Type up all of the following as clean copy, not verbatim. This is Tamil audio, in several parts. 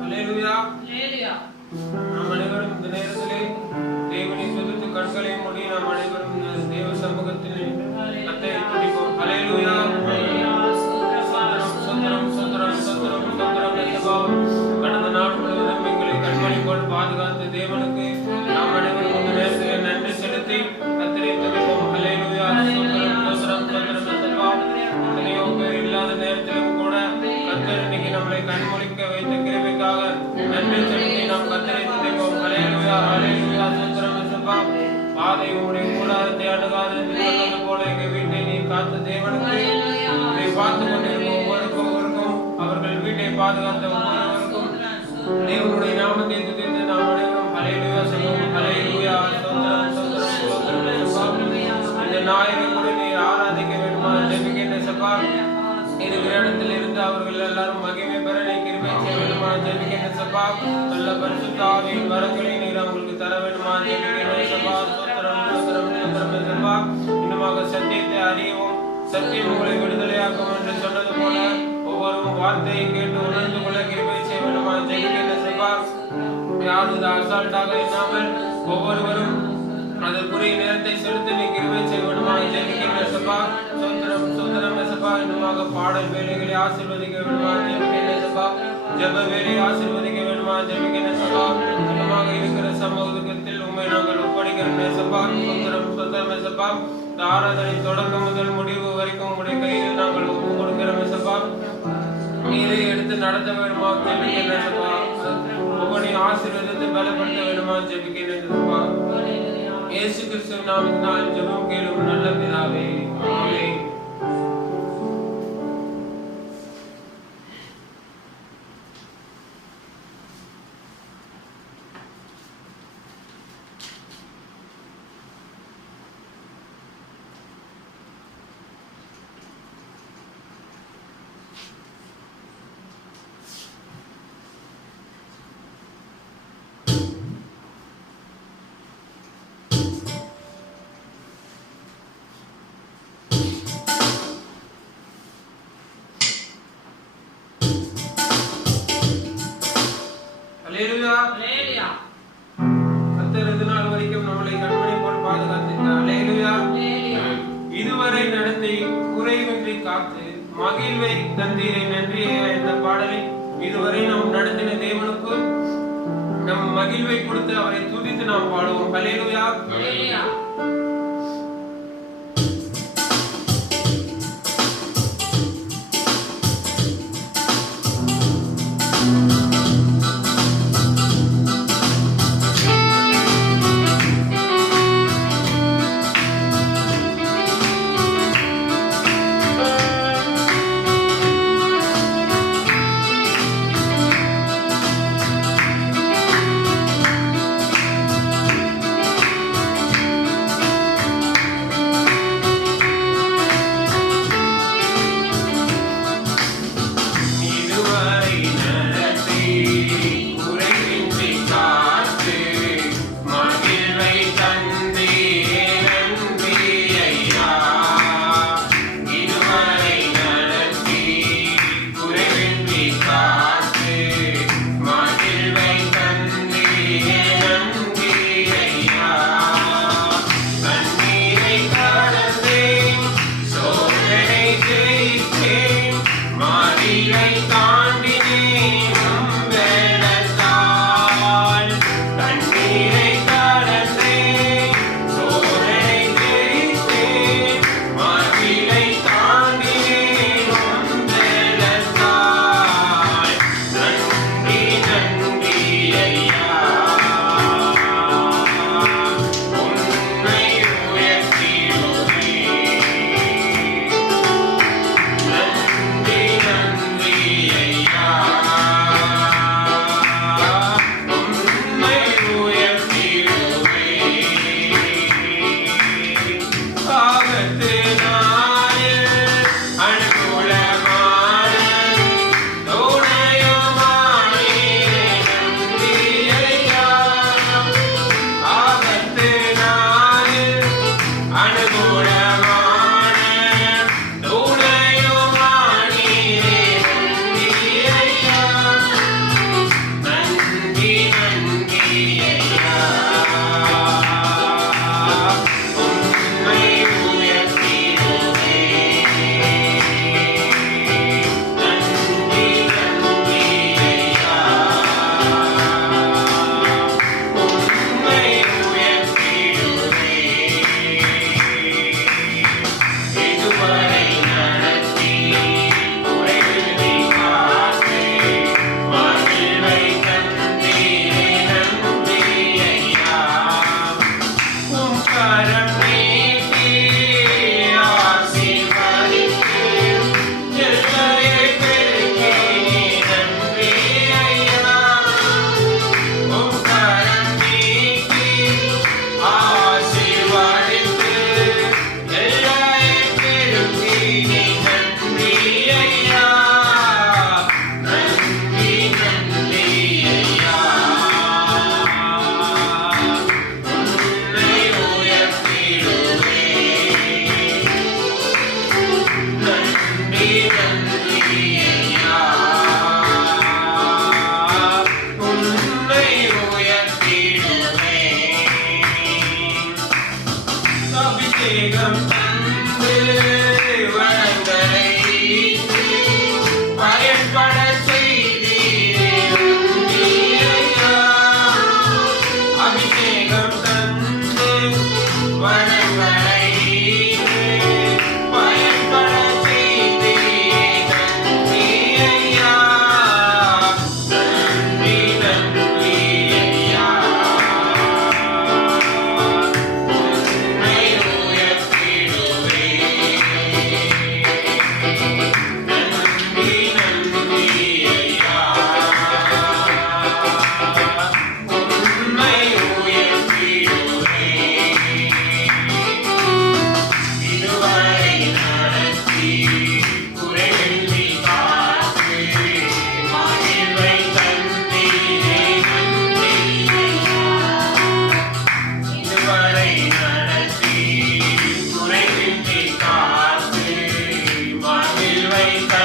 ஹல்லேலூயா. நாம் அனைவரும் இந்த நேரத்திலே தேவனை துதித்து கண்களை மூடி நாம் அனைவரும் தேவ சமூகத்தில் கர்த்தரை துதிப்போம். ஹல்லேலூயா. சோத்திரம் சோத்திரம் சோத்திரம் சோத்திரம் ஐயப்பா. கடந்த நாள் முழுவதும் எங்களை கண்மணி போல் பாதுகாத்த தேவனுக்கு நாம் அனைவரும் இந்த நேரத்திலே நன்றி செலுத்தி கர்த்தரை துதிப்போம். ஹல்லேலூயா. சோத்திரம் சோத்திரம் சோத்திரம் ஐயப்பா. எத்தனையோ பேர் இல்லாத நேரத்திலும் கூட கர்த்தர் இன்னைக்கு நம்மளை கண்மொழிக்க வைத்த கிருபைக்காக நன்றி செலுத்தி நாம் கர்த்தரை துதிப்போம். ஹல்லேலூயா. ஹல்லேலூயா. சோத்திரம் ஐயப்பா. பாதை உம்முடைய கூடாரத்தை அணுகாது சொன்னது போல எங்கள் வீட்டை நீ காத்த தேவனுக்கு இதை பார்த்து கொண்டிருக்கும் ஒவ்வொருக்கும் அவர்கள் வீட்டை பாதுகாத்த ஒவ்வொருவருக்கும் தேவனுடைய நாமத்தை துதித்து நாம் அனைவரும் ஹல்லேலூயா சொல்லுவோம். ஹல்லேலூயா. சோத்திரம் சோத்திரம் சோத்திரம் ஐயப்பா. இந்த ஞாயிறு கூட நீர் ஆராதிக்க வேண்டுமா ஜெபிக்கின்ற சபா இருக்கிற இடத்தில் இருந்து அவர்கள் எல்லாரும் மகிமை பெற நீ கிருபை செய்ய வேண்டுமா ஜெபிக்கின்ற சபா. நல்ல பரிசுத்த ஆவியின் வரங்களை நீர் அவங்களுக்கு தர வேண்டுமா ஜெபிக்கின்ற சபா. சோத்திரம் சோத்திரம் சோத்திரம் சபா. இன்னுமாக சத்தியத்தை அறியவும் சத்தியம் உங்களை விடுதலையாக்கும் என்று சொன்னது போல ஒவ்வொரு வார்த்தையை கேட்டு உணர்ந்து கொள்ள கிருபை செய்ய வேண்டுமா ஜெபிக்கின்ற சபா. யாரும் அசால்ட்டாக இல்லாமல் ஒவ்வொருவரும் அதற்குரிய நேரத்தை செலுத்த நீ கிருபை செய்ய வேண்டுமா ஜெபிக்கின்ற சபா. சோத்திரம் சோத்திரம் சபா. இன்னுமாக பாடல் வேலைகளை ஆசீர்வதிக்க வேண்டுமா ஜெபிக்கின்ற சபா. ஜெப வேலையை ஆசீர்வதிக்க வேண்டுமா ஜெபிக்கின்ற சபா. இன்னுமாக இருக்கிற சமூகத்தில் உண்மை நாங்கள் ஒப்படைக்கிற சபா. சோத்திரம் சோத்திரம் சபா. இந்த ஆராதனை தொடக்கம் முதல் முடிவு வரைக்கும் உங்களுடைய கையில் நாங்கள் ஒப்பு கொடுக்கிறோம் சபா. நீரை எடுத்து நடத்த வேண்டுமா ஜெபிக்கின்ற சபா. ஒவ்வொன்றையும் ஆசீர்வதித்து பலப்படுத்த வேண்டுமா ஜெபிக்கின்ற சபா. இயேசு கிறிஸ்து நாமத்தினால் ஜெபம் கேளும் நல்ல பிதாவே. ஆமென். கர்த்தர் இது நாள் வரைக்கும் நம்மளை கண்மணி போல் பாதுகாத்திருக்கிறார். ஹல்லேலூயா. இதுவரை நடத்தி குறைவின்றி காத்து மகிழ்வை தந்தீரை நன்றியே என்ற பாடலை இதுவரை நாம் நடத்தின தேவனுக்கு நம் மகிழ்வை கொடுத்து அவரை துதித்து நாம் பாடுவோம். ஹல்லேலூயா.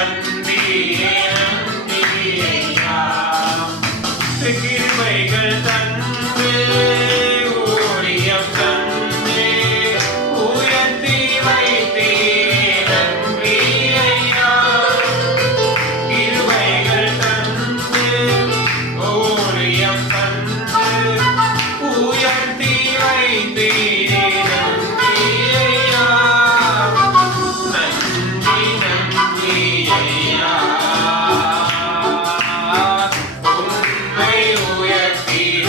நன்றியே நன்றியையா. கிருபைகள் தந்து ஊழியம் தந்து உயர்த்தி வைத்தீரே நன்றியையா. கிருபைகள் தந்து ஊழியம் தந்து உயர்த்தி வைத்தீரே நன்றியையா. நன்றி நன்றியையா. உம்மை உயர்த்திடுவேன்.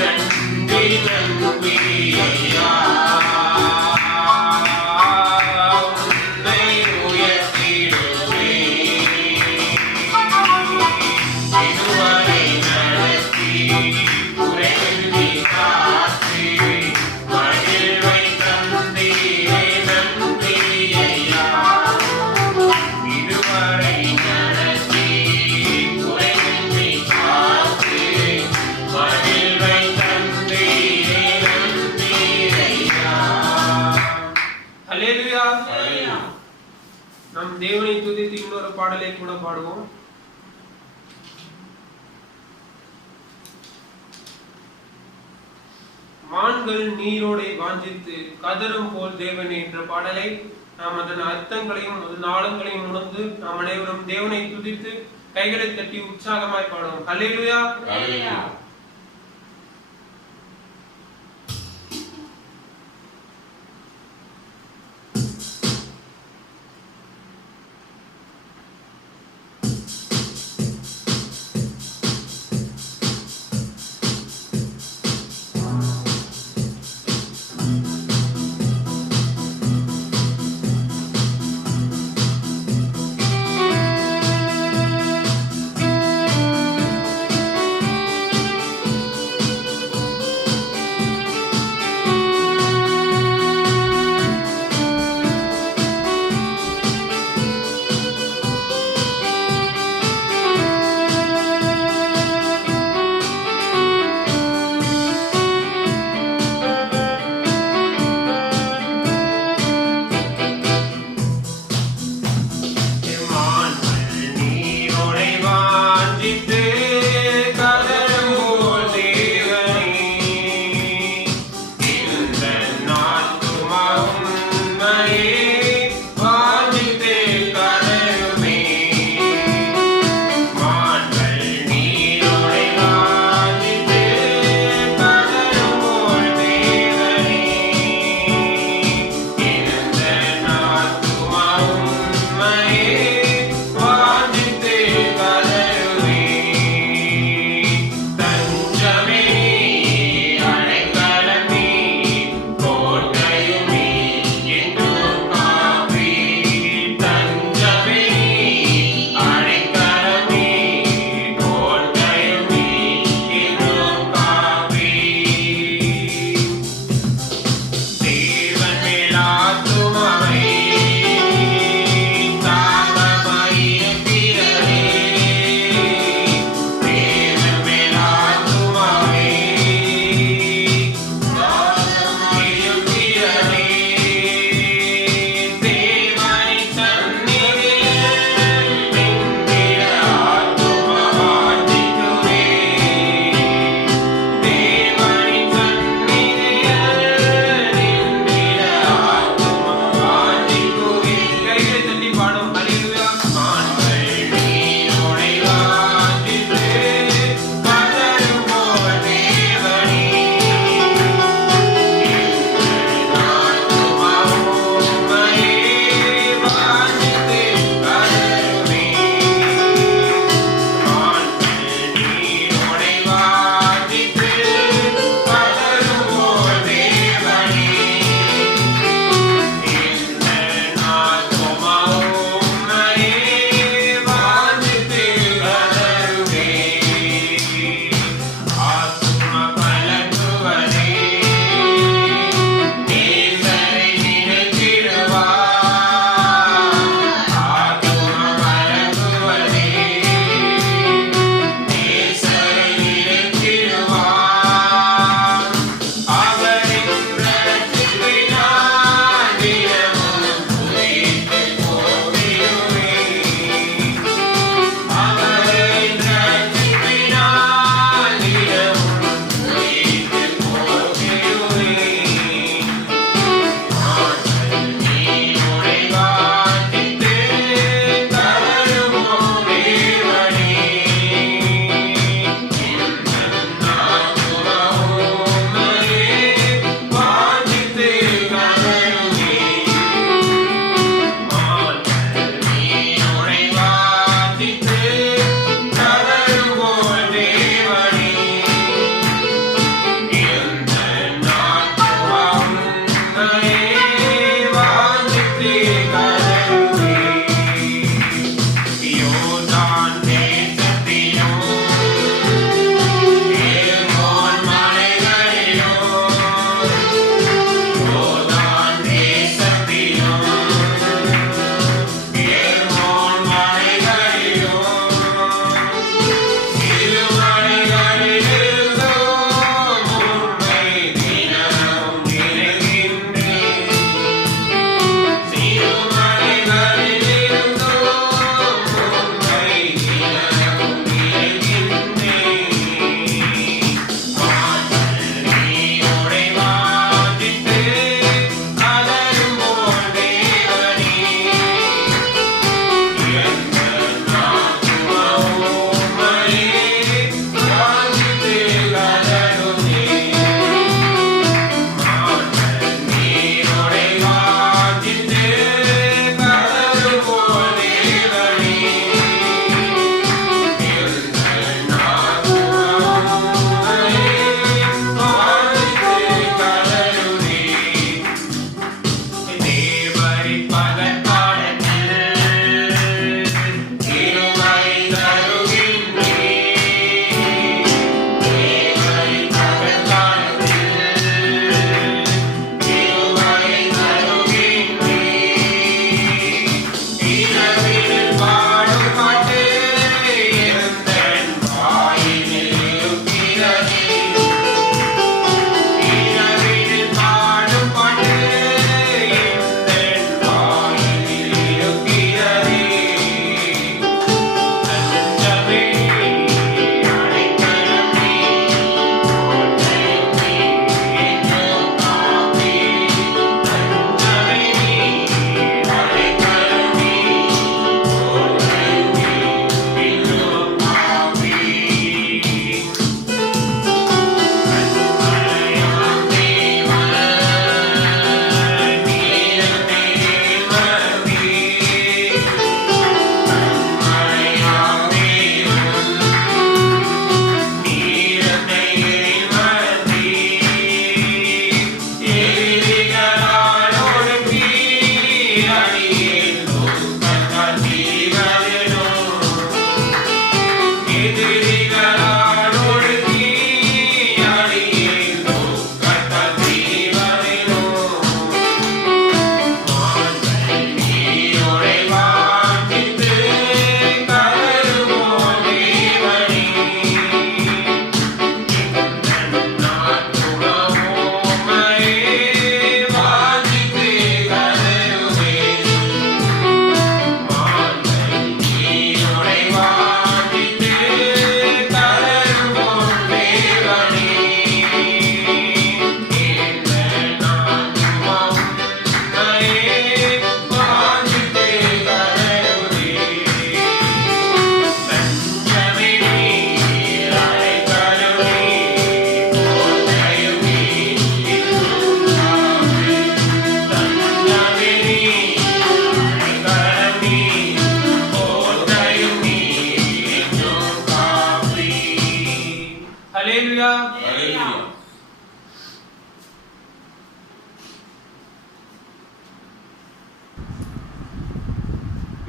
நன்றி நன்றியையா. உம்மை உயர்த்திடுவேன். இதுவரை நடத்தி குறைவின்றி காத்து மகிழ்வை தந்தீரே நன்றியையா. இதுவரை நடத்தி குறைவின்றி காத்து மகிழ்வை தந்தீரே நன்றியையா. அல்லேலூயா. நம் தேவனை துதித்து இன்னொரு பாடலை கூட பாடுவோம். மான்கள் நீரோடை வாஞ்சித்து கதரும் போல் தேவனே என்ற பாடலை நாம் அதன் அர்த்தங்களையும் அதன் ஆழங்களையும் உணர்ந்து நாம் அனைவரும் தேவனை துதித்து கைகளை தட்டி உற்சாகமாய் பாடுவோம். அல்லேலூயா.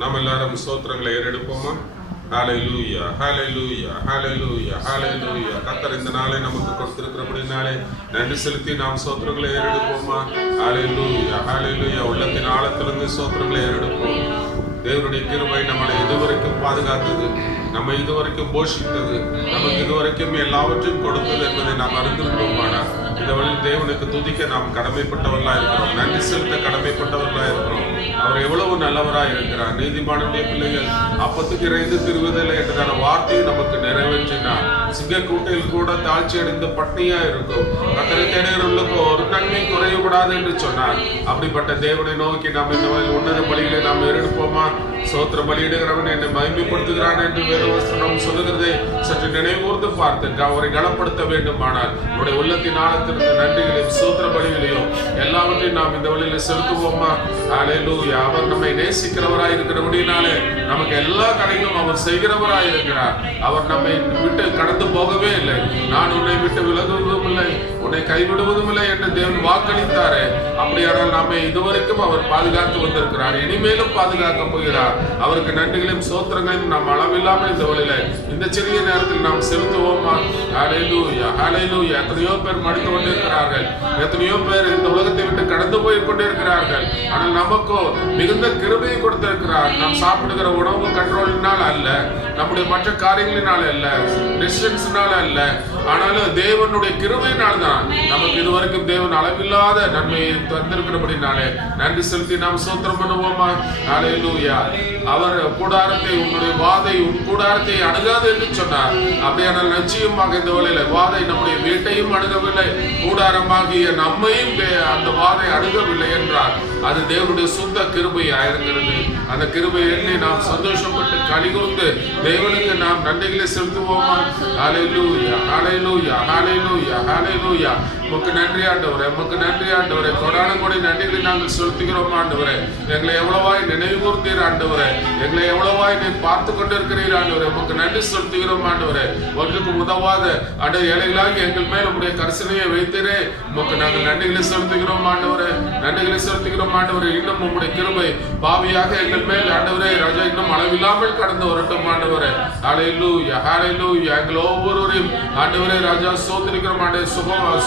நாம் எல்லாரும் ஸ்தோத்திரங்களை ஏறெடுப்போமா? ஹல்லேலூயா, ஹல்லேலூயா, ஹல்லேலூயா, ஹல்லேலூயா. கர்த்தர் இந்த நாளை நமக்கு கொடுத்திருக்கிறபடினாலே நன்றி செலுத்தி நாம் ஸ்தோத்திரங்களை ஏறெடுப்போமா? ஹல்லேலூயா, ஹல்லேலூயா. உள்ளத்தின் ஆழத்திலிருந்து ஸ்தோத்திரங்களை ஏறெடுப்போம். தேவனுடைய கிருபை நம்மளை இதுவரைக்கும் பாதுகாத்தது, நம்மை இதுவரைக்கும் போஷித்தது, நமக்கு இதுவரைக்கும் எல்லாவற்றையும் கொடுத்தது என்பதை நாம் அறிந்திருக்கிறோமானா இந்த வழியில் தேவனுக்கு துதிக்க நாம் கடமைப்பட்டவர்களா இருக்கிறோம், நன்றி செலுத்த கடமைப்பட்டவர்களா இருக்கிறோம். அவர் எவ்வளவு நல்லவராய் இருக்கிறார். நீதிமானுடைய பிள்ளைகள் அப்பத்துக்கு இறைந்து திருவதில்லை என்றதான வார்த்தையை நமக்கு நிறைவேற்றினார். சிங்க கூட்டையில் கூட தாழ்ச்சி அடைந்து பட்டினியா இருக்கும். கர்த்தரை தேடுகிறவர்களுக்கு ஒரு நன்மை குறையப்படாது என்று சொன்னார். அப்படிப்பட்ட தேவனை நோக்கி நாம் இந்த உன்னத பலிகளை நாம் ஏறெடுப்போமா? சோத்திர பலியிடுகிறவன் என்னை மகிமைப்படுத்துகிறான் என்று வேதவசனம் சொல்லுகிறதை சற்று நினைவூர்ந்து பார்த்து அவரை கனப்படுத்த வேண்டுமானால் உடைய உள்ளத்தின் ஆழத்திலிருந்து நன்றிகளையும் சோத்திர பலிகளையும் எல்லாவற்றையும் நாம் இந்த வழியில செலுத்துவோமா? ஹல்லேலூயா. அவர் நம்மை நேசிக்கிறவராய் இருக்கிறபடினாலே நமக்கு எல்லா கடைகளும் அவர் செய்கிறவராய் இருக்கிறார். அவர் நம்மை விட்டு கடந்து போகவே இல்லை. நான் உன்னை விட்டு விலகுவதும் இல்லை, உன்னை கைவிடுவதும் இல்லை என்று தேவன் வாக்களித்தாரே. அப்படியானால் நம்மை இதுவரைக்கும் அவர் பாதுகாத்து வந்திருக்கிறார், இனிமேலும் பாதுகாக்க போகிறார். அவருக்கு நன்றிகளையும் சோத்திரங்களையும் நாம் அளவில்லாமல் இந்த வழியில இந்த சிறிய நேரத்தில் நாம் செலுத்துவோமா? ஹல்லேலூயா, ஹல்லேலூயா. எத்தனையோ பேர் மடித்து கொண்டிருக்கிறார்கள், எத்தனையோ பேர் இந்த உலகத்தை விட்டு கடந்து போய் கொண்டிருக்கிறார்கள். ஆனால் நமக்கோ மிகுந்த கிருபையை கொடுத்திருக்கிறார். நாம் சாப்பிடுகிற உணவு கண்ட்ரோலினால் அல்ல, நம்முடைய மற்ற காரியங்களினால் அல்ல, டிஸ்டன்ஸ்னால அல்ல, ஆனாலும் தேவனுடைய கிருபையினால் தான் நமக்கு இதுவரைக்கும் தேவன் அளவில்லாத நன்மையை தந்திருக்கிறபடினாலே நன்றி செலுத்தி நாம் சோத்திரம் பண்ணுவோமா? ஹல்லேலூயா. அவர் கூடாரத்தை உன்னுடைய வாதை உன் கூடாரத்தை அணுகாது என்று சொன்னார். அப்படியானால் நிச்சயமாக இந்த வழியில வாதை நம்முடைய வீட்டையும் அணுகவில்லை, கூடாரமாகிய நம்மையும் அந்த வாதை அணுகவில்லை என்றார். அது தேவனுடைய சுத்த கிருபையாயிருக்கிறது. அந்த கிருபை எண்ணி நாம் சந்தோஷப்பட்டு கலிகூர்ந்து தேவனுக்கு நாம் நன்றிகளை செலுத்துவோமா? ஹல்லேலூயா, ஹல்லேலூயா, ஹல்லேலூயா, ஹல்லேலூயா. உமக்கு நன்றி ஆண்டவரே, உமக்கு நன்றி ஆண்டவரே. கொடான கொடி நன்றிகளை நாங்கள் செலுத்துகிறோம் ஆண்டவரே. எங்களை எவ்வளவாய் நினைவு கூர்ந்தீர் ஆண்டவரே, எங்களை எவ்வளவாய் நீ பார்த்து கொண்டிருக்கிறீர் ஆண்டவரே. உமக்கு நன்றி செலுத்துகிறோம் ஆண்டவரே. ஒன்றுக்கு உதவாத அட ஏழைகளாகி எங்கள் மேல் உடைய கரிசனையை வைத்தீரே, உமக்கு நாங்கள் நன்றிகளை செலுத்துகிறோம் ஆண்டவரே, நன்றிகளை செலுத்துகிறோம் ஆண்டவரே. இன்னும் உம்முடைய கிருபை பாவியாக எங்கள் மேல் ஆண்டவரே ராஜா இன்னும் அளவில்லாமல் கடந்து வரட்டும் ஆண்டவரே. ஹல்லேலூயா, ஹல்லேலூயா. எங்கள் ஒவ்வொருவரையும் ஆண்டவரே ராஜா சோதரிக்கிறோம் ஆண்டவரே.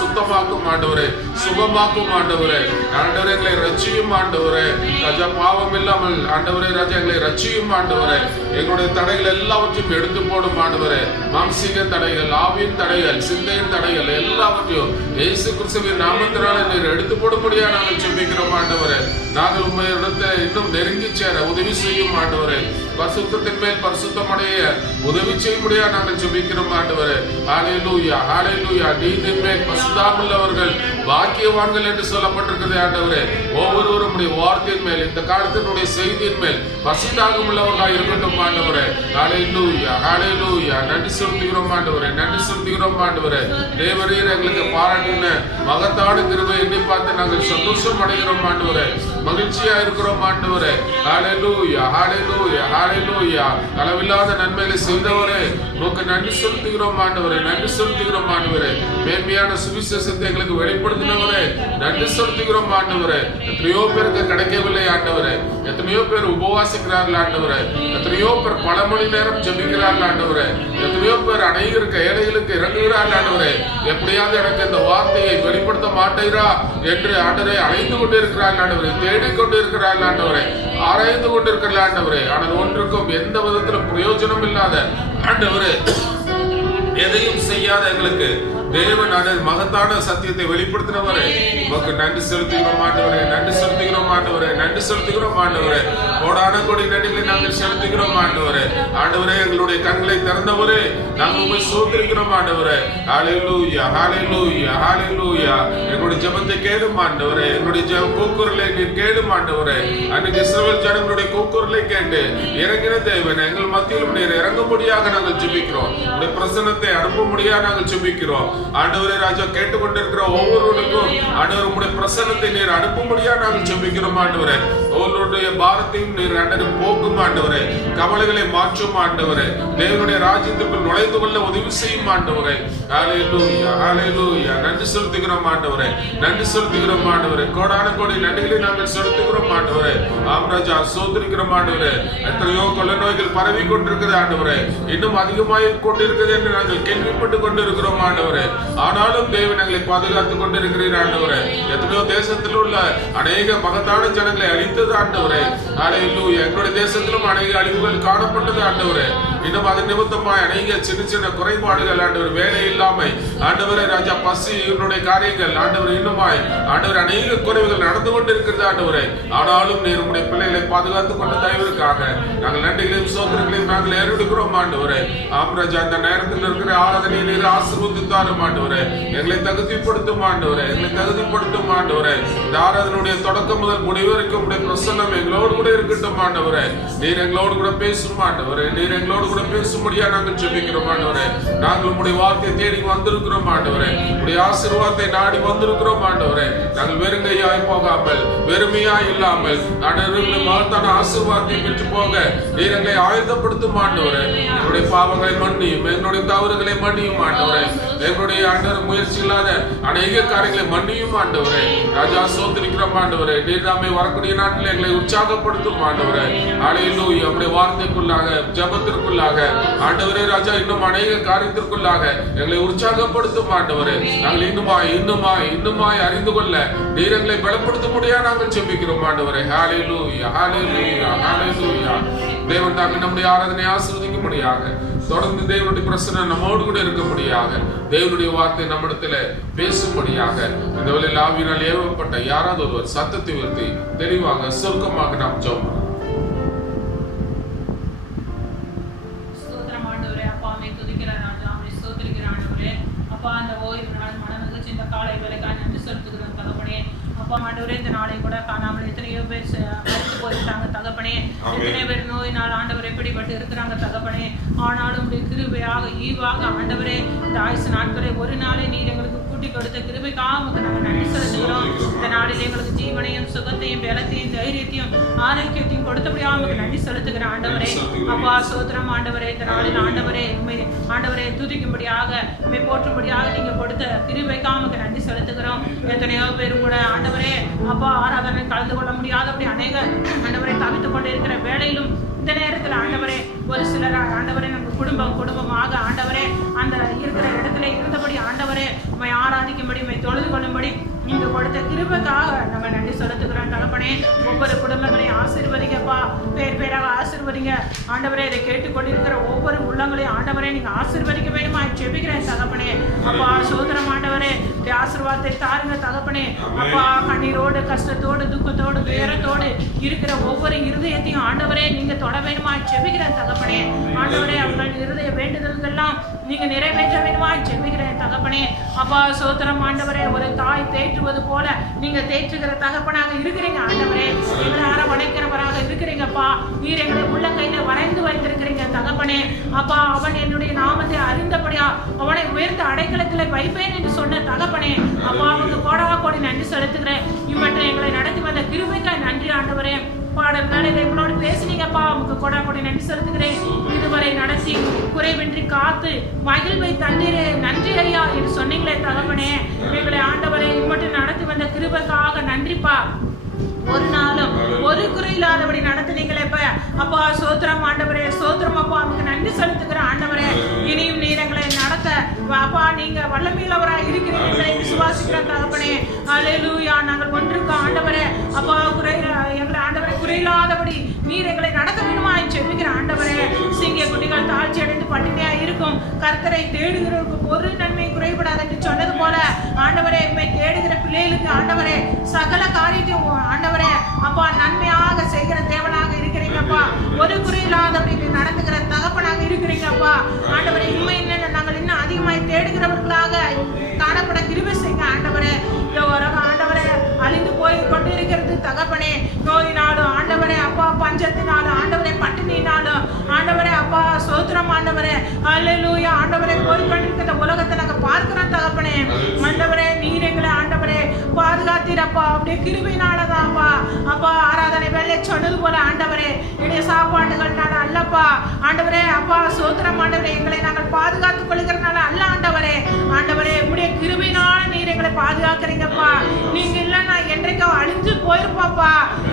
சுத்தமாக்கும் ஆண்டவரே, சுகமாக்கும் ஆண்டவரே. ஆண்டவரே எங்களை ரட்சியும் ஆண்டவரே ராஜா, பாவம் இல்லாமல் ஆண்டவரே ராஜா எங்களை ரட்சியும் ஆண்டவரே. எங்களுடைய தடைகள் எல்லாவற்றையும் எடுத்து போடும் ஆண்டவரே. மாம்சீக தடைகள், ஆவியின் தடைகள், சிந்தையின் தடைகள் எல்லாவற்றையும் இயேசு கிறிஸ்துவின் நாமத்தினால நீர் எடுத்து போடும்படியா நாங்கள் ஜெபிக்கிறோம் ஆண்டவரே. நாங்கள் உம்மை இடத்தை இன்னும் நெருங்கி சேர உதவி செய்யும் ஆண்டவரே. பரிசுத்தத்தின் மேல் பரிசுத்தம் அடைய உதவி செய்யும்படியா நாங்கள் ஜெபிக்கிறோம் ஆண்டவரே. ஹல்லேலூயா, ஹல்லேலூயா. நீதியின் மேல் பரிசுத்தமுள்ளவர்கள் பாக்கியவான்கள் என்று சொல்லப்பட்டிருக்கிறது ஆண்டவரே. ஒவ்வொருவரும் வார்த்தையின் மேல் இந்த காலத்தினுடைய செய்தியின் மேல் பரிசுத்தம் உள்ளவர்களாக இருக்கட்டும் ஆண்டவரே. ஹல்லேலூயா, ஹல்லேலூயா. நன்றி செலுத்துகிறோம் ஆண்டவரே, நன்றி செலுத்துகிறோம் ஆண்டவரே. தேவரீர் எங்களுக்கு பாராட்டின மகத்தான கிருபை எண்ணி பார்த்து நாங்கள் சந்தோஷம் அடைகிறோம் ஆண்டவரே, மகிழ்ச்சியா இருக்கிறோம் ஆண்டவரே. ஹல்லேலூயா, ஹல்லேலூயா, ஹல்லேலூயா. அளவில்லாத நன்மைகளை செய்தவரே உமக்கு நன்றி செலுத்துகிறோம் ஆண்டவரே, நன்றி செலுத்துகிறோம் ஆண்டவரே. மேன்மையான சுவிசேஷத்தை எங்களுக்கு வெளிப்படுத்தினவரே நன்றி செலுத்துகிறோம் ஆண்டவரே. எத்தனையோ பேருக்கு கிடைக்கவில்லை இல்லை ஆண்டவரே. எத்தனையோ பேர் உபவாசிக்கிறார்கள் ஆண்டவரே. எத்தனையோ பேர் பல மணி நேரம் ஜெபிக்கிறார்கள் ஆண்டவரே. எத்தனையோ பேர் அநேகருக்கு ஏழைகளுக்கு இறங்குகிறார்கள் ஆண்டவரே. எப்படியாவது எனக்கு இந்த வார்த்தையை வெளிப்படுத்த மாட்டேரா என்று ஆண்டவரை அழைந்து கொண்டு இருக்கிறார்கள் ஆண்டவரே. தேடிக்கொண்டு இருக்கிறார்கள் ஆண்டவரே. ஆராய்ந்து கொண்டு இருக்கிறார்கள் ஆண்டவரே. ஆனால் ஒன்றுக்கும் எந்த விதத்திலும் பிரயோஜனம் இல்லாத ஆண்டவரே, எதையும் செய்யாத எங்களுக்கு தேவன் மகத்தான சத்தியத்தை வெளிப்படுத்தினவரே, உமக்கு நன்றி செலுத்துகிறோம் ஆண்டவரே. நன்றி செலுத்துகிறோம் ஆண்டவரே. நன்றி செலுத்துகிறோம் ஆண்டவரே. கோடான கோடி நன்றிகளை நாங்கள் செலுத்துகிறோம் ஆண்டவரே. ஆண்டவரே, எங்களுடைய கண்களை திறந்தவரே, நாங்கள் உம்மை ஸ்தோத்திரிக்கிறோம் ஆண்டவரே. ஹல்லேலூயா, ஹல்லேலூயா, ஹல்லேலூயா. எங்களுடைய ஜெபத்தை கேளும் ஆண்டவரே. எங்களுடைய கூக்குரலை நீர் கேளும் ஆண்டவரே. அன்னைக்கு இஸ்ரவேல் ஜனங்களுடைய கூக்குரலை கேட்டு இறங்கின தேவன் எங்கள் மத்தியிலும் நீர் இறங்கும்படியாக நாங்கள் ஜெபிக்கிறோம். உடைய பிரசன்னத்தை அனுப்பும்படியாக நாங்கள் ஜெபிக்கிறோம் ஆண்டவரே. ராஜா, கேட்டுக்கொண்டிருக்கிற ஒவ்வொருவருக்கும் ஆண்டவர் உடைய பிரசன்னத்தை நீர் அனுப்பும்படியா நாங்கள் ஜெபிக்கிறோம் ஆண்டவரே. ஒவ்வொருடைய பாரத்தையும் நீர் ஆண்டவர் போக்கும் ஆண்டவரே. கவலைகளை மாற்றும் ஆண்டவரே. தேவனுடைய ராஜ்யத்திற்குள் நுழைந்து கொள்ள உதவி செய்யும் ஆண்டவரே. ஹல்லேலூயா, ஹல்லேலூயா. நன்றி செலுத்துகிறோம் ஆண்டவரே. நன்றி செலுத்துகிறோம் ஆண்டவரே. கோடான கோடி நன்றிகளை நாங்கள் செலுத்துகிறோம் ஆண்டவரே. ஆம் ராஜா, சோதரிக்கிறோம் ஆண்டவரே. எத்தனையோ கொள்ள நோய்கள் பரவி கொண்டிருக்கிறது ஆண்டவரே. இன்னும் அதிகமாகி கொண்டிருக்கிறது என்று நாங்கள் கேள்விப்பட்டு கொண்டிருக்கிறோம் ஆண்டவரே. ஆனாலும் தேவன் எங்களை பாதுகாத்துக் கொண்டிருக்கிறீர் ஆண்டவரே. எத்தனையோ தேசத்தில் உள்ள அநேக மகத்தான ஜனங்களை அழித்தது ஆண்டவரே. ஹல்லேலூயா. எங்களுடைய தேசத்திலும் அநேக அழிவுகள் காணப்பட்டது ஆண்டவரே. இன்னும் அது நிமித்தமாய் அநேக சின்ன சின்ன குறைபாடுகள் ஆண்டவர், வேலை இல்லாமை ஆண்டவரே, ராஜா, பசி, இவனுடைய காரியங்கள் ஆண்டவர், இன்னுமாய் ஆண்டவர் அநேக குறைவுகள் நடந்து கொண்டிருக்கிறது ஆண்டவரே. ஆனாலும் நீர் உங்களுடைய பிள்ளைகளை பாதுகாத்துக் கொண்ட தயவிற்காக நாங்கள் நன்றிகளையும் சோதனைகளையும் நாங்கள் ஏறெடுக்கிறோம் ஆண்டவரே. ஆம் ராஜா, இந்த நேரத்தில் இருக்கிற ஆராதனை நீர் ஆசீர்வதித்தாரும் ஆண்டவரே. எங்களை தகுதிப்படுத்தும் ஆண்டவரே. எங்களை தகுதிப்படுத்தும் ஆண்டவரே. இந்த ஆராதனுடைய தொடக்கம் முதல் முடிவு வரைக்கும் உடைய பிரசன்னம் எங்களோடு கூட இருக்கட்டும் ஆண்டவரே. நீர் எங்களோடு கூட பேசும் ஆண்டவரே. நீர் எங்களோடு கூட பேசும்படியா நாங்கள் ஜெபிக்கிறோம் ஆண்டவரே. நாங்கள் உங்களுடைய வார்த்தையை தேடி வந்திருக்கிறோம் ஆண்டவரே. உடைய ஆசீர்வாதத்தை நாடி வந்திருக்கிறோம் ஆண்டவரே. நாங்கள் வெறுங்கையாய் போகாமல், வெறுமையாய் இல்லாமல் ஆண்டவரே, மகத்தான ஆசீர்வாதத்தை பெற்று போக நீர் எங்களை ஆயுதப்படுத்தும் ஆண்டவரே. எங்களுடைய பாவங்களை மன்னியும், எங்களுடைய தவறுகளை மன்னியும் ஆண்டவரே. எங்களுடைய ஆண்டவர் முயற்சி இல்லாத அநேக காரியங்களை மன்னியும் ஆண்டவரே. ராஜா, சோதரிக்கிறோம் ஆண்டவரே. நீர் நாமே வரக்கூடிய நாட்டில் எங்களை உற்சாகப்படுத்தும் ஆண்டவரே. ஹல்லேலூயா. நம்முடைய வார்த்தைக்குள்ளாக, ஜபத்திற்குள்ளாக ஆண்டவரே ராஜா, இன்னும் அநேக காரியத்திற்குள்ளாக எங்களை உற்சாகப்படுத்தும் ஆண்டவரே. நாங்கள் இன்னுமாய் அறிந்து கொள்ள நீர் எங்களை பலப்படுத்த முடியா நாங்கள் ஜெபிக்கிறோம் ஆண்டவரே. ஹல்லேலூயா, ஹல்லேலூயா, ஹல்லேலூயா. தேவன் தாமே நம்முடைய ஆராதனை ஆசீர்வதிக்க முடியாக, தொடர்ந்து தேவனுடைய பிரசன்னம் நம்மோடு கூட இருக்க முடியாக, தேவனுடைய வார்த்தை நம்மிடத்தில் பேசும்படியாக இந்த வேளையில் ஆவியினால் ஏவப்பட்ட யாராவது ஒருவர் சத்தத்தை உயர்த்தி தெளிவாக சுருக்கமாக நாம் ஜெபம். அந்த ஓய்வு நாள் மனமகிழ்ச்சி இந்த காலை வேலைக்காக நன்றி செலுத்துகிறோம் தகப்பனே. அப்பா ஆண்டவரே, இந்த நாளை கூட காணாமல் எத்தனையோ பேர் மறைத்து போயிருக்காங்க தகப்பனே. எத்தனையோ பேர் நோயினால் ஆண்டவர் எப்படிப்பட்டு இருக்கிறாங்க தகப்பனே. ஆனாலும் கிருபையாக ஈவாக ஆண்டவரே, இந்த ஆயுசு நாட்களை ஒரு நாளை நீர் எங்களுக்கு கூட்டி கொடுத்த கிருபைக்காக நாங்கள் நன்றி செலுத்துகிறோம். இந்த நாளில் எங்களுக்கு ஜீவனையும் சுகத்தையும் பலத்தையும் தைரியத்தையும் ஆரோக்கியத்தையும் கொடுத்தபடியாக நன்றி செலுத்துகிற ஆண்டவரே. அப்பா சோத்திரம் ஆண்டவரே. இந்த நாளில் ஆண்டவரே துதிக்கும்படியாக, உம்மை போற்றும்படியாக நீங்க கொடுத்த கிருபைக்காக நன்றி செலுத்துகிறோம். எத்தனையோ பேரும் கூட ஆண்டவரே அப்பா ஆராதனை கலந்து கொள்ள முடியாதபடி அநேக ஆண்டவரை தவித்துக் கொண்டு இருக்கிற வேளையிலும் இந்த நேரத்தில் ஆண்டவரே, ஒரு சிலர் ஆண்டவரே நம்ம குடும்பமாக ஆண்டவரே அந்த இருக்கிற இடத்துல இருந்தபடி ஆண்டவரே உம்மை ஆராதிக்கும்படி, உம்மை தொழுது கொள்ளும்படி நீங்க கொடுத்த கிருபைக்காக நாங்கள் நன்றி செலுத்துகிறோம் தகப்பனே. ஒவ்வொரு குடும்பங்களையும் ஆசீர்வதிங்கப்பா, பேர் பேராக ஆசீர்வதிங்க ஆண்டவரே. இதை கேட்டுக்கொண்டிருக்கிற ஒவ்வொரு உள்ளங்களையும் ஆண்டவரே நீங்க ஆசீர்வதிக்க வேண்டுமா ஜெபிக்கிறேன் தகப்பனே. அப்பா சோதரம் ஆண்டவரே, ஆசீர்வாதத்தை தாருங்க தகப்பனே. அப்பா கண்ணீரோடு, கஷ்டத்தோடு, துக்கத்தோடு, துயரத்தோடு இருக்கிற ஒவ்வொரு இருதயத்தையும் ஆண்டவரே நீங்க தொட வேண்டுமா ஜெபிக்கிறேன் தகப்பனே. ஆண்டவரே, அவர்கள் இருதய வேண்டுதல்கள்லாம் நீங்க நிறைவேற்ற வேண்டுமா ஜெபிக்கிறேன் தகப்பனே. அப்பா சோதரம் ஆண்டவரே, ஒரு தாய் தேற்றுவது போல நீங்க தேற்றுகிற தகப்பனாக இருக்கிறீங்க ஆண்டவரே. எங்களை அரவணைக்கிறவராக இருக்கிறீங்கப்பா. நீர் எங்களை உள்ளங்கையில வரைந்து வைத்திருக்கிறீங்க தகப்பனே. அப்பா அவன் என்னுடைய நாமத்தை அறிந்தபடியா அவனை உயர்ந்த அடைக்கலத்தில் வைப்பேன் என்று சொன்ன தகப்பனே. அப்பா அவனுக்கு கோடி நன்றி செலுத்துகிறேன். இம்மற்ற எங்களை நடத்தி வந்த கிருபைக்காய் நன்றி ஆண்டவரே. பாடல்கள் எங்களோடு பேசினீங்கப்பா, உமக்கு கோடி நன்றி செலுத்துகிறேன். இதுவரை நடத்தி குறைவின்றி காத்து மகிழ்வை தந்தீரே, நன்றி ஐயா என்று சொன்னீங்களே தகப்பனே. எங்களை ஆண்டவரை இம்மட்டும் நடத்தி வந்த கிருபைக்காக நன்றிப்பா. ஒரு நாளும் ஒரு குறையில்லாதபடி நடத்தினீங்களேப்ப அப்பா. சோத்திரம் ஆண்டவரே, சோத்திரம் அப்பா. நமக்கு நன்றி செலுத்துகிற ஆண்டவரே. இனியும் நீர் எங்களை நடத்த அப்பா நீங்க வல்லமையுள்ளவராய் இருக்கிறீங்களை விசுவாசிக்கிற தகப்பனே. அல்லேலூயா. நாங்கள் ஒன்றுக்கு ஆண்டவரே அப்பா எங்களை ஆண்டவரை குறையில்லாதபடி நீர் எங்களை நடத்த வேண்டுமாய் செபிக்கிற ஆண்டவரே. சிங்க குட்டிகள் தாழ்ச்சி அடைந்து பட்டினியா இருக்கும் கர்த்தரை தேடுகிறவர்களுக்கு ஒரு நன்மை குறைபடாது என்று சொன்னது போல ஆண்டவரே, உம்மை தேடுகிற பிள்ளைகளுக்கு ஆண்டவரே சகல காரியத்தையும் ஆண்டவரே அப்பா நன்மையாக செய்கிற தேவனாக இருக்கிறீங்கப்பா. ஒரு குறையில்லாதபடி நடந்துகிற தகப்பனாக இருக்கிறீங்கப்பா. ஆண்டவரே, உண்மை நாங்கள் இன்னும் அதிகமாய் தேடுகிறவர்களாக காணப்பட கிருபை செய்யுங்க ஆண்டவரே. ஆண்டவரே அழிந்து போய் கொண்டிருக்கிறது தகப்பனே. நோயினாலும் ஆண்டவரே அப்பா, பஞ்சத்தினாலும் ஆண்டவரே, பட்டினினாலும் ஆண்டவரே அப்பா சோத்திரம் ஆண்டவரே. அல்லேலூயா. ஆண்டவரே, போய் கொண்டிருக்கிற உலகத்தை நாங்கள் பார்க்கிறோம் தகப்பனே. ஆண்டவரே, நீர் எங்களை ஆண்டவரே பாதுகாத்தீரப்பா. அப்படியே கிருபையினாலதான்ப்பா அப்பா. ஆராதனை வேலை சொன்னது போல ஆண்டவரே என்னுடைய சாப்பாடுகள்னால அல்லப்பா ஆண்டவரே அப்பா. சோத்திரம் ஆண்டவரே, எங்களை நாங்கள் பாதுகாத்துக் கொள்கிறதுனால அல்ல ஆண்டவரே. ஆண்டவரே, உடைய கிருபையினால நீர் எங்களை பாதுகாக்கிறீங்கப்பா. நீங்க இல்லைன்னா என்றைக்கோ அழிஞ்சு போயிருப்பாப்பா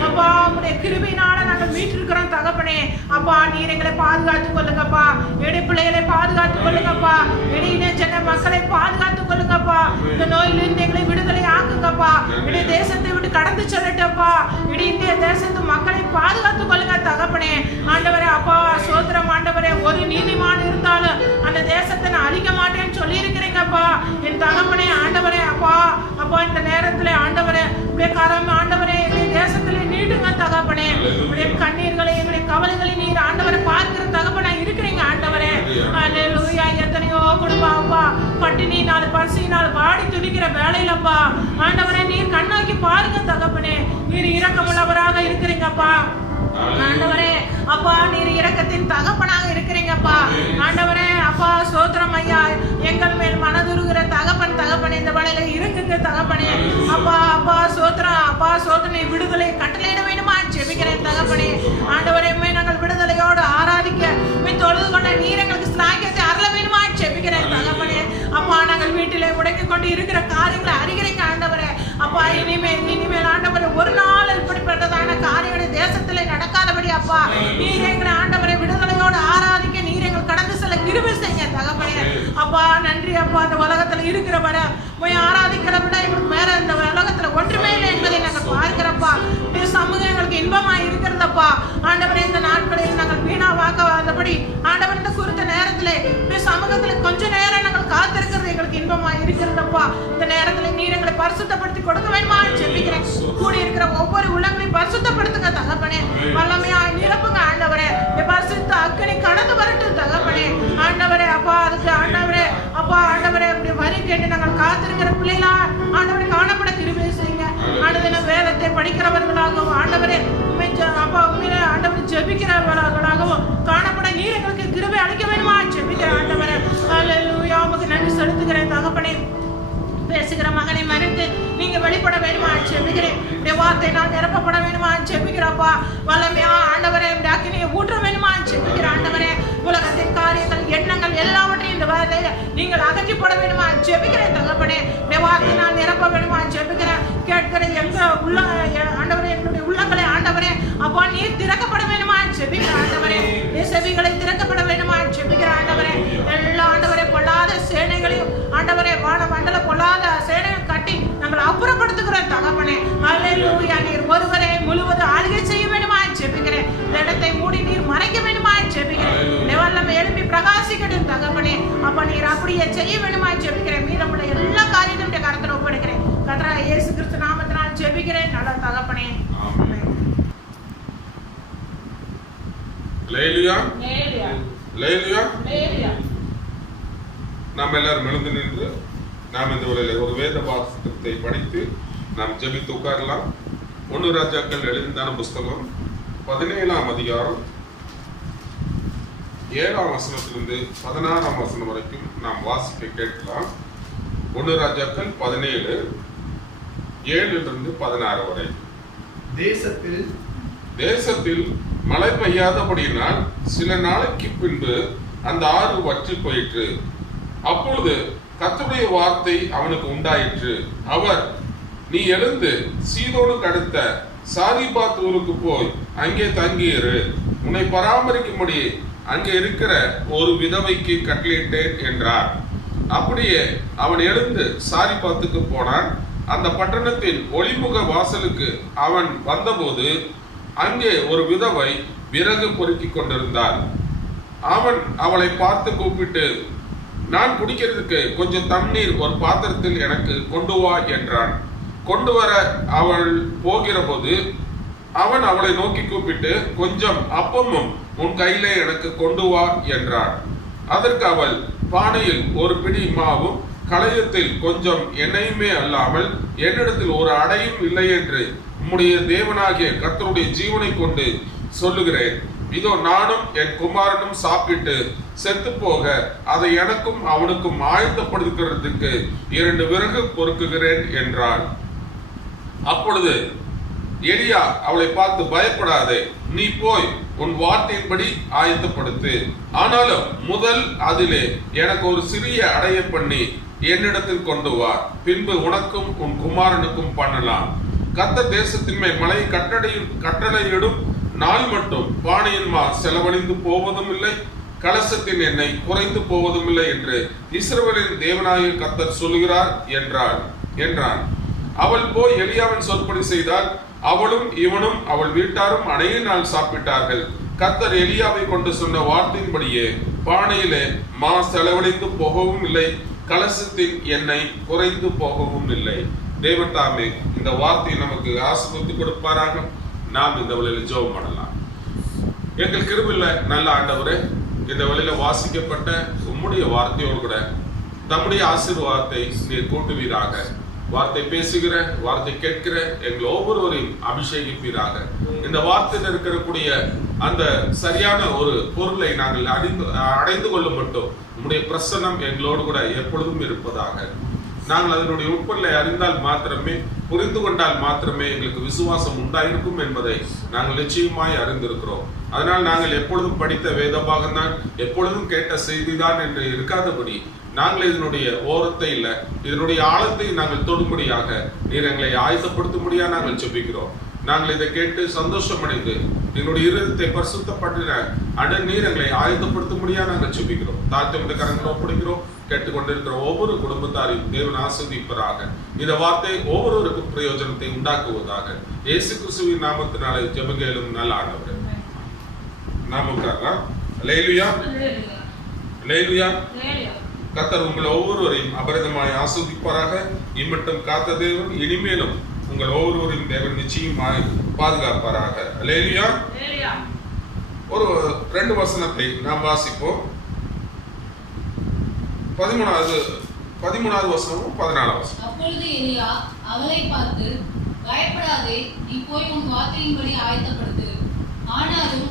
அப்பா. உடைய கிருபையினால நாங்கள் மீட்டிருக்கிறோம் தகப்பனே. அப்பா, நீர் எங்களை பாதுகாத்துக் கொள்ளுங்கப்பா. எடை பிள்ளைகளை பாதுகாத்துக் கொள்ளுங்கப்பா. எடையின ஜன மக்களை பாதுகாத்துக் கொள்ளுங்கப்பா. இந்த நோயிலிருந்து எங்களை விடுதலை ஆக்குங்கப்பா. இடைய தேசத்தை விட்டு கடந்து செல்லட்டப்பா. இடைய இந்திய தேசத்து மக்களை பாதுகாத்துக் கொள்ளுங்க தகப்பனே. ஆண்டவரே அப்பா சோத்திரம் ஆண்டவரே. ஒரு நீதிமான் இருந்தாலும் அந்த தேசத்தை நான் அழிக்க மாட்டேன்னு சொல்லி இருக்கிறீங்கப்பா என் தகப்பனே. ஆண்டவரே அப்பா அப்பா, இந்த நேரத்துல ஆண்டவரே உடைய கரம் ஆண்டவரே எங்களுடைய தேசத்துல நீட்டுங்க தகப்பனே. உடைய கண்ணீர்களை எங்களுடைய கவலைகளை நீர் ஆண்டவரை பார்க்கிற தகப்பனா இருக்கிறீங்க ஆண்டவரே. அல்லேலூயா. எத்தனையோ குடும்பம் அப்பா பட்டினியினால் பசியினால் வாடி துடிக்கிற வேலையிலப்பா ஆண்டவரே நீர் கண்ணாக்கி பாருங்க தகப்பனே. நீர் இரக்கமுள்ளவராக இருக்கிறீங்கப்பா ஆண்டவரே அப்பா. நீர் இரக்கத்தின் தகப்பனாக இருக்கிறீங்கப்பா ஆண்டவரே அப்பா. சோத்திரம் ஐயா. எங்கள் மேல் மனதுருகிற தகப்பனே இந்த வேளையில இருக்குங்க தகப்பனே. அப்பா அப்பா சோத்திரம் அப்பா. சோதனை விடுதலை கட்டளையிட வேண்டுமா ஜெபிக்கிறேன் தகப்பனே. ஆண்டவரே, நாங்கள் விடுதலையோடு ஆராதிக்க தொழுது கொண்ட நீர் எங்களுக்கு ஸ்லாக்கியத்தை அருள வேண்டுமா ஜெபிக்கிறேன் தகப்பனே. அப்பா, நாங்கள் வீட்டிலே உடைக்க கொண்டு இருக்கிற காரியங்களை அறிகிறீங்க ஆண்டவரே. அப்பா, இனிமேல் ஆண்டவரே ஒரு நாள் இப்படிப்பட்டதான காரியங்களை தேசத்துல நடக்காதபடி அப்பா நீர் எங்களை ஆண்டவரை விடுதலையோடு ஆராதிக்க நீர் எங்கள் கடந்து செல்ல கிருபை செய்யுங்க தகப்பனே. அப்பா நன்றி அப்பா. அந்த உலகத்துல இருக்கிற வர போய் ஆராதிக்கிற விட எங்களுக்கு வேற இந்த உலகத்துல ஒன்றுமே இல்லை என்பதை நாங்கள் பார்க்கிறப்பா. சமூகம் எங்களுக்கு இன்பமா இருக்கிறதப்பா ஆண்டவரே. இந்த நாட்களில் நாங்கள் வீணா வாக்காதபடி ஆண்டவர் இந்த குறித்த நேரத்திலே சமூகத்துல கொஞ்ச நேரம் நாங்கள் காத்திருக்கிறது எங்களுக்கு இன்பமா இருக்கிறதப்பா. இந்த நேரத்துல நீர் எங்களை பரிசுத்தப்படுத்தி கொடுக்க வேண்டுமா ஜெபிக்கிறேன். கூடி இருக்கிற ஒவ்வொரு உள்ளங்களையும் பரிசுத்தப்படுத்துங்க தகப்பனே. வல்லமையா நிரப்புங்க ஆண்டவரே. பரிசுத்த அக்கினி கடந்து வரட்டும் தகப்பனே. ஆண்டவரே அப்பா, அதுக்கு ஆண்டவரே அப்பா ஆண்டவரே அப்படி வரி கேட்டு நாங்கள் காத்திருக்கிற பிள்ளைகளா ஆண்டவரை காணப்பட கிருபை செய்யுங்க. ஆண்டவரே, வேதத்தை படிக்கிறவர்களாகவும் ஆண்டவரே அப்பா உண்மையிலே ஆண்டவர் ஜெபிக்கிறவர்களாகவும் காணப்பட நீர் எங்களுக்கு கிருபை அளிக்க வேண்டுமா ஜெபிக்கிற ஆண்டவரே. அல்லேலூயா. உமக்கு நன்றி செலுத்துகிறேன் தகப்பனே. பேசுகிற மகனை மறைத்து நீங்க வெளிப்பட வேண்டுமா ஜெபிக்கிறேன். உடைய வார்த்தை நான் நிரப்பப்பட வேண்டுமா ஜெபிக்கிறப்பா. வல்லமையா ஆண்டவரே அக்கினியை ஊற்ற வேண்டுமா ஜெபிக்கிற ஆண்டவரே. உலகத்தின் காரியங்கள் எண்ணங்கள் எல்லாவற்றையும் இந்த வேலையில நீங்கள் அகற்றி போட வேண்டுமா ஜெபிக்கிறேன் தகப்பனே. உடைய வார்த்தை நான் நிரப்ப வேண்டுமா ஜெபிக்கிறேன். கேட்கிற எங்க உள்ள ஆண்டவரே எங்களுடைய உள்ளங்களை ஆண்டவரே அப்பா நீர் திறக்கப்பட வேண்டுமா ஜெபிக்கிற ஆண்டவரே. செவிகளை திறக்கப்பட வேண்டுமா ஜெபிக்கிற ஆண்டவரே. எல்லா ஆண்டவரே பொல்லாத சேனைகளையும் ஆண்டவரே வான மண்டல பொல்லாத சேனைகள் கட்டி நாங்கள் அப்புறப்படுத்துகிற தகப்பனே. அல்லேலூயா. நீர் ஒருவரே முழுவதும் ஆளுகை செய்ய வேண்டுமா ஜெபிக்கிறேன். இந்த இடத்தை மூடி நீர் மறைக்க வேண்டுமா ஜெபிக்கிறேன். வல்லமை எழுப்பி பிரகாசிக்கட்டும் தகப்பனே. அப்ப நீர் அப்படியே செய்ய வேண்டுமா ஜெபிக்கிறேன். மீதமுள்ள எல்லா காரியத்தையும் கருத்துல ஒப்படைக்கிறேன். கர்த்தரா இயேசு கிறிஸ்து நாமத்தினால் ஜெபிக்கிறேன் நல்ல தகப்பனே. அல்லேலூயா. அல்லேலூயா. நாம் எல்லாரும் எழுந்து நின்று நாம் இந்த வேளையிலே ஒரு வேத வாசகத்தை படித்து நாம் ஜெபித்து உட்காரலாம். 1 ராஜாக்கள் எழுதின புஸ்தகம் 17ஆம் அதிகாரம் 7ஆம் வசனத்திலிருந்து 16ஆம் வசனம் வரைக்கும் நாம் வாசிக்க கேட்கலாம். 1 ராஜாக்கள் 17 7 16 வரை. தேசத்தில் மழை பெய்யாதபடியினால் சில நாளைக்கு பின்பு அந்த ஆறு வற்றி போயிற்று. அப்பொழுது கர்த்தருடைய வார்த்தை அவனுக்கு உண்டாயிற்று. அவர், நீ எழுந்து சீதோனுக்கு அடுத்த சாரிபாத் ஊருக்கு போய் அங்கே தங்கியிரு, உன்னை பராமரிக்கும்படி அங்கே இருக்கிற ஒரு விதவைக்கு கட்டளையிட்டேன் என்றார். அப்படியே அவன் எழுந்து சாரிபாத்துக்கு போனான். அந்த பட்டணத்தின் ஒளிமுக வாசலுக்கு அவன் வந்தபோது அங்கே ஒரு விதவை விறகு பொறுக்கி கொண்டிருந்தாள். அவன் அவளை பார்த்து கூப்பிட்டு, நான் குடிக்கிறதுக்கு கொஞ்சம் தண்ணீர் ஒரு பாத்திரத்தில் எனக்கு கொண்டு வா என்றான். கொண்டு வர அவள் போகிற போது அவன் அவளை நோக்கி கூப்பிட்டு, கொஞ்சம் அப்பமும் உன் கையிலே எனக்கு கொண்டு வா என்றான். அதற்கு அவள், பானையில் ஒரு பிடி மாவும் களையத்தில் கொஞ்சம் எண்ணெயுமே அல்லாமல் என்னிடத்தில் ஒரு அடையும் இல்லை என்று உம்முடைய தேவனாகிய கர்த்தருடைய ஜீவனை கொண்டு சொல்லுகிறேன். இதோ நானும் என் குமாரனும் சாப்பிட்டு செத்து போக அதை எனக்கும் அவனுக்கும் ஆயத்தப்படுத்துகிறதுக்கு 2 விறகு பொறுக்குகிறேன் என்றாள். அப்பொழுது எலியா அவளை பார்த்து, பயப்படாதே, நீ போய் உன் வார்த்தையின்படி ஆயத்தப்படுத்து. ஆனாலும் முதல் அதிலே எனக்கு ஒரு சிறிய அடைய பண்ணி என்னிடத்தில் கொண்டு வா, பின்பு உனக்கும் உன் குமாரனுக்கும் பண்ணலாம். கர்த்தர் தேசத்தின் மேல் மழை கட்டளையிடும் நாள் மட்டும் பானையின் மா செலவழிந்து போவதும் இல்லை, கலசத்தின் எண்ணெய் குறைந்து போவதும் இல்லை என்று இஸ்ரவேலின் தேவனாகிய கர்த்தர் சொல்லுகிறார் என்றான். அவள் போய் எலியாவின் சொற்படி செய்தால் அவளும் இவனும் அவள் வீட்டாரும் அநேக நாள் சாப்பிட்டார்கள். கர்த்தர் எலியாவை கொண்டு சொன்ன வார்த்தையின்படியே பானையிலே மா செலவழிந்து போகவும் இல்லை, கலசத்தின் எண்ணெய் குறைந்து போகவும் இல்லை. தேவன் தாமே இந்த வார்த்தையை நமக்கு ஆசீர்வதித்து கொடுப்பாராக. நாம் இந்த வழியில ஜெபம் பண்ணலாம். எங்கள் கிருபையுள்ள நல்ல ஆண்டவரே, இந்த வழியில வாசிக்கப்பட்ட உம்முடைய வார்த்தையோடு கூட தம்முடைய ஆசீர்வாதத்தை நீர் கூட்டுவீராக. வார்த்தை பேசுகிற, வார்த்தை கேட்கிற எங்கள் ஒவ்வொருவரையும் அபிஷேகிப்பீராக. இந்த வார்த்தையில் இருக்கக்கூடிய அந்த சரியான ஒரு பொருளை நாங்கள் அடைந்து கொள்ள மட்டும் உம்முடைய பிரசன்னம் எங்களோடு கூட எப்பொழுதும் இருப்பதாக. நாங்கள் அதனுடைய உட்பொருளை அறிந்தால் மாத்திரமே, புரிந்து கொண்டால் மாத்திரமே எங்களுக்கு விசுவாசம் உண்டாயிருக்கும் என்பதை நாங்கள் நிச்சயமாய் அறிந்திருக்கிறோம். அதனால் நாங்கள் எப்பொழுதும் படித்த வேதபாகம் தான், எப்பொழுதும் கேட்ட செய்திதான் என்று இருக்காதபடி நாங்கள் இதனுடைய ஓரத்தை இல்லை, இதனுடைய ஆழத்தை நாங்கள் தொடும்படியாக நீர் எங்களை ஆயத்தப்படுத்தும்படியாக நாங்கள் ஜெபிக்கிறோம். நாங்கள் இதை கேட்டு சந்தோஷம் அடைந்து எங்களுடைய இருதயத்தை பரிசுத்தப்படுத்தின நீர் எங்களை ஆயத்தப்படுத்தும்படியாக நாங்கள் ஜெபிக்கிறோம். தாழ்த்த கரங்களை ஒப்படைக்கிறோம். கேட்டுக்கொண்டிருக்கிற ஒவ்வொரு குடும்பத்தாரையும் தேவன் ஆசீர்வதிப்பாராக. இந்த வார்த்தை ஒவ்வொருவருக்கும் பிரயோஜனத்தை உண்டாக்குவதாக. இயேசு கிறிஸ்துவின் நாமத்தினாலே ஜெபங்கேளும் நல்ல ஆண்டவரே. நாம உட்காரலாம். அல்லேலூயா, அல்லேலூயா. கர்த்தர் உங்களை ஒவ்வொருவரையும் அபரிதமாய் ஆசீர்வதிப்பாராக. இம்மட்டும் காத்த தேவன் இனிமேலும் உங்கள் ஒவ்வொருவரையும் தேவன் நிச்சயமாய் பாதுகாப்பாராக. அல்லேலூயா. ஒரு 2 வசனத்தை நாம் வாசிப்போம். 13வது வசனமும் 14வது வசனம். அப்பொழுது எலியா அவளை பார்த்து, பயப்படாதே, நீ போய் உன் வார்த்தையின்படி ஆயத்தப்படுத்து. ஆனாலும்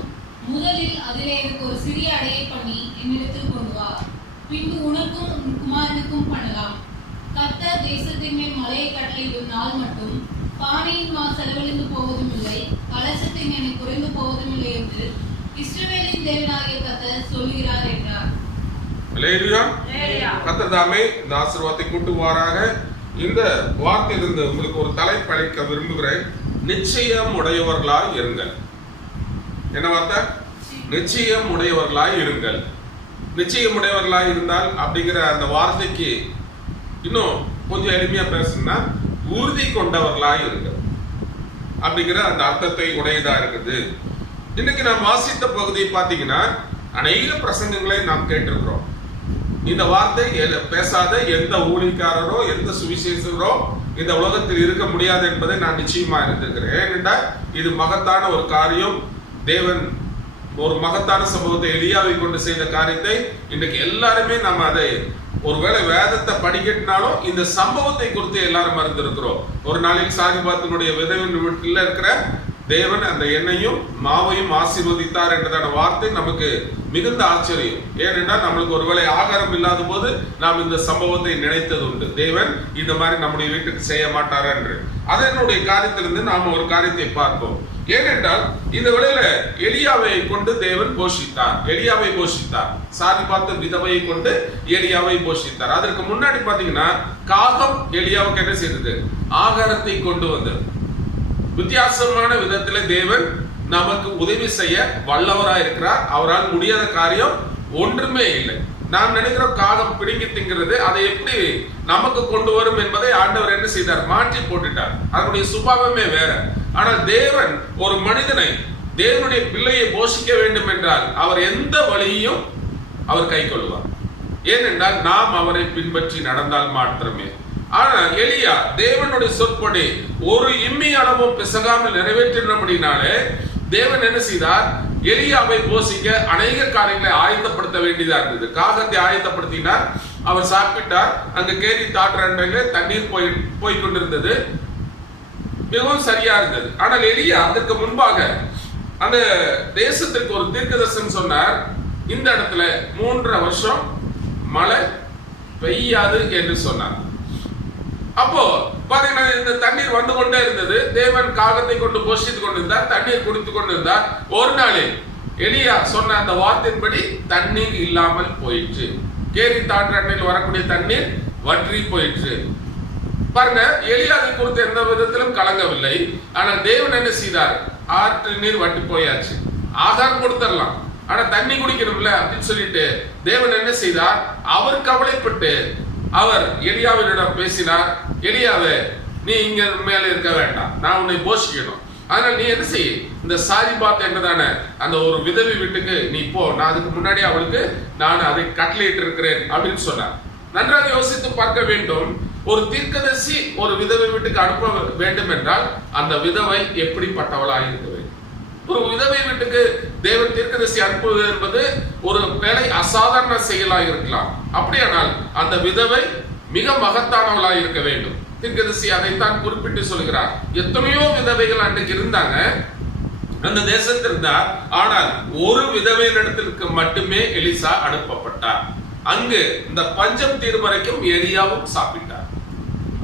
முதலில் அதிலே எனக்கு ஒரு சிறிய அடையை பண்ணி என்னிடத்தில் கொண்டு வா, பின்பு உனக்கும் உன் குமாரனுக்கும் பண்ணலாம். கர்த்தர் தேசத்தின் மேல் மழையை கட்டளையிடும் நாள் மட்டும் பானையின் மா செலவழிந்து போவதும் இல்லை, கலசத்தின் எண்ணெய் குறைந்து போவதும் இல்லை என்று இஸ்ரவேலின் தேவனாகிய கர்த்தர் சொல்லுகிறார் என்றார். அல்லேலூயா. கர்த்தர் தாமே இந்த ஆசீர்வாதத்தை கூட்டுவாராக. இந்த வார்த்தையிலிருந்து உங்களுக்கு ஒரு தலைப்பு அளிக்க விரும்புகிறேன். நிச்சயம் உடையவர்களாய் இருங்கள். என்ன வார்த்தை? நிச்சயம் உடையவர்களாய் இருங்கள். நிச்சயம் உடையவர்களாய் இருந்தால் அப்படிங்கிற அந்த வார்த்தைக்கு இன்னும் கொஞ்சம் எளிமையா பேசணும்னா உறுதி கொண்டவர்களாய் இருங்கள் அப்படிங்கிற அந்த அர்த்தத்தை உடையதா இருக்குது. இன்னைக்கு நாம் வாசித்த பகுதியை பார்த்தீங்கன்னா அநேக பிரசங்கங்களை நாம் கேட்டிருக்கிறோம். இந்த வார்த்தை பேசாத எந்த ஊழியக்காரரோ எந்த சுவிசேஷரோ இந்த உலகத்தில் இருக்க முடியாது என்பதை நான் நிச்சயமா இருந்திருக்கிறேன். ஏனென்றால் இது மகத்தான ஒரு காரியம். தேவன் ஒரு மகத்தான சம்பவத்தை எலியாவை கொண்டு செய்த காரியத்தை இன்றைக்கு எல்லாருமே நம்ம அதை ஒருவேளை வேதத்தை படிக்கட்டினாலும் இந்த சம்பவத்தை குறித்து எல்லாரும் மறந்திருக்கிறோம். ஒரு நாளில் சாரிபாத்தினுடைய விதவின் வீட்டில் இருக்கிற தேவன் அந்த எண்ணெயும் மாவையும் ஆசீர்வதித்தார் என்றதான வார்த்தை நமக்கு மிகுந்த ஆச்சரியம். ஏனென்றால் நம்மளுக்கு ஒருவேளை ஆகாரம் இல்லாத போது நாம் இந்த சம்பவத்தை நினைத்தது உண்டு. தேவன் இந்த மாதிரி நம்முடைய வீட்டுக்கு செய்ய மாட்டார் என்று. அதனுடைய காரியத்திலிருந்து நாம் ஒரு காரியத்தை பார்ப்போம். ஏனென்றால் இந்த வேளையில எலியாவை கொண்டு தேவன் போஷித்தார். எலியாவை போஷித்தார். சாரிபாத் விதவையை கொண்டு எலியாவை போஷித்தார். அதற்கு முன்னாடி பாத்தீங்கன்னா காகம் எலியாவுக்கு என்ன செய்தது? ஆகாரத்தை கொண்டு வந்தது. வித்தியாசமான விதத்துல தேவன் நமக்கு உதவி செய்ய வல்லவராய் இருக்கிறார். அவரால் முடியாத காரியம் ஒன்றுமே இல்லை. நாம் நினைக்கிற காகம் பிடுங்கி திங்கிறது அதை எப்படி நமக்கு கொண்டு வரும் என்பதை ஆண்டவர் என்ன செய்தார்? மாற்றி போட்டுட்டார். அதனுடைய சுபாவமே வேற. ஆனால் தேவன் ஒரு மனிதனை, தேவனுடைய பிள்ளையை போஷிக்க வேண்டும் என்றால் அவர் எந்த வழியையும் அவர் கை கொள்வார். ஏனென்றால் நாம் அவரை பின்பற்றி நடந்தால் மாத்திரமே. ஆனா எலியா தேவனுடைய சொற்படி ஒரு இம்மி அளவும் பிசகாமல் நிறைவேற்றினபடினாலே தேவன் என்ன செய்தார்? எலியாவை போஷிக்க அநேக காரியங்களை ஆயத்தப்படுத்த வேண்டியதா இருந்தது. காகத்தை ஆயத்தப்படுத்தினார், அவர் சாப்பிட்டார். அங்க கேரி தாட்டுற தண்ணீர் போய் கொண்டிருந்தது, மிகவும் சரியா இருந்தது. ஆனால் எலியா அதற்கு முன்பாக அந்த தேசத்திற்கு ஒரு தீர்க்கதரிசனம் சொன்னார், இந்த இடத்துல 3.5 வருஷம் மழை பெய்யாது என்று சொன்னார். அப்போ பாத்தீங்கன்னா இந்த தண்ணீர் வந்து கொண்டே இருந்தது. தேவன் காகத்தை கொண்டு போஷித்துக் கொண்டிருந்தார், தண்ணீர் குடித்துக் கொண்டிருந்தார். ஒரு நாளில் எலியா சொன்ன அந்த வார்த்தையின்படி தண்ணீர் இல்லாமல் போயிற்று. கேரி தாற்றாண்டில் வரக்கூடிய தண்ணீர் வற்றி போயிற்று. பாருங்க, எலியா அதை குறித்து எந்த விதத்திலும் கலங்கவில்லை. ஆனால் தேவன் என்ன செய்தார்? ஆற்று நீர் வற்றி போயாச்சு, ஆகாரம் கொடுத்துடலாம், ஆனா தண்ணி குடிக்கணும்ல அப்படின்னு சொல்லிட்டு தேவன் என்ன செய்தார்? அவர் கவலைப்பட்டு அவர் எலியாவினிடம் பேசினார், எலியாவே நீ இங்க மேல இருக்க வேண்டாம், நான் உன்னை போஷிக்கணும். அதனால நீ என்ன செய்ய, இந்த சாரிபாத் என்றதான அந்த ஒரு விதவி வீட்டுக்கு நீ போ, நான் அதுக்கு முன்னாடி அவளுக்கு நான் அதை கட்டளையிட்டு இருக்கிறேன் அப்படின்னு சொன்னார். நன்றாக யோசித்து பார்க்க வேண்டும். ஒரு தீர்க்கதரிசி ஒரு விதவை வீட்டுக்கு அனுப்ப வேண்டும் என்றால் அந்த விதவை எப்படிப்பட்டவளாக இருக்க வேண்டும்? ஒரு விதவை வீட்டுக்கு தேவன் தீர்க்கதரிசி அனுப்புவது என்பது ஒரு வேலை அசாதாரண செயலாக இருக்கலாம். அப்படியானால் அந்த விதவை மிக மகத்தானவளாக இருக்க வேண்டும். தீர்க்கதரிசி அதைத்தான் குறிப்பிட்டு சொல்கிறார். எத்தனையோ விதவைகள் அன்றைக்கு இருந்தாங்க அந்த தேசத்தில் இருந்தார். ஆனால் ஒரு விதவையினிடத்திற்கு மட்டுமே எலிசா அனுப்பப்பட்டார். அங்கு இந்த பஞ்சம் தீரும் வரைக்கும் எலியாவும் சாப்பிட்டார்,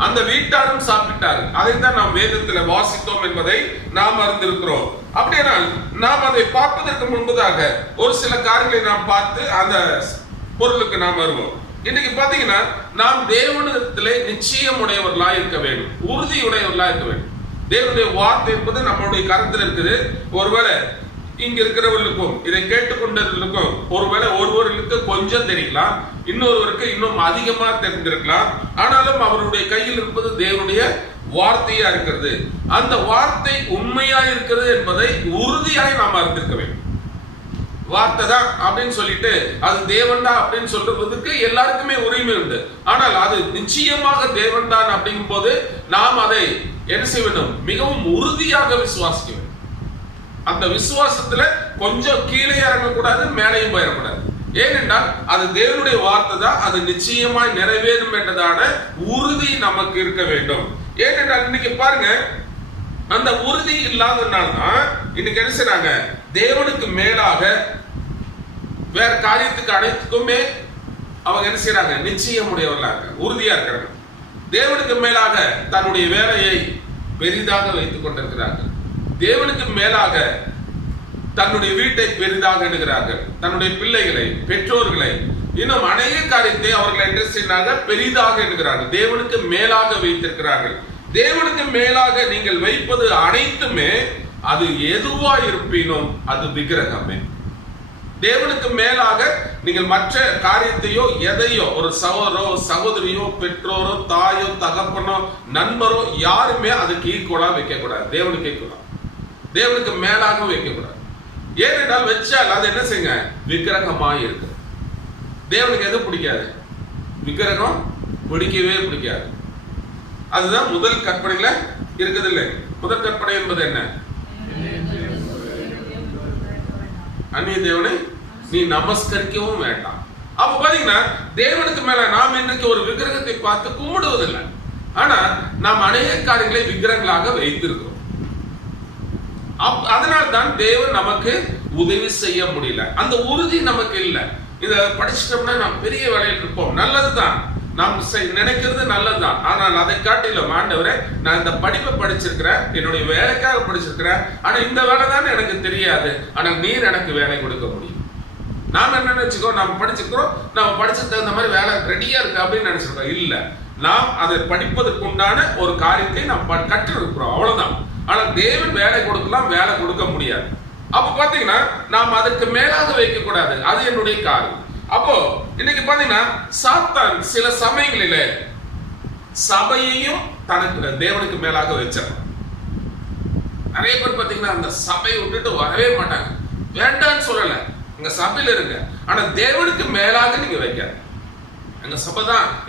அந்த வீட்டாரும் சாப்பிட்டார். அதைத்தான் நாம் வேதத்தில் வாசித்தோம் என்பதை நாம் அறிந்திருக்கிறோம். அப்படியானால் நாம் அதை பார்ப்பதற்கு முன்பதாக ஒரு சில காரியங்களை நாம் பார்த்து அந்த பொருளுக்கு நாம் வருவோம். இன்னைக்கு பாத்தீங்கன்னா நாம் தேவனிடத்திலே நிச்சயம் உடையவர்களா இருக்க வேண்டும், உறுதியுடையவர்களா இருக்க வேண்டும். தேவனுடைய வார்த்தை என்பது நம்மளுடைய கருத்தில் இருக்குது. ஒருவேளை இங்க இருக்கிறவர்களுக்கும் இதை கேட்டுக்கொண்டவர்களுக்கும் ஒருவேளை ஒருவருக்கு கொஞ்சம் தெரியலாம், இன்னொருவருக்கு இன்னும் அதிகமா தெரிந்திருக்கலாம். ஆனாலும் அவருடைய கையில் இருப்பது தேவனுடைய வார்த்தையா இருக்கிறது. அந்த வார்த்தை உண்மையா இருக்கிறது என்பதை உறுதியாய் நாம் அறிந்திருக்க வேண்டும். வார்த்தை தான் அப்படின்னு சொல்லிட்டு அது தேவன் தான் அப்படின்னு சொல்றதுக்கு எல்லாருக்குமே உரிமை உண்டு. ஆனால் அது நிச்சயமாக தேவன் தான் அப்படிங்கும் போது நாம் அதை என்ன செய்ய வேண்டும்? மிகவும் உறுதியாக விசுவாசிக்க வேண்டும். அந்த விசுவாசத்துல கொஞ்சம் கீழே இறங்கக்கூடாது, மேலையும் போயிடக்கூடாது. ஏனென்றால் அது தேவனுடைய வார்த்தை தான், அது நிச்சயமாய் நிறைவேறும் என்றதான உறுதி நமக்கு இருக்க வேண்டும். ஏனென்றால் இன்னைக்கு பாருங்க, அந்த உறுதி இல்லாதனால்தான் இன்னைக்கு என்ன செய்றாங்க? தேவனுக்கு மேலாக வேற காரியத்துக்கு அனைத்துக்குமே அவங்க என்ன செய்யறாங்க? நிச்சயம் உடையவர்களா இருக்காங்க, உறுதியா இருக்கிறாங்க. தேவனுக்கு மேலாக தன்னுடைய வேலையை பெரிதாக வைத்துக் கொண்டிருக்கிறார்கள். தேவனுக்கு மேலாக தன்னுடைய வீட்டை பெரிதாக எண்ணுகிறார்கள், தன்னுடைய பிள்ளைகளை, பெற்றோர்களை, இன்னும் அநேக காரியத்தை அவர்கள் என்ன செய்கிறார்கள்? பெரிதாக எண்ணுகிறார்கள், தேவனுக்கு மேலாக வைத்திருக்கிறார்கள். தேவனுக்கு மேலாக நீங்கள் வைப்பது அனைத்துமே அது எதுவா இருப்பினும் அது விக்கிரகமே. தேவனுக்கு மேலாக நீங்கள் மற்ற காரியத்தையோ எதையோ, ஒரு சகோதரோ சகோதரியோ பெற்றோரோ தாயோ தகப்பனோ நண்பரோ யாருமே அதுக்கு ஈக்குவலா வைக்க கூடாது. தேவனுக்கு ஈக்குவலா, தேவனுக்கு மேலாக வைக்க கூடாது. ஏனென்றால் வச்சால் அது என்ன செய்யுங்க? விக்கிரகமாய் இருக்கு. தேவனுக்கு எது பிடிக்காது? விக்கிரகம் பிடிக்கவே பிடிக்காது. அதுதான் முதல் கற்பனையில இருக்குது இல்லை? முதல் கற்பனை என்பது என்ன? அந்நிய தேவனை நீ நமஸ்கரிக்கவும் வேண்டாம். அப்ப பாத்தீங்கன்னா தேவனுக்கு மேல நாம் இன்றைக்கு ஒரு விக்கிரகத்தை பார்த்து கும்பிடுவதில்லை. ஆனா நாம் அநேக காரியங்களை விக்கிரகங்களாக வைத்திருக்கிறோம். அதனால் தான் தேவன் நமக்கு உதவி செய்ய முடியல. அந்த உறுதி நமக்கு இல்லை. இத படிச்சிட்டோம்னா நாம் பெரிய வேலையில் இருப்போம், நல்லதுதான், நாம் நினைக்கிறது நல்லதுதான். ஆனால் அதை காட்டிலும் ஆண்டவரே, நான் இந்த படிப்பை படிச்சிருக்கிறேன், என்னுடைய வேலைக்காக படிச்சிருக்கிறேன், ஆனா இந்த வேலை தான் எனக்கு தெரியாது, ஆனா நீர் எனக்கு வேலை கொடுக்க முடியும். நாம என்ன நினைச்சுக்கோ, நாம படிச்சிருக்கிறோம், நாம படிச்சதுக்கு தகுந்த மாதிரி வேலை ரெடியா இருக்கு அப்படின்னு நினைச்சிருக்கோம். இல்ல, நாம் அதை படிப்பதற்கு உண்டான ஒரு காரியத்தை நாம் கற்று இருக்கிறோம், அவ்வளவுதான். ஆனா தேவன் வேலை கொடுக்கலாம், வேலை கொடுக்க முடியாது. அப்ப பாத்தீங்கன்னா நாம் அதற்கு மேலாக வைக்க கூடாது. அது என்னுடைய காரியம். அப்போ இன்னைக்கு பாத்தீங்கன்னா சாத்தான் சில சமயங்களில சபையையும் தனக்கு தேவனுக்கு மேலாக வச்சார். நிறைய பேர் பாத்தீங்கன்னா அந்த சபையை விட்டுட்டு வரவே மாட்டாங்க. வேண்டான்னு சொல்லல, எங்க சபையில இருங்க, ஆனா தேவனுக்கு மேலாக நீங்க வைக்க.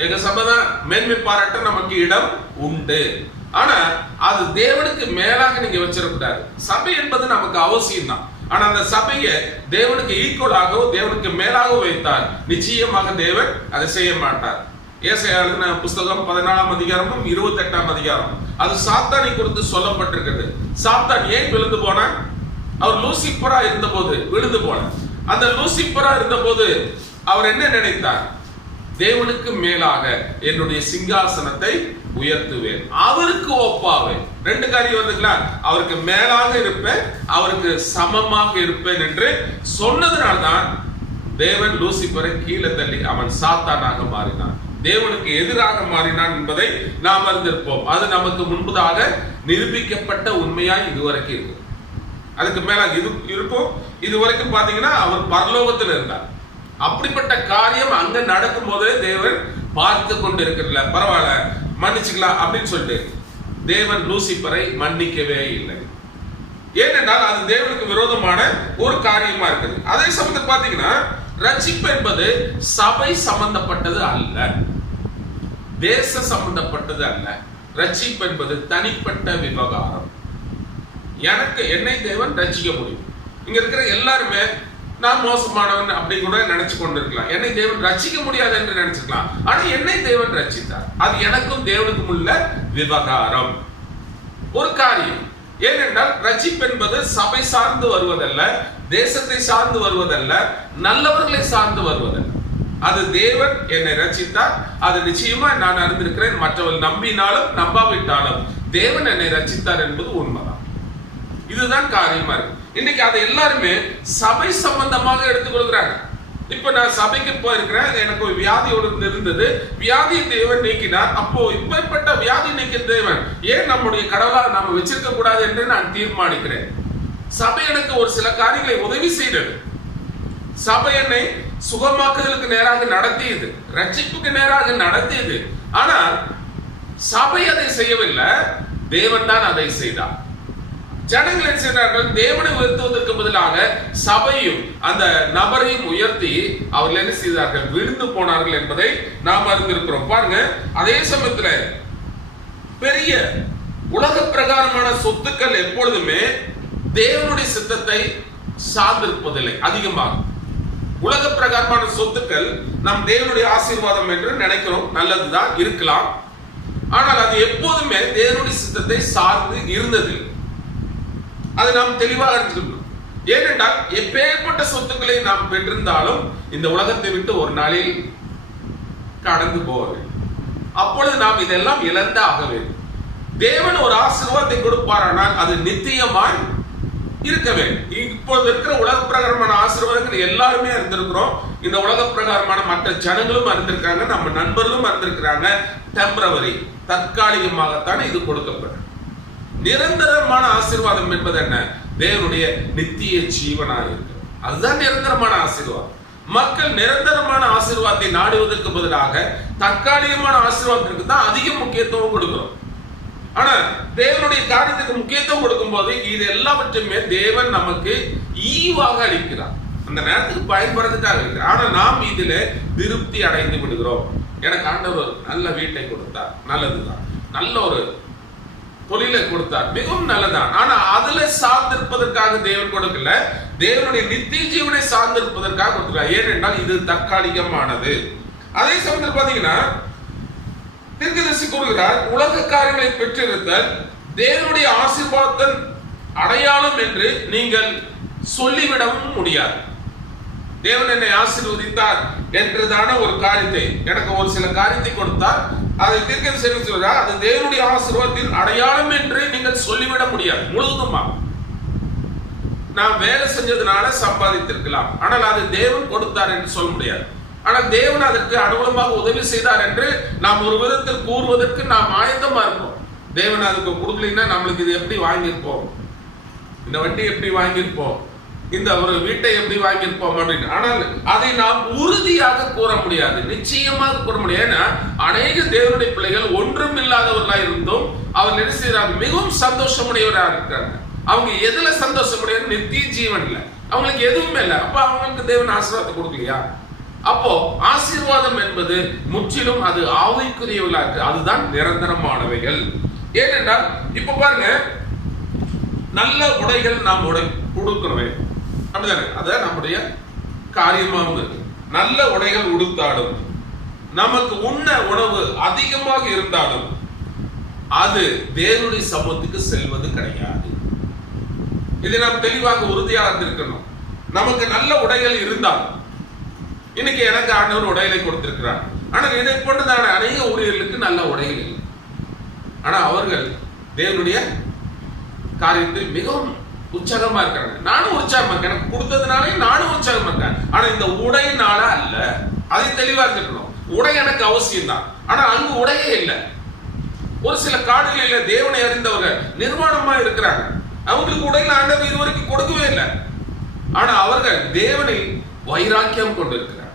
எங்க சபைதான் மேன்மை பாராட்ட நமக்கு இடம் உண்டு. ஆனா அது தேவனுக்கு மேலாக நீங்க வச்சிடக்கூடாது. சபை என்பது நமக்கு அவசியம் தான். ஆனா அந்த சபையை தேவனுக்கு ஈக்குவலாகவோ தேவனுக்கு மேலாகவோ வைத்தால் நிச்சயமாக தேவன் அதை செய்ய மாட்டார். ஏசாயா எழுதின புஸ்தகம் 14ஆம் அதிகாரமும் 28ஆம் அதிகாரம் அது சாத்தானை குறித்து சொல்லப்பட்டிருக்கிறது. சாத்தான் ஏன் விழுந்து போனான்? அவர் லூசிபரா இருந்த போது விழுந்து போனார். அந்த லூசிபரா இருந்த போது அவர் என்ன நினைத்தார்? தேவனுக்கு மேலாக என்னுடைய சிங்காசனத்தை உயர்த்துவேன், அவருக்கு ஒப்பாவேன். ரெண்டு காரியம் வந்துங்களா? அவருக்கு மேலாக இருப்பேன், அவருக்கு சமமாக இருப்பேன் என்று சொன்னதுனால்தான் தேவன் லூசிபரை கீழே தள்ளி அவன் சாத்தானாக மாறினான், தேவனுக்கு எதிராக மாறினான் என்பதை நாம் அறிந்திருப்போம். அது நமக்கு முன்பதாக நிரூபிக்கப்பட்ட உண்மையாய் இதுவரைக்கும் இருக்கு. அதுக்கு மேலாக இது இருக்கும். இதுவரைக்கும் பாத்தீங்கன்னா அவர் பரலோகத்தில் இருந்தார். அப்படிப்பட்ட காரியம் அங்க நடக்கும் போது தேவன் பார்த்து கொண்டு இருக்கிறல, பரவாயில்ல மன்னிச்சுக்கலாம் அப்படின்னு சொல்லிட்டு தேவன் லூசிபரை மன்னிக்கவே இல்லை. ஏனென்றால் அது தேவனுக்கு விரோதமான ஒரு காரியமா இருக்குது. அதே சமயத்தில் பாத்தீங்கன்னா ரட்சிப்பு என்பது சபை சம்பந்தப்பட்டது அல்ல, தேச சம்பந்தப்பட்டது அல்ல. ரட்சிப்பு என்பது தனிப்பட்ட விவகாரம். என்னை தேவன் ரட்சிக்க முடியும். இங்க இருக்கிற எல்லாருமே நான் மோசமானவன் அப்படி கூட நினைச்சு கொண்டிருக்கலாம். என்னை தேவன் ரட்சிக்க முடியாது என்று நினைச்சுக்கலாம். ஆனா என்னை தேவன் ரட்சித்தார். அது எனக்கும் தேவனுக்கும் உள்ள விவகாரம், ஒரு காரியம். ஏனென்றால் ரட்சிப்பு என்பது சபை சார்ந்து வருவதல்ல, தேசத்தை சார்ந்து வருவதல்ல, நல்லவர்களை சார்ந்து வருவதல்ல. அது தேவன் என்னை ரட்சித்தார். அது நிச்சயமா நான் அறிந்திருக்கிறேன். மற்றவர்கள் நம்பினாலும் நம்பாவிட்டாலும் தேவன் என்னை ரட்சித்தார் என்பது உண்மைதான். இதுதான் காரியமா இருக்கு. இன்னைக்கு அதை எல்லாருமே சபை சம்பந்தமாக எடுத்துக்கொள்கிறாங்க. இப்ப நான் சபைக்கு போயிருக்கிறேன், எனக்கு ஒரு வியாதியோடு இருந்தது, வியாதியை தேவன் நீக்கினார். அப்போ இப்பேற்பட்ட வியாதி நீக்கிய தேவன் ஏன் நம்முடைய கடவுளா நாம வச்சிருக்க கூடாது என்று நான் தீர்மானிக்கிறேன். சபை எனக்கு ஒரு சில காரியங்களை உதவி செய்தது. சபை என்னை சுகமாக்குதலுக்கு நேராக நடத்தியது, ரட்சிப்புக்கு நேராக நடத்தியது. ஆனால் சபை அதை செய்யவில்லை, தேவன் தான் அதை செய்தார். ஜனங்கள் என்ன செய்தார்கள்? தேவனை உயர்த்துவதற்கு பதிலாக சபையும் அந்த நபரையும் உயர்த்தி அவர்கள் என்ன செய்தார்கள்? விழுந்து போனார்கள் என்பதை நாம் அறிந்திருக்கிறோம். பாருங்க, அதே சமயத்துல பெரிய உலக பிரகாரமான சொத்துக்கள் எப்பொழுதுமே தேவனுடைய சித்தத்தை சார்ந்திருப்பதில்லை. அதிகமாக உலக பிரகாரமான சொத்துக்கள் நம் தேவனுடைய ஆசீர்வாதம் என்று நினைக்கிறோம், நல்லதுதான் இருக்கலாம். ஆனால் அது எப்போதுமே தேவனுடைய சித்தத்தை சார்ந்து இருந்ததில்லை. அது நாம் தெளிவாக அறிந்திருக்கிறோம். ஏனென்றால் எப்பேற்பட்ட சொத்துக்களை நாம் பெற்றிருந்தாலும் இந்த உலகத்தை விட்டு ஒரு நாளில் கடந்து போக வேண்டும். அப்பொழுது நாம் இதெல்லாம் இழந்து ஆக வேண்டும். தேவன் ஒரு ஆசீர்வாதத்தை கொடுப்பாரானால் அது நித்தியமாய் இருக்க வேண்டும். இப்போது இருக்கிற உலக பிரகாரமான ஆசீர்வாதங்கள் எல்லாருமே அறிந்திருக்கிறோம். இந்த உலக பிரகாரமான மற்ற ஜனங்களும் அறிந்திருக்காங்க, நம்ம நண்பர்களும் அறிந்திருக்கிறாங்க. டெம்பரவரி, தற்காலிகமாகத்தான் இது கொடுக்கப்படும். நிரந்தரமான ஆசீர்வாதம் என்பது என்ன? தேவனுடைய நித்திய ஜீவனாக இருக்கிறது. அதுதான் நிரந்தரமான ஆசீர்வாதம். மக்கள் நிரந்தரமான ஆசீர்வாதத்தை நாடுவதற்கு பதிலாக தற்காலிகமான ஆசீர்வாதத்திற்கு தான் அதிக முக்கியத்துவம் கொடுக்கிறோம். ஆனா தேவனுடைய காரியத்துக்கு முக்கியத்துவம் கொடுக்கும் போது இது எல்லாவற்றையுமே தேவன் நமக்கு ஈவாக அளிக்கிறார், அந்த நேரத்துக்கு பயன்படுறதுக்காக இருக்கிறார். ஆனா நாம் இதுல திருப்தி அடைந்து விடுகிறோம். எனக்கு ஆண்டவர் ஒரு நல்ல வீட்டை கொடுத்தார், நல்லதுதான். நல்ல ஒரு தொழிலை கொடுத்தார், மிகவும் நல்லதான். ஆனா அதுல சார்ந்திருப்பதற்காக தேவன் கொடுக்கல, தேவனுடைய நித்திய ஜீவனை சார்ந்திருப்பதற்காக கொடுக்கிறார். ஏனென்றால் இது தற்காலிகமானது. அதே சமயத்தில் பாத்தீங்கன்னா தீர்க்கதரிசி கூறுகிறார், உலக காரியங்களை பெற்றிருத்தல் தேவனுடைய ஆசீர்வாதத்தின் அடையாளம் என்று நீங்கள் சொல்லிவிடவும் முடியாது. தேவன் என்னை ஆசீர்வதித்தார் என்றதான ஒரு காரியத்தை, எனக்கு ஒரு சில காரியத்தை கொடுத்தார், அதை தீர்க்கதரிசி சொல்கிறார், அது தேவனுடைய ஆசீர்வாதத்தின் அடையாளம் என்று நீங்கள் சொல்லிவிட முடியாது. முழுதுமா நான் வேலை செஞ்சதுனால சம்பாதித்திருக்கலாம், ஆனால் அது தேவன் கொடுத்தார் என்று சொல்ல முடியாது. ஆனால் தேவன் அதற்கு அனுகூலமாக உதவி செய்தார் என்று நாம் ஒரு விதத்தில் கூறுவதற்கு நாம் ஆயத்தமா இருக்கோம். தேவன் அதுக்கு கொடுக்கலைன்னா நம்மளுக்கு இது எப்படி வாங்கியிருப்போம், இந்த வண்டி எப்படி வாங்கியிருப்போம், இந்த ஒரு வீட்டை எப்படி வாங்கியிருப்போம் அப்படின்னு. ஆனால் அதை நாம் உறுதியாக கூற முடியாது, நிச்சயமாக கூற முடியாது. ஏன்னா அநேக தேவனுடைய பிள்ளைகள் ஒன்றும் இல்லாதவர்களா இருந்தும் அவர் என்ன செய்யறாங்க, மிகவும் சந்தோஷமுடையவராக இருக்கிறாங்க. அவங்க எதுல சந்தோஷமுடையவர், நித்திய ஜீவன்ல. அவங்களுக்கு எதுவுமே இல்லை. அப்ப அவங்களுக்கு தேவன் ஆசீர்வாதத்தை கொடுக்கலையா? அப்போ ஆசீர்வாதம் என்பது முற்றிலும் அது ஆவிக்குரியவர்களா இருக்கு. அதுதான் நிரந்தரமானவைகள். ஏனென்றால் இப்ப பாருங்க, நல்ல உடைகள் நாம் உடுக்கணுமே, அப்படிதானே? அதான் நம்முடைய காரியமாகவும் இருக்கு. நல்ல உடைகள் உடுத்தாலும் நமக்கு உண்ண உணவு அதிகமாக இருந்தாலும் அது தேவனுடைய சமூகத்துக்கு செல்வது கிடையாது. இதை நாம் தெளிவாக உறுதியாக இருந்திருக்கணும். நமக்கு நல்ல உடைகள் இருந்தால், இன்னைக்கு எனக்கு ஆண்டவர் உடைகளை கொடுத்திருக்கிறார். ஆனால் இதை போன்றதான அநேக ஊழியர்களுக்கு நல்ல உடைகள் இல்லை. ஆனா அவர்கள் தேவனுடைய காரியத்தில் மிகவும் உற்சாகமா இருக்காங்க. நானும் உற்சாகமா இருக்கேன், எனக்கு கொடுத்ததுனாலே நானும் உற்சாகமா இருக்கேன். ஆனா இந்த உடையினால அல்ல, அதை தெளிவா இருக்கணும். உடை எனக்கு அவசியம் தான், ஆனா அங்கு உடையே இல்லை. ஒரு சில காடுகளில் தேவனை அறிந்தவர்கள் நிர்வாணமா இருக்கிறாங்க. அவங்களுக்கு உடையில ஆண்டவர் இதுவரைக்கும் கொடுக்கவே இல்லை. ஆனா அவர்கள் தேவனில் வைராக்கியம் கொண்டு இருக்கிறார்.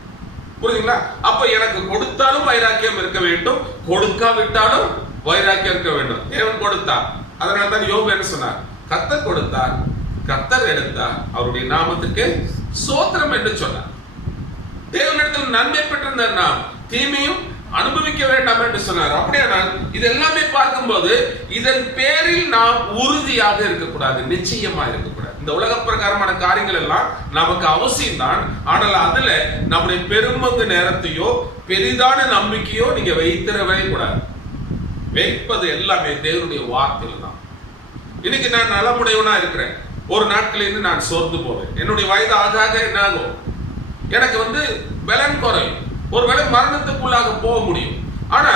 புரியுதுங்களா? அப்ப எனக்கு கொடுத்தாலும் வைராக்கியம் இருக்க வேண்டும், கொடுக்காவிட்டாலும் வைராக்கியம் இருக்க வேண்டும். தேவன் கொடுத்தார். அதனால தான் யோபு என்ன சொன்னார், கர்த்தர் கொடுத்தார், கர்த்தர் எடுத்தார், அவருடைய நாமத்துக்கு ஸ்தோத்திரம் என்று சொன்னார். தேவனிடத்தில் நன்மை பெற்றிருந்தார், நாம் தீமையும் அனுபவிக்க வேண்டாம் என்று சொன்னார். அப்படியானால் இது எல்லாமே பார்க்கும்போது இதன் பேரில் நாம் உறுதியாக இருக்கக்கூடாது, நிச்சயமா இருக்கக்கூடாது. இந்த உலக பிரகாரமான காரியங்கள் எல்லாம் நமக்கு அவசியம் தான். ஆனால் அதுல நம்முடைய பெரும்பங்கு நேரத்தையோ பெரிதான நம்பிக்கையோ நீங்க வைத்திடவே கூடாது. வைப்பது எல்லாமே தேவனுடைய வார்த்தையில தான். இன்னைக்கு நான் நலமுடையவனா இருக்கிறேன், ஒரு நாட்களில் நான் சோர்ந்து போவேன். என்னுடைய வயது ஆக என்ன ஆகும், எனக்கு பலன் குறையும். ஒருவேளை மரணத்துக்குள்ளாக போக முடியும். ஆனா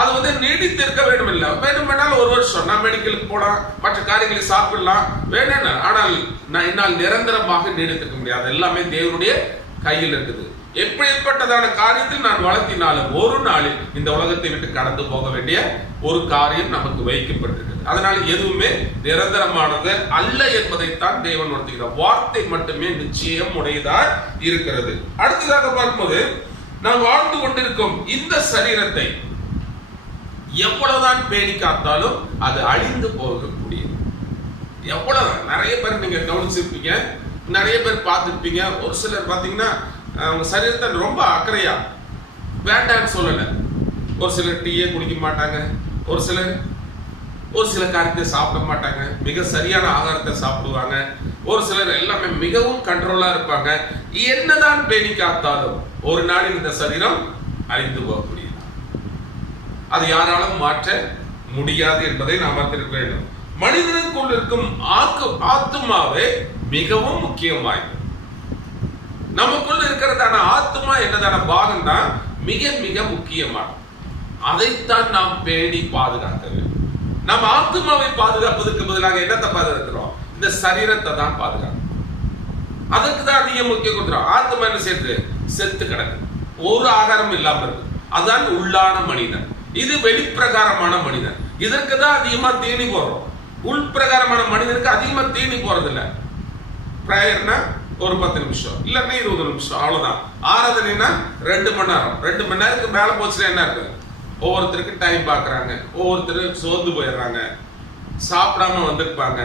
அது நீடித்திருக்க வேண்டும் இல்லை. வேண்டுமென்றால் ஒரு வருஷம் நான் மெடிக்கலுக்கு போலாம், மற்ற காரியங்களை சாப்பிடலாம், வேணும். ஆனால் நான் என்னால் நிரந்தரமாக நீடித்திருக்க முடியாது. எல்லாமே தேவனுடைய கையில் இருக்குது. எப்படிப்பட்டதான காரியத்தில் நான் வளர்த்தினாலும் ஒரு நாளில் இந்த உலகத்தை விட்டு கடந்து போக வேண்டிய ஒரு காரியம் நமக்கு வைக்கப்பட்டிருக்கிறது. அதனால எதுவுமே நிரந்தரமானது அல்ல என்பதைத்தான் தேவன் உணர்த்துகிறார். வார்த்தை மட்டுமே நிச்சயம் உடையதா இருக்கிறது. அடுத்ததாக பார்க்கும்போது, நாம் வாழ்ந்து கொண்டிருக்கும் இந்த சரீரத்தை எவ்வளவுதான் பேணி காத்தாலும் அது அழிந்து போகக்கூடியது. எவ்வளவுதான், நிறைய பேர் நீங்க கவனிச்சிருப்பீங்க, நிறைய பேர் பார்த்துருப்பீங்க. ஒரு சிலர் பார்த்தீங்கன்னா அவங்க சரீரத்தை ரொம்ப அக்கறையா வேண்டான்னு சொல்லல. ஒரு சிலர் டீயே குடிக்க மாட்டாங்க, ஒரு சில காரியத்தை சாப்பிட மாட்டாங்க, மிக சரியான ஆகாரத்தை சாப்பிடுவாங்க. ஒரு சிலர் எல்லாமே மிகவும் கண்ட்ரோலா இருப்பாங்க. என்னதான் பேணி காத்தாலும் ஒரு நாளில் இந்த சரீரம் அழிந்து போகக்கூடியது. அது யாராலும் மாற்ற முடியாது என்பதை நாம் அறிந்திருக்க வேண்டும். மனிதனுக்குள் இருக்கும் ஆத்துமாவே மிகவும் முக்கியமானது. நமக்குள்ள இருக்கிறதான ஆத்மா என்னதான பாகம் தான் மிக மிக முக்கியமானது. அதைத்தான் நாம் பேணி பாதுகாக்க வேண்டும். நம்ம ஆத்மாவை பாதுகாப்பதற்கு பதிலாக என்னத்தை பாதுகாக்கிறோம், இந்த சரீரத்தை தான் பாதுகாக்கிறோம். அதுக்கு தான் அதிக முக்கியம் கொடுக்கிறோம். ஆத்மா என்ன செய்யுது, செத்து கிடக்கு, ஒரு ஆகாரம் இல்லாம இருக்கு. அதான் உள்ளான மனிதன். இது வெளிப்பிரகாரமான மனிதன். இதற்கு தான் அதிகமா தீனி போடுறோம். உள்பிரகாரமான மனிதனுக்கு அதிகமா தீனி போறது இல்லை. பிரேயர்னா ஒரு 10 நிமிஷம் இல்லன்னா 20 நிமிஷம், அவ்வளவுதான். ஆராதனைனா 2 மணி நேரம். 2 மணி நேரத்துக்கு மேல போச்சுன்னா என்ன இருக்கு, ஒவ்வொருத்தருக்கு டைம் பாக்குறாங்க, ஒவ்வொருத்தருக்கு சோர்ந்து போயிடுறாங்க, சாப்பிடாம வந்திருப்பாங்க.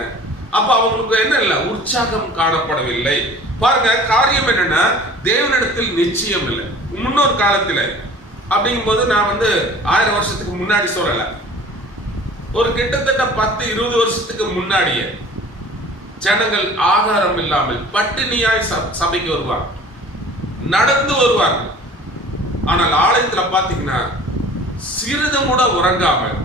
அப்ப அவங்களுக்கு என்ன இல்லை, உற்சாகம் காணப்படவில்லை. பாருங்க, காரியம் என்னன்னா தேவனிடத்தில் நிச்சயம் இல்லை. முன்னொரு காலத்துல அப்படிங்கும் போது நான் 1000 வருஷத்துக்கு முன்னாடி சொல்லல, ஒரு கிட்டத்தட்ட 10-20 வருஷத்துக்கு முன்னாடியே ஜனங்கள் ஆகாரம் இல்லாமல் பட்டினியாய் சபைக்கு வருவாங்க, நடந்து வருவாங்க. ஆனால் ஆலயத்துல பாத்தீங்கன்னா சிறிதும் கூட உறங்காமல்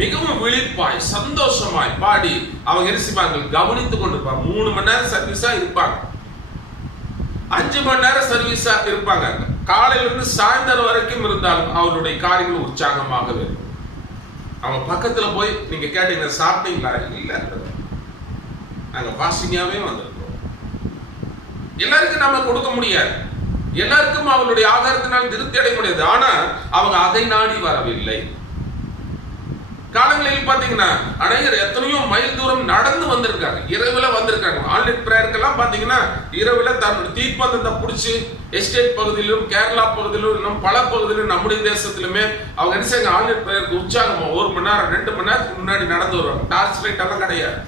மிகவும் விழிப்பாய் சந்தோஷமாய் பாடி அவங்க எரிசிப்பாங்க, கவனித்துக் கொண்டிருப்பாங்க. 3 மணி நேரம் சர்வீஸா இருப்பாங்க, 5 மணி நேரம் சர்வீஸா இருப்பாங்க. காலையிலிருந்து சாயந்தரம் வரைக்கும் இருந்தாலும் அவருடைய காரியங்கள் உற்சாகமாக இருக்கும். அவங்க பக்கத்துல போய் நீங்க கேட்டீங்க, சாப்பிட்டீங்களா? இல்ல, நாங்க பாசிங்காவே வந்திருக்கோம். எல்லாருக்கும் நாம கொடுக்க முடியாது, எல்லாருக்கும் அவங்களுடைய ஆகாரத்தினால் திருப்தி அடைய முடியாது. ஆனா அவங்க அதை நாடி வரவில்லை. காலங்களில் பாத்தீங்கன்னா அநேகர் எத்தனையோ மைல் தூரம் நடந்து வந்திருக்காங்க, இரவுல வந்திருக்காங்க. ஆல்நைட் பிரேயருக்கெல்லாம் பாத்தீங்கன்னா இரவுல தன்னோட தீப்பந்தத்தை பிடிச்சி எஸ்டேட் பகுதியிலும் கேரளா பகுதியிலும் இன்னும் பல பகுதியிலும் நம்முடைய தேசத்திலுமே அவங்க என்ன செய்ய ஆல்நைட் பிரேயருக்கு உற்சாகமா 1 மணி நேரம் 2 மணி நேரத்துக்கு முன்னாடி நடந்து வருவாங்க. டார்ச் லைட் எல்லாம் கிடையாது.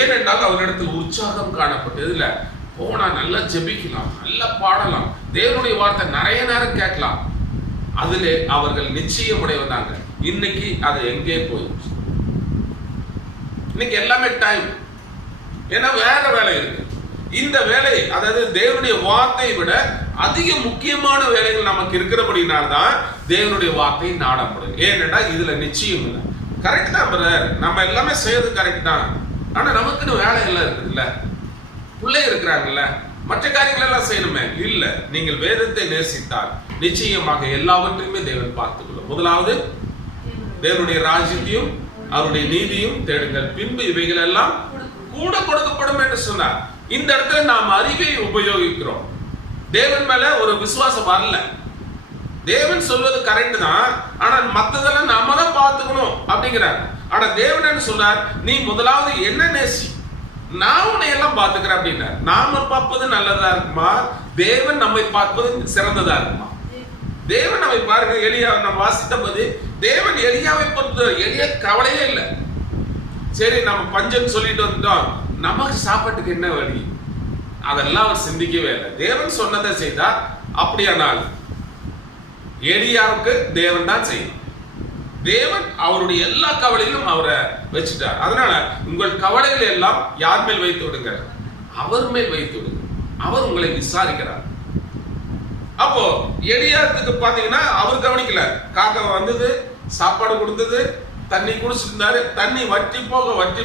ஏனென்றால் அவரிடத்தில் உற்சாகம் காணப்பட்டது. இதுல போனா நல்லா ஜெபிக்கலாம், நல்லா பாடலாம், தேவனுடைய வார்த்தை நிறைய நேரம் கேட்கலாம். அதிலே அவர்கள் நிச்சயமுடையவதாங்க. இன்னைக்கு அது எங்கே போயிடுச்சு? இன்னைக்கு எல்லாமே டைம், ஏன்னா வேற வேலை இருக்கு. இந்த வேலை, அதாவது தேவனுடைய வார்த்தையை விட அதிக முக்கியமான வேலைகள் நமக்கு இருக்கிறபடினால்தான் தேவனுடைய வார்த்தை நாடப்படும். ஏன்னா இதுல நிச்சயம் இல்லை. கரெக்ட் தான் பிரதர், நம்ம எல்லாமே செய்யறது கரெக்ட் தான். ஆனா நமக்குன்னு வேலை எல்லாம் இருக்குதுல்ல, பிள்ளை இருக்கிறாங்கல்ல, மற்ற காரியங்கள் எல்லாம் செய்யணுமே. இல்ல, நீங்கள் வேதத்தை நேசித்தால் நிச்சயமாக எல்லாவற்றையுமே தேவன் பார்த்துக்கொள்ளும். முதலாவது தேவனுடைய ராஜ்யத்தையும் அவருடைய நீதியும் தேடுங்கள், பின்பு இவைகள் எல்லாம் கூட கொடுக்கப்படும் என்று சொன்னார். இந்த இடத்துல நாம் அறிவை உபயோகிக்கிறோம். தேவன் மேல ஒரு விசுவாசம் வரல. தேவன் சொல்வது கரெக்ட் தான், ஆனா மத்ததெல்லாம் நாம தான் பார்த்துக்கணும் அப்படிங்கிறார். ஆனா தேவன் என்ன சொன்னார்? நீ முதலாவது என்ன நேசி, நான் உன்னை எல்லாம் பார்த்துக்கிறேன் அப்படின்னா. நாம பார்ப்பது நல்லதா இருக்குமா, தேவன் நம்மை பார்ப்பது சிறந்ததா இருக்குமா? தேவன் நம்மை பாருங்க, எலியா நம்ம வாசித்த போது தேவன் எலியாவை பொறுத்த எலியா கவலையே இல்லை. சரி நம்ம பஞ்சம் சொல்லிட்டு வந்துட்டோம், நமக்கு சாப்பாட்டுக்கு என்ன வழி, அதெல்லாம் அவர் சிந்திக்கவே இல்லை. தேவன் சொன்னதை செய்தார். அப்படியானால் எலியாவுக்கு தேவன் தான் செய்யும். தேவன் அவருடைய எல்லா கவலையிலும் அவரை வச்சுட்டார். அதனால உங்கள் கவலைகளை எல்லாம் யார் மேல் வைத்து விடுங்க? அவர் மேல் வைத்து விடுங்க. அவர் உங்களை விசாரிக்கிறார். அப்போ எலியாத்துக்கு பாத்தீங்கன்னா அவர் கவனிக்கல. காக்கா வந்தது, சாப்பாடு கொடுத்தது, தண்ணி குடிச்சிருந்தாரு. தண்ணி வற்றி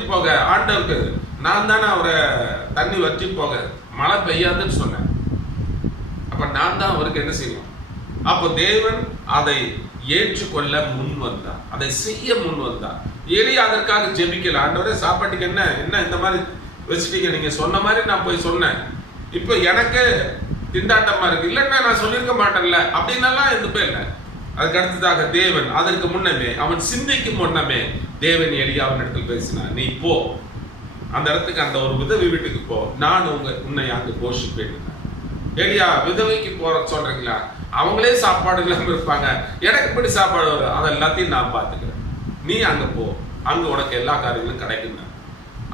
போக ஆண்டவருக்கு நான் தானே அவரை தண்ணி வற்றி போக மழை பெய்யாதுன்னு சொன்னேன். அப்ப நான் தான் அவருக்கு என்ன செய்யணும்? அப்போ தேவன் அதை ஏற்றுக்கொள்ள முன் வந்தார், அதை செய்ய முன் வந்தார். எலியா அதற்காக ஜெபிக்கல. ஆண்டவரே சாப்பாட்டுக்கு என்ன இந்த மாதிரி வச்சுட்டீங்க, நீங்க சொன்ன மாதிரி நான் போய் சொன்னேன், இப்போ எனக்கு திண்டாட்டமா இருக்கு, இல்லைன்னா நான் சொல்லியிருக்க மாட்டேன்ல அப்படின்னெல்லாம் எந்த பேர் இல்லை. அதுக்கு அடுத்ததாக தேவன் அதற்கு முன்னமே, அவன் சிந்திக்கும் முன்னமே தேவன் எலியாவின் இடத்தில் பேசினார். நீ போ, அந்த இடத்துக்கு, அந்த ஒரு விதவை வீட்டுக்கு போ, நான் உன்னை அங்கு போஷிப்பேன். எலியா விதவைக்கு போற சொல்றீங்களா? அவங்களே சாப்பாடு இல்லாம இருப்பாங்க, எனக்கு இப்படி சாப்பாடு வரும், அதை எல்லாத்தையும் நான் பார்த்துக்கிறேன், நீ அங்க போ, அங்க உனக்கு எல்லா காரியங்களும் கிடைக்கும்.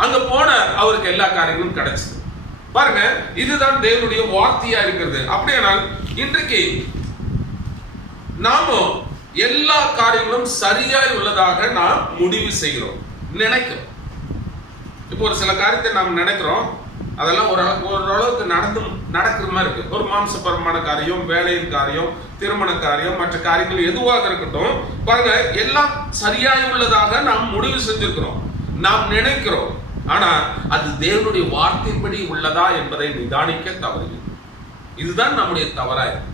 அங்க போன அவருக்கு எல்லா காரியங்களும் கிடைச்சது. பாருங்க, இதுதான் தேவனுடைய வார்த்தையா இருக்கிறது. அப்படியானால் இன்றைக்கு நாம எல்லா காரியங்களும் சரியாய் உள்ளதாக நாம் முடிவு செய்கிறோம், நினைக்கிறோம். இப்போ ஒரு சில காரியத்தை நாம் நினைக்கிறோம், அதெல்லாம் ஓரளவுக்கு நடக்கிற மாதிரி இருக்கு. ஒரு மாம்சபரமான காரியம், வேலையின் காரியம், திருமண காரியம், மற்ற காரியங்கள் எதுவாக இருக்கட்டும், பாருங்க எல்லாம் சரியாய் உள்ளதாக நாம் முடிவு செஞ்சிருக்கிறோம், நாம் நினைக்கிறோம். ஆனா அது தேவனுடைய வார்த்தைப்படி உள்ளதா என்பதை நிதானிக்க தவறு. இதுதான் நம்முடைய தவறா இருக்கு.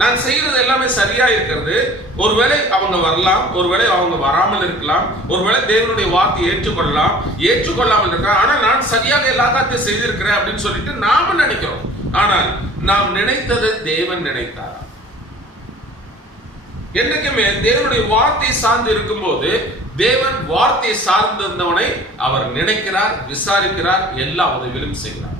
நான் செய்யறது எல்லாமே சரியா இருக்கிறது. ஒருவேளை அவங்க வரலாம், ஒருவேளை அவங்க வராமல் இருக்கலாம், ஒருவேளை தேவனுடைய வார்த்தையை ஏற்றுக்கொள்ளாமல் இருக்கலாம். ஆனா நான் சரியாக எல்லா காரியத்தையும் செய்திருக்கிறேன் அப்படின்னு சொல்லிட்டு நாம நினைக்கிறோம். ஆனால் நாம் நினைத்தது தேவன் நினைத்தாரா? என்றைக்குமே தேவனுடைய வார்த்தை சார்ந்து இருக்கும் போது தேவன் வார்த்தை சார்ந்திருந்தவனை அவர் நினைக்கிறார், விசாரிக்கிறார், எல்லா உதவிகளும் செய்கிறார்.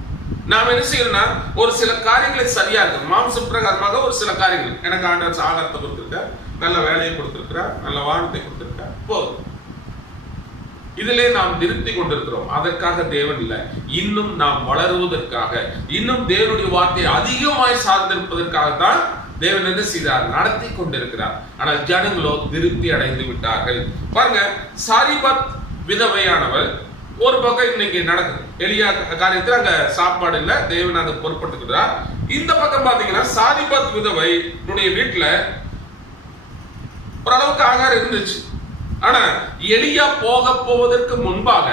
நாம் என்ன செய்யணும்னா, ஒரு சில காரியங்களை சரியா இருக்கு, மாம்ச பிரகாரமாக ஒரு சில காரியங்கள், எனக்கு ஆண்டவர் ஆகாரத்தை கொடுத்திருக்கார், நல்ல வேலையை கொடுத்திருக்கிறார், நல்ல வானத்தை கொடுத்திருக்கார், போதும், இதிலே நாம் திருப்தி கொண்டிருக்கிறோம். அதற்காக தேவன் இல்லை, இன்னும் நாம் வளருவதற்காக, இன்னும் தேவனுடைய வார்த்தையை அதிகமாய் சார்ந்திருப்பதற்காக தான் தேவன் என்ன செய்தார்? நடத்தி கொண்டிருக்கிறார். ஆனால் ஜனங்களோ திருப்தி அடைந்து விட்டார்கள். பாருங்க, சாரிபாத் விதவையானவள் ஒரு பக்கம் இன்னைக்கு நடக்குது, எலியா காரியத்தில் அங்க சாப்பாடு இல்லை, தேவன் அதை பொறுப்பட்டுக்கிறார். இந்த பக்கம் பாத்தீங்கன்னா சாரிபாத் விதவை வீட்டுல ஓரளவுக்கு ஆகாரம் இருந்துச்சு. ஆனா எலியா போவதற்கு முன்பாக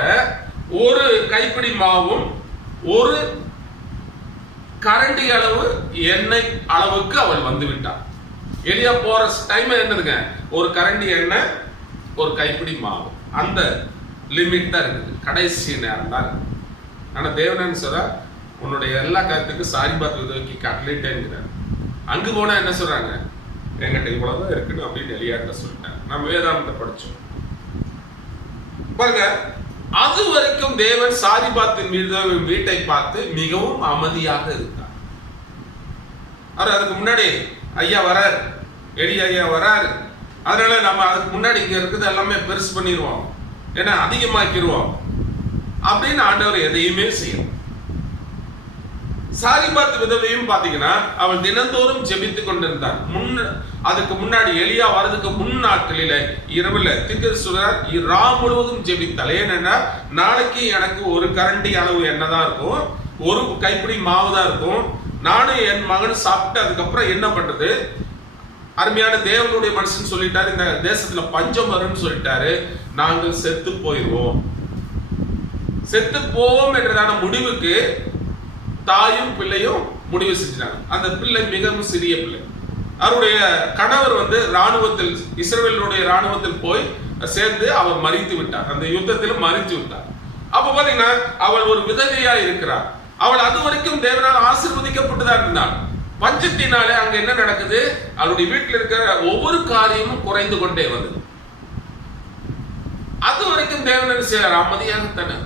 ஒரு கைப்பிடி மாவும் ஒரு கரண்டி அளவு எண்ணெய் அளவுக்கு அவள் வந்து விட்டார். எலியா போற டைம் என்னதுங்க? ஒரு கரண்டி எண்ணெய், ஒரு கைப்பிடி மாவு, அந்த லிமிட் தான் இருக்குது, கடைசி நேரம் தான் இருக்கு. ஆனா தேவன் சொல்ற, உன்னுடைய எல்லா கருத்துக்கும் சாரிபாத் விதவைக்கு கட்டளைட்டேங்கிறார். அங்கு போனா என்ன சொல்றாங்க? என்கிட்ட இவ்வளவுதான் இருக்குன்னு அப்படின்னு எலியாட்ட சொல்லிட்டாங்க. நம்ம வேதாந்தத்தை படிச்சோம். பாருங்க, அது வரைக்கும் தேவன் சாரிபாத்தின் வீட்டை பார்த்து மிகவும் அமைதியாக இருந்தார். அதுக்கு முன்னாடி ஐயா வராரு, எடி ஐயா வராரு, அதனால நம்ம அதுக்கு முன்னாடி இங்க இருக்குது எல்லாமே பெருசு பண்ணிடுவோம், ஏன்னா அதிகமாக்கிடுவோம் அப்படின்னு ஆண்டவர் எதையுமே செய்யணும். சாரிபாத் விதவையும் பாத்தீங்கன்னா அவள் தினந்தோறும் ஜெபித்து கொண்டிருந்தார். அதுக்கு முன்னாடி எலியா வரதுக்கு முன் நாட்களில இரவுல தீர்க்கதரிசியார் இரா முழுவதும் ஜெபித்தாள். ஏன்னா நாளைக்கு எனக்கு ஒரு கரண்டி அளவு எண்ணெய் தான் இருக்கும், ஒரு கைப்பிடி மாவு தான் இருக்கும், நானும் என் மகனும் சாப்பிட்டு அதுக்கப்புறம் என்ன பண்றது? அருமையான தேவனுடைய மனுஷன் சொல்லிட்டாரு, இந்த தேசத்துல பஞ்சம் வரும்னு சொல்லிட்டாரு, நாங்கள் செத்து போயிடுவோம், செத்து போவோம் என்றதான முடிவுக்கு தாயும் பிள்ளையும் முடிவு செஞ்சாங்க. அந்த பிள்ளை மிகவும் சிறிய பிள்ளை. அவருடைய கணவர் ராணுவத்தில், இஸ்ரவேலுடைய ராணுவத்தில் போய் சேர்ந்து அவர் மரித்து விட்டார், அந்த யுத்தத்தில் மரித்து விட்டார். அப்ப பாத்தீங்கன்னா அவள் ஒரு விதவையா இருக்கிறார். அவள் அது வரைக்கும் தேவனால் ஆசீர்வதிக்கப்பட்டுதான் இருந்தாள். பஞ்சத்தினாலே அங்க என்ன நடக்குது? அவளுடைய வீட்டில் இருக்கிற ஒவ்வொரு காரியமும் குறைந்து கொண்டே வந்தது. அது வரைக்கும் தேவன் செய்யறார், அமைதியாகத்தானே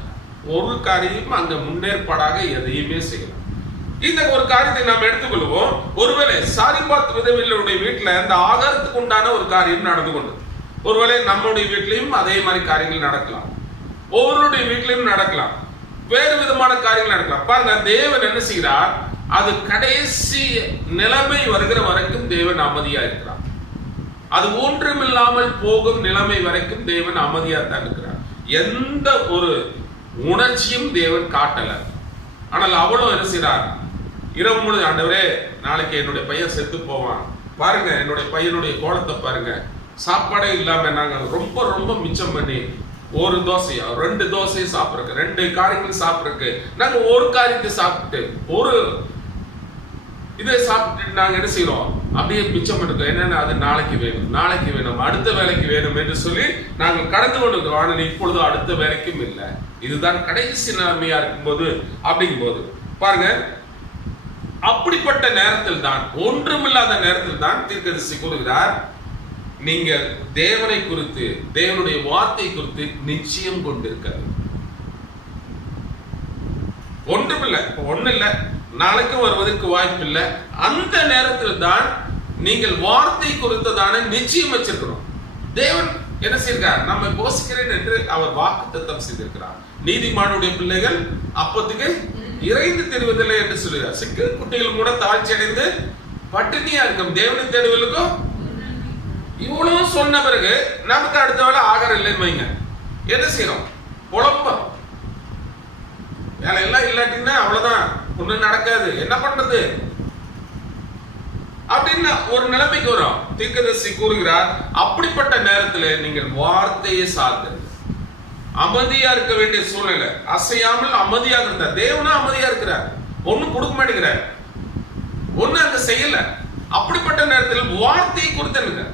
ஒரு காரியம் அங்க முன்னேற்பாடாக எதையுமே செய்யலாம். இந்த ஒரு காரியத்தை நாம் எடுத்துக்கொள்வோம். ஒருவேளை சாரிபாத் விதவைகளுடைய வீட்டுல இந்த ஆகாரத்துக்கு உண்டான ஒரு காரியம் நடந்து கொண்டது. ஒருவேளை நம்முடைய வீட்டிலையும் அதே மாதிரி காரியங்கள் நடக்கலாம், ஒவ்வொருடைய வீட்டிலையும் நடக்கலாம், வேறு விதமான காரியங்கள் நடக்கலாம். பாருங்க, தேவன் என்ன செய்கிறார்? அது கடைசி நிலைமை வருகிற வரைக்கும் தேவன் அமைதியா இருக்கிறார். அது ஒன்றுமில்லாமல் போகும் நிலைமை வரைக்கும் தேவன் அமைதியா தான் இருக்கிறார். எந்த ஒரு உணர்ச்சியும் தேவன் காட்டல. ஆனால் அவளும் என்ன செய்றார்? இரவு முழு, ஆண்டவரே நாளைக்கு என்னுடைய பையன் செத்து போவான், பாருங்க என்னுடைய பையனுடைய கோலத்தை பாருங்க, சாப்பாடே இல்லாம நாங்க ரொம்ப ரொம்ப மிச்சம் பண்ணி ஒரு தோசையா 2 தோசையை சாப்பிட்றக்கு, 2 காரியங்கள் சாப்பிட்றக்கு, நாங்க ஒரு காரியத்தை சாப்பிட்டு ஒரு இதை சாப்பிட்டு நாங்க என்ன செய்யறோம்? அப்படியே மிச்சம் பண்ணிருக்கோம். என்னன்னா அது நாளைக்கு வேணும், நாளைக்கு வேணும், அடுத்த வேலைக்கு வேணும் என்று சொல்லி நாங்கள் கடந்து கொண்டிருக்கிறோம். ஆனால் இப்பொழுது அடுத்த வேலைக்கும் இல்லை. இதுதான் கடைசி நிலைமையா இருக்கும்போது, அப்படிங்கும் போது பாருங்க, அப்படிப்பட்ட நேரத்தில் தான், ஒன்றுமில்லாத நேரத்தில் தான் தீர்க்கதரிசி கூறுகிறார், நீங்க தேவனை குறித்து, தேவனுடைய வார்த்தை குறித்து நிச்சயம் கொண்டிருக்கிறது. ஒன்றுமில்லை, ஒண்ணு இல்லை, நாளைக்கும் வருவதற்கு வாய்ப்பு இல்லை. அந்த நேரத்தில் தான் நீங்கள் வார்த்தை குறித்ததான நிச்சயம் வச்சிருக்கிறோம். தேவன் என்ன செய்கிறார்? நம்மை போஷிக்கிறேன் என்று அவர் வாக்குத்தத்தம் செய்திருக்கிறார். நீதிமானுடைய பிள்ளைகள் அப்பத்துக்கு இறைந்து தெரிவதில்லை என்று சொல்கிறார். சிக்கு குட்டிகள் கூட தாழ்ச்சி அடைந்து பட்டினியா இருக்கும், தேவனை தேடுவதற்கும் இவ்வளவு சொன்ன பிறகு நமக்கு அடுத்த வேலை ஆகாரம் இல்லைன்னு வைங்க, என்ன செய்யறோம்? குழப்பம். வேலை எல்லாம் இல்லாட்டின்னா அவ்வளவுதான், ஒண்ணும் நடக்காது, என்ன பண்றது அப்படின்னு ஒரு நிலைமைக்கு வரும். தீர்க்கதரிசி கூறுகிறார், அப்படிப்பட்ட நேரத்தில் நீங்கள் வார்த்தையை சார்ந்து அமைதியா இருக்க வேண்டிய சூழ்நிலை, அசையாமல் அமைதியாக இருந்தார். தேவனா அமைதியா இருக்கிறார், ஒண்ணும் கொடுக்க மாட்டேங்கிறார், ஒண்ணு அங்க செய்யல. அப்படிப்பட்ட நேரத்தில் வார்த்தையை கொடுத்துருங்க.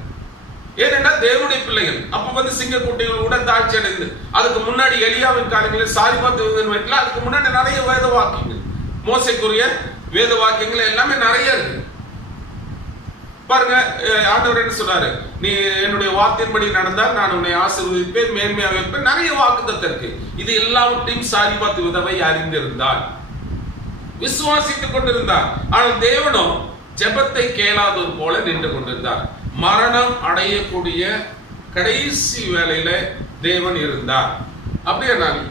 ஏனென்றா தேவனுடைய பிள்ளைகள் அப்ப சிங்க குட்டிகள் கூட தாழ்ச்சி அடைந்து, அதுக்கு முன்னாடி எலியாவின் காரியங்களில் சாரிபாத் வீட்டில் அதுக்கு முன்னாடி நிறைய வேத வாக்கியங்கள், மோசைக்குரிய வேத வாக்கியங்கள் எல்லாமே நிறைய இருக்கு. பாருங்க, ஆண்டவர் என்ன சொன்னாரு? நீ என்னுடைய வார்த்தையின்படி நடந்தால் நான் உன்னை ஆசீர்வதிப்பேன், மேன்மையாக வைப்பேன், நிறைய வாக்குத்தத்தம் இருக்கு. இது எல்லாவற்றையும் சாரிபாத் விதவை அறிந்திருந்தார், விசுவாசித்துக் கொண்டிருந்தார். ஆனால் தேவனோ ஜெபத்தை கேளாதது போல நின்று கொண்டிருந்தார். மரணம் அடையக்கூடிய கடைசி வேளையில தேவன் இருந்தார். அப்படியே நான்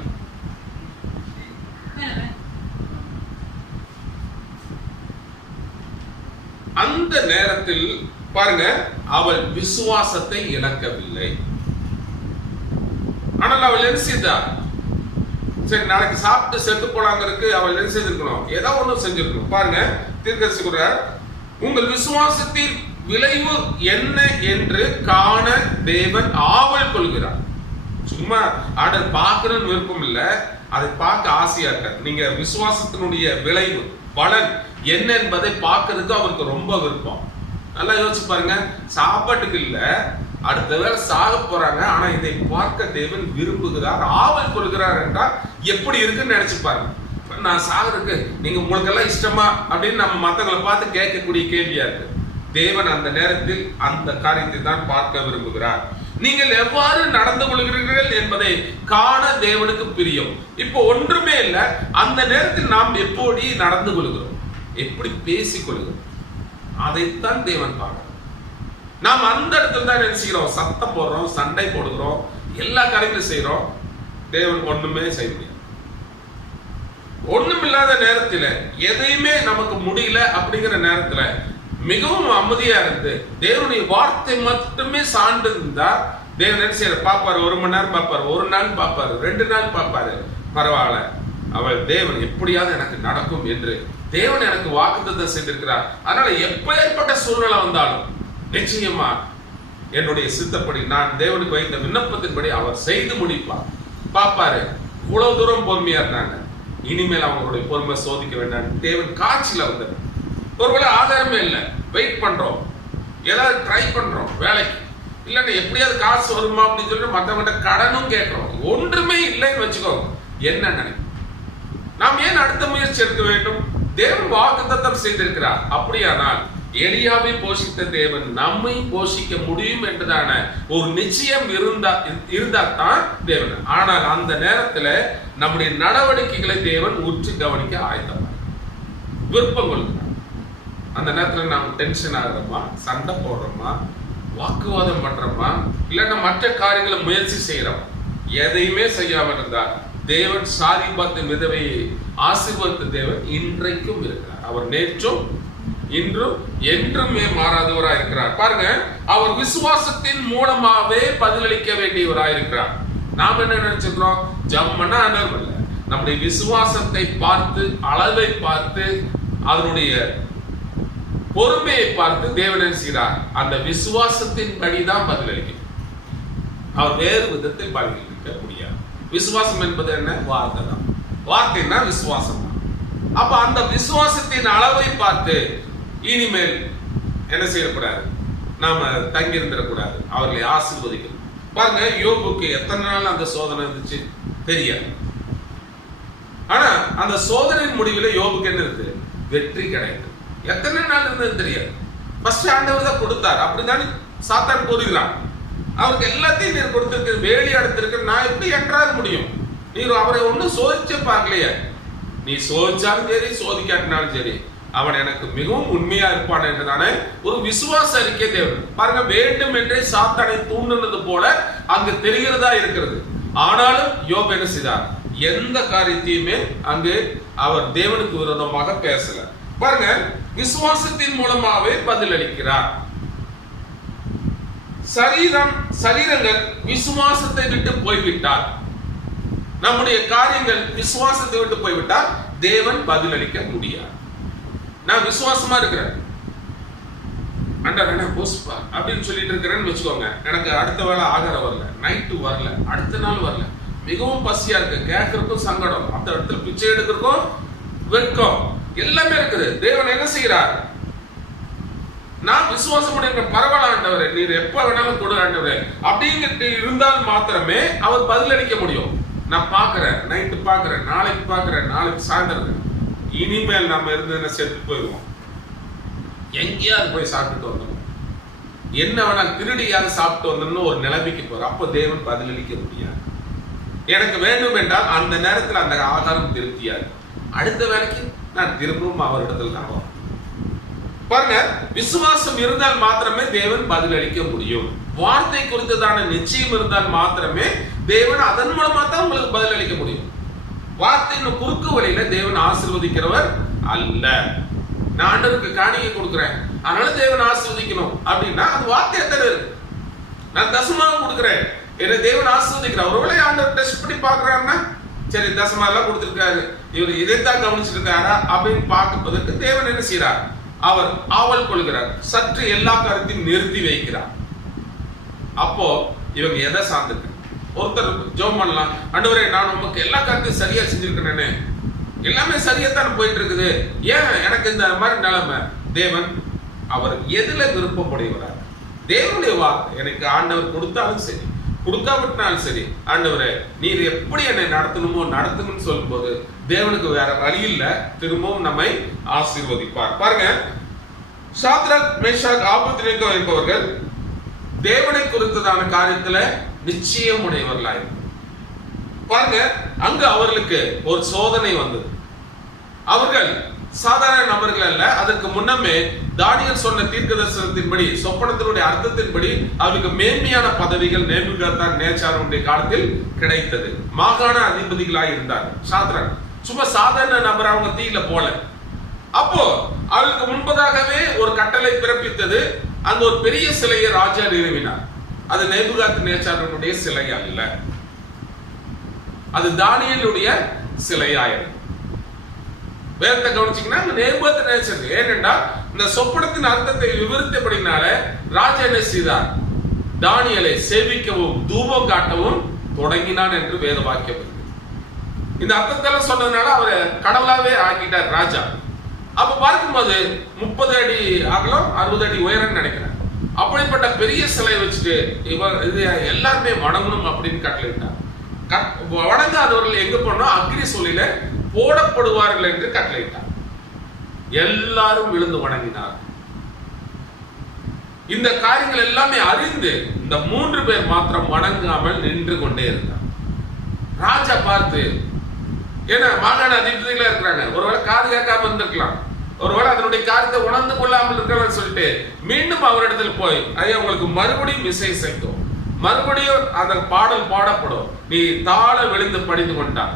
அந்த நேரத்தில் பாருங்க, அவள் விசுவாசத்தை இழக்கவில்லை. ஆனால் அவள் என்ன செய்தார்? சரி, நாளைக்கு சாப்பிட்டு செத்து போலாங்கிறதுக்கு அவள் என்ன செய்திருக்கணும்? ஏதோ ஒண்ணு செஞ்சிருக்கணும். பாருங்க, தீர்க்கதரிசி கூறுகிறார், உங்கள் விசுவாசத்தின் விளைவு என்ன என்று காண தேவன் ஆவல் கொள்கிறார். சும்மா ஆர்டர் பார்க்கணும்னு விருப்பம் இல்ல, அதை பார்க்க ஆசையா இருக்கார். நீங்க விசுவாசத்தினுடைய விளைவு, பலன் என்ன என்பதை பார்க்கறதுக்கு அவருக்கு ரொம்ப விருப்பம். நல்லா யோசிச்சு பாருங்க, சாப்பாட்டுக்கு இல்ல, அடுத்த வேளை சாக போறாங்க, ஆனா இதை பார்க்க தேவன் விரும்புகிறார், ஆவல் கொள்கிறார் என்றால் எப்படி இருக்குன்னு நினைச்சு பாருங்க. நான் சாகிறதுக்கு நீங்க உங்களுக்கெல்லாம் இஷ்டமா அப்படின்னு நம்ம மத்தவங்களை பார்த்து கேட்கக்கூடிய கேள்வியா இருக்கு. தேவன் அந்த நேரத்தில் அந்த காரியத்தை தான் பார்க்க விரும்புகிறார். நீங்கள் எவ்வாறு நடந்து கொள்கிறீர்கள் என்பதை காண தேவனுக்கு பிரியம். இப்போ ஒன்றுமே இல்லை, அந்த நேரத்தில் நாம் எப்படி நடந்து கொள்கிறோம், எப்படி பேசிக் கொள்கிறோம், அதைத்தான் தேவன் பார்க்கிறார். நாம் அந்த இடத்துல தான் என்ன செய்கிறோம், சத்தம் போடுறோம், சண்டை போடுகிறோம், எல்லா காரியங்களும் செய்யறோம். தேவன் ஒண்ணுமே செய்ய முடியாது. ஒண்ணுமில்லாத நேரத்துல, எதையுமே நமக்கு முடியல அப்படிங்கிற நேரத்துல மிகவும் அமைதியா இருந்து தேவனுடைய வார்த்தை மட்டுமே சார்ந்து இருந்தா தேவன் என்ன செய்யற பாப்பாரு. 1 மணி நேரம் பாப்பாரு, 1 நாள் பாப்பாரு, 2 நாள் பாப்பாரு, பரவாயில்ல, அவள் தேவன் எப்படியாவது எனக்கு நடக்கும் என்று தேவன் எனக்கு வாக்குத்தத்தம் செய்திருக்கிறார். அதனால எப்பேற்பட்ட சூழ்நிலை வந்தாலும் நிச்சயமா என்னுடைய சித்தப்படி நான் தேவனுக்கு வைத்த விண்ணப்பத்தின்படி அவர் செய்து முடிப்பார். பாப்பாரு இவ்வளவு தூரம் பொறுமையா இருந்தாங்க, இனிமேல் அவங்களுடைய பொறுமை சோதிக்க வேண்டாம். தேவன் காட்சியில வந்தார். ஒருவேளை ஆதாரமே இல்லை, வெயிட் பண்றோம், ஏதாவது ட்ரை பண்றோம் வேலைக்கு, இல்லைன்னா எப்படியாவது காசு வருமா அப்படின்னு சொல்லிட்டு மற்றவங்கிட்ட கடனும் கேட்கிறோம், ஒன்றுமே இல்லைன்னு வச்சுக்கோங்க. என்ன நினைக்கும், நாம் ஏன் அடுத்த முயற்சி எடுக்க வேண்டும்? தேவன் வாக்குத்தத்தம் செய்திருக்கிறார். அப்படியானால் எலியாவை போஷித்த தேவன் நம்மை போஷிக்க முடியும் என்றதான ஒரு நிச்சயம் இருந்தா தான் தேவன். ஆனால் அந்த நேரத்துல நம்முடைய நடவடிக்கைகளை தேவன் உற்று கவனிக்க ஆயத்தமா விருப்பம் கொள்கிறார். அந்த நேரத்துல நாம் டென்ஷன் ஆகிறோமா, சண்டை போடுறோமா, வாக்குவாதம் பண்றோமா, இல்லைன்னா மற்ற காரியங்களை முயற்சி செய்யறோம், எதையுமே செய்யாமல் இருந்தார் தேவன் சாரிபாத்தின் விதவையை ஆசீர்வதித்த தேவன் இன்றைக்கும் இருக்கிறார். அவர் நேற்றும் இன்றும் என்றுமே மாறாதவராய் இருக்கிறார். பாருங்க, அவர் விசுவாசத்தின் மூலமாவே பதிலளிக்க வேண்டியவராய் இருக்கிறார். நாம் என்ன நினைச்சிருக்கிறோம், ஜம்மனா அனர்வல்ல, நம்முடைய விசுவாசத்தை பார்த்து, அளவை பார்த்து, அதனுடைய பொறுமையை பார்த்து தேவன் என்ன செய்கிறார், அந்த விசுவாசத்தின் படிதான் பதிலளிக்கும். அவர் வேறு விதத்தில் பதிலளிக்க முடியாது. விசுவாசம் என்பது என்ன? வார்த்தை தான். வார்த்தைன்னா விசுவாசம் தான். அப்ப அந்த விசுவாசத்தின் அளவை பார்த்து இனிமேல் என்ன செய்யக்கூடாது, நாம தங்கி இருந்துடக்கூடாது, அவர்களை ஆசீர்வதிக்கணும். பாருங்க, யோபுக்கு எத்தனை நாள் அந்த சோதனை இருந்துச்சு தெரியாது. ஆனா அந்த சோதனையின் முடிவில் யோபுக்கு என்ன இருக்கு, வெற்றி கிடையாது. எத்தனை நாள் இருந்தது தெரியாது. ஃபர்ஸ்ட் ஆண்டவர் தான் கொடுத்தார், அப்படிதான் சாத்தான் கூறுகிறான். அவருக்கு எல்லாத்தையும் நீர் கொடுத்திருக்க, வேலி அடுத்திருக்க, நான் எப்படி என்றாக முடியும்? நீர் அவரை ஒன்னும் சோதிச்சு பார்க்கலையே. நீ சோதிச்சாலும் சரி, சோதிக்காட்டினாலும் சரி, அவன் எனக்கு மிகவும் உண்மையா இருப்பான் என்றதானே ஒரு விசுவாச அறிக்கை தேவை. பாருங்க, வேண்டும் என்றே சாத்தானை தூண்டுனது போல அங்கு தெரிகிறதா இருக்கிறது. ஆனாலும் யோபு என்ன செய்தார், எந்த காரியத்தையுமே அங்கு அவர் தேவனுக்கு விரோதமாக பேசல. பாருங்க, விசுவாசத்தின் மூலமாவே பதில் அளிக்கிறார். சரீரங்கள் விசுவாசத்தை விட்டு போய்விட்டார், நம்முடைய காரியங்கள் விசுவாசத்தை விட்டு போய்விட்டால் தேவன் பதில் அளிக்க முடியாது. நான் விசுவாசமா இருக்கிறேன், அண்டா போஸ்பா அப்படின்னு சொல்லிட்டு இருக்கிறேன்னு வச்சுக்கோங்க. எனக்கு அடுத்த வேளை ஆகாரம் வரல, நைட்டு வரல, அடுத்த நாள் வரல, மிகவும் பசியா இருக்கு, கேட்கறதுக்கும் சங்கடம், அந்த இடத்துல பிச்சை எடுக்கிறதுக்கும் வெட்கம், எல்லாமே இருக்குது. தேவன் என்ன செய்யறார், நான் விசுவாசம் பண்ணுற பரவாயில்ல ஆண்டவரே, நீர் எப்ப வேணாலும் கொடு ஆண்டவரே அப்படிங்கிட்டு இருந்தால் மாத்திரமே அவர் பதில் அளிக்க முடியும். நான் பாக்குறேன், நைட்டு பாக்குறேன், நாளைக்கு பாக்குறேன், நாளைக்கு சாயந்தரம், இனிமேல் நம்ம இருந்து செத்து போயிடுவோம், எங்கேயாவது போய் சாப்பிட்டுட்டு வந்தோம், என்ன வேணா திருடியாக சாப்பிட்டு வந்தோம்னு ஒரு நிலைமைக்கு போற, அப்போ தேவன் பதிலளிக்க முடியாது. எனக்கு வேண்டும் என்றால் அந்த நேரத்தில் அந்த ஆகாரம் திருப்தியாது, அடுத்த வேலைக்கு நான் திரும்பவும் அவரிடத்தில் தான் வரும். பாருங்க, விசுவாசம் இருந்தால் மாத்திரமே தேவன் பதில் அளிக்க முடியும். வார்த்தை குறித்ததான நிச்சயம் இருந்தால் மாத்திரமே தேவன் அதன் மூலமா தான் உங்களுக்கு பதில் அளிக்க முடியும். வார்த்தையின் குறுக்கு வழியில தேவன் ஆசீர்வதிக்கிறவர் அல்ல. நான் ஆண்டவருக்கு காணிக்கை கொடுக்கிறேன், அதனால தேவன் ஆசீர்வதிக்கணும் அப்படின்னா அது வார்த்தை எத்தனை இருக்கு. நான் தசமாக கொடுக்கிறேன், என்ன தேவன் ஆசீர்வதிக்கிறார். ஒருவேளை ஆண்டவர் டெஸ்ட் பண்ணி பாக்குறாருன்னா, சரி தசமா எல்லாம் கொடுத்திருக்காரு, இவர் இதைத்தான் கவனிச்சிட்டு இருக்காரா அப்படின்னு பார்ப்பதற்கு தேவன் என்ன செய்யறார், அவர் ஆவல் கொள்கிறார், சற்று எல்லா காரியத்தையும் நிறுத்தி வைக்கிறார். அப்போ இவங்க எதை சார்ந்திருக்கு, ஒருத்தர் ஜெபம் பண்ணலாம், ஆண்டவரே நான் உமக்கு எல்லா காரியத்தையும் சரியா செஞ்சிருக்கேனே, எல்லாமே சரியாத்தான் போயிட்டு இருக்குது, ஏன் எனக்கு இந்த மாதிரி நிலைமை? தேவன் அவர் எதுல விருப்பப்படுகிறார்? தேவனுடைய வார்த்தை எனக்கு ஆண்டவர் கொடுத்தாலும் சரி, கொடுக்காவிட்டாலும் சரி, ஆண்டவரே நீர் எப்படி என்னை நடத்தணுமோ நடத்தணும்னு சொல்லும் போது தேவனுக்கு வேற வழி இல்ல, திரும்பவும் நம்மை ஆசீர்வதிப்பார். பாருங்க, சாத்ராக் மேஷாக் ஆபேத்நேகோ என்பவர்கள் தேவனை குறித்ததான காரியத்துல நிச்சயம் உடையவர்களாய் பாருங்க. அங்க அவர்களுக்கு ஒரு சோதனை வந்தது. அவர்கள் சாதாரண நபர்கள் அல்ல. அதற்கு முன்னமே தானியேல் சொன்ன தீர்க்கதரிசனத்தின்படி, சொப்பனத்தினுடைய அர்த்தத்தின்படி அவருக்கு மேன்மையான பதவிகள் நேபுகாத்தான் நேச்சாருடைய காலத்தில் கிடைத்தது. மாகாண அதிபதிகளாய் இருந்தார். சாத்ராக் சும்மா சாதாரண நபர், அவங்க தீயில போல. அப்போ அவளுக்கு முன்பதாகவே ஒரு கட்டளை பிறப்பித்தது. அங்க ஒரு பெரிய சிலையை ராஜா நிறுவினார். அது நேபுகாத் நேச்சாருடைய சிலை அல்ல, அது தானியேலுடைய சிலையாயிரம். வேதத்தை கவனிச்சீங்கன்னா நேபுகாத் நேச்சர். ஏனென்றால் இந்த சொப்பனத்தின் அர்த்தத்தை விவரித்தபடினால ராஜா என்ன செய்தார்? தானியேலை சேவிக்கவும் தூபம் காட்டவும் தொடங்கினான் என்று வேத வாக்கியம் இருக்கு. இந்த அர்த்தத்தெல்லாம் சொன்னதுனால அவரை கடவுளாவே ஆக்கிட்டார் ராஜா. அப்ப பார்க்கும்போது 30 அடி அகலம் 60 அடி உயரம் நினைக்கிறேன். அப்படிப்பட்ட பெரிய சிலை வச்சுட்டு இது எல்லாருமே வணங்கணும் அப்படின்னு கட்டளையிட்டார். வணங்காதவர்கள் எங்க போனா அக்னி சூளையில போடப்படுவார்கள் என்று கட்டளையிட்டார். எல்லாரும் விழுந்து வணங்கினார். இந்த காரியங்கள் எல்லாமே அறிந்து இந்த 3 பேர் மாத்திரம் வணங்காமல் நின்று கொண்டே இருந்தார். ராஜா பார்த்து, ஏன்னா மாகாண அதிபதிகளா இருக்கிறாங்க, ஒருவேளை காது கேட்காம இருந்திருக்கலாம், ஒருவேளை அதனுடைய காரியத்தை உணர்ந்து கொள்ளாமல் இருக்கலாம் சொல்லிட்டு மீண்டும் அவரிடத்தில் போய், ஐயா உங்களுக்கு மறுபடியும் இசை செய்தோம், மறுபடியும் அந்த பாடல் பாடப்படும், நீ தாழ விழுந்து பணிந்து கொண்டார்.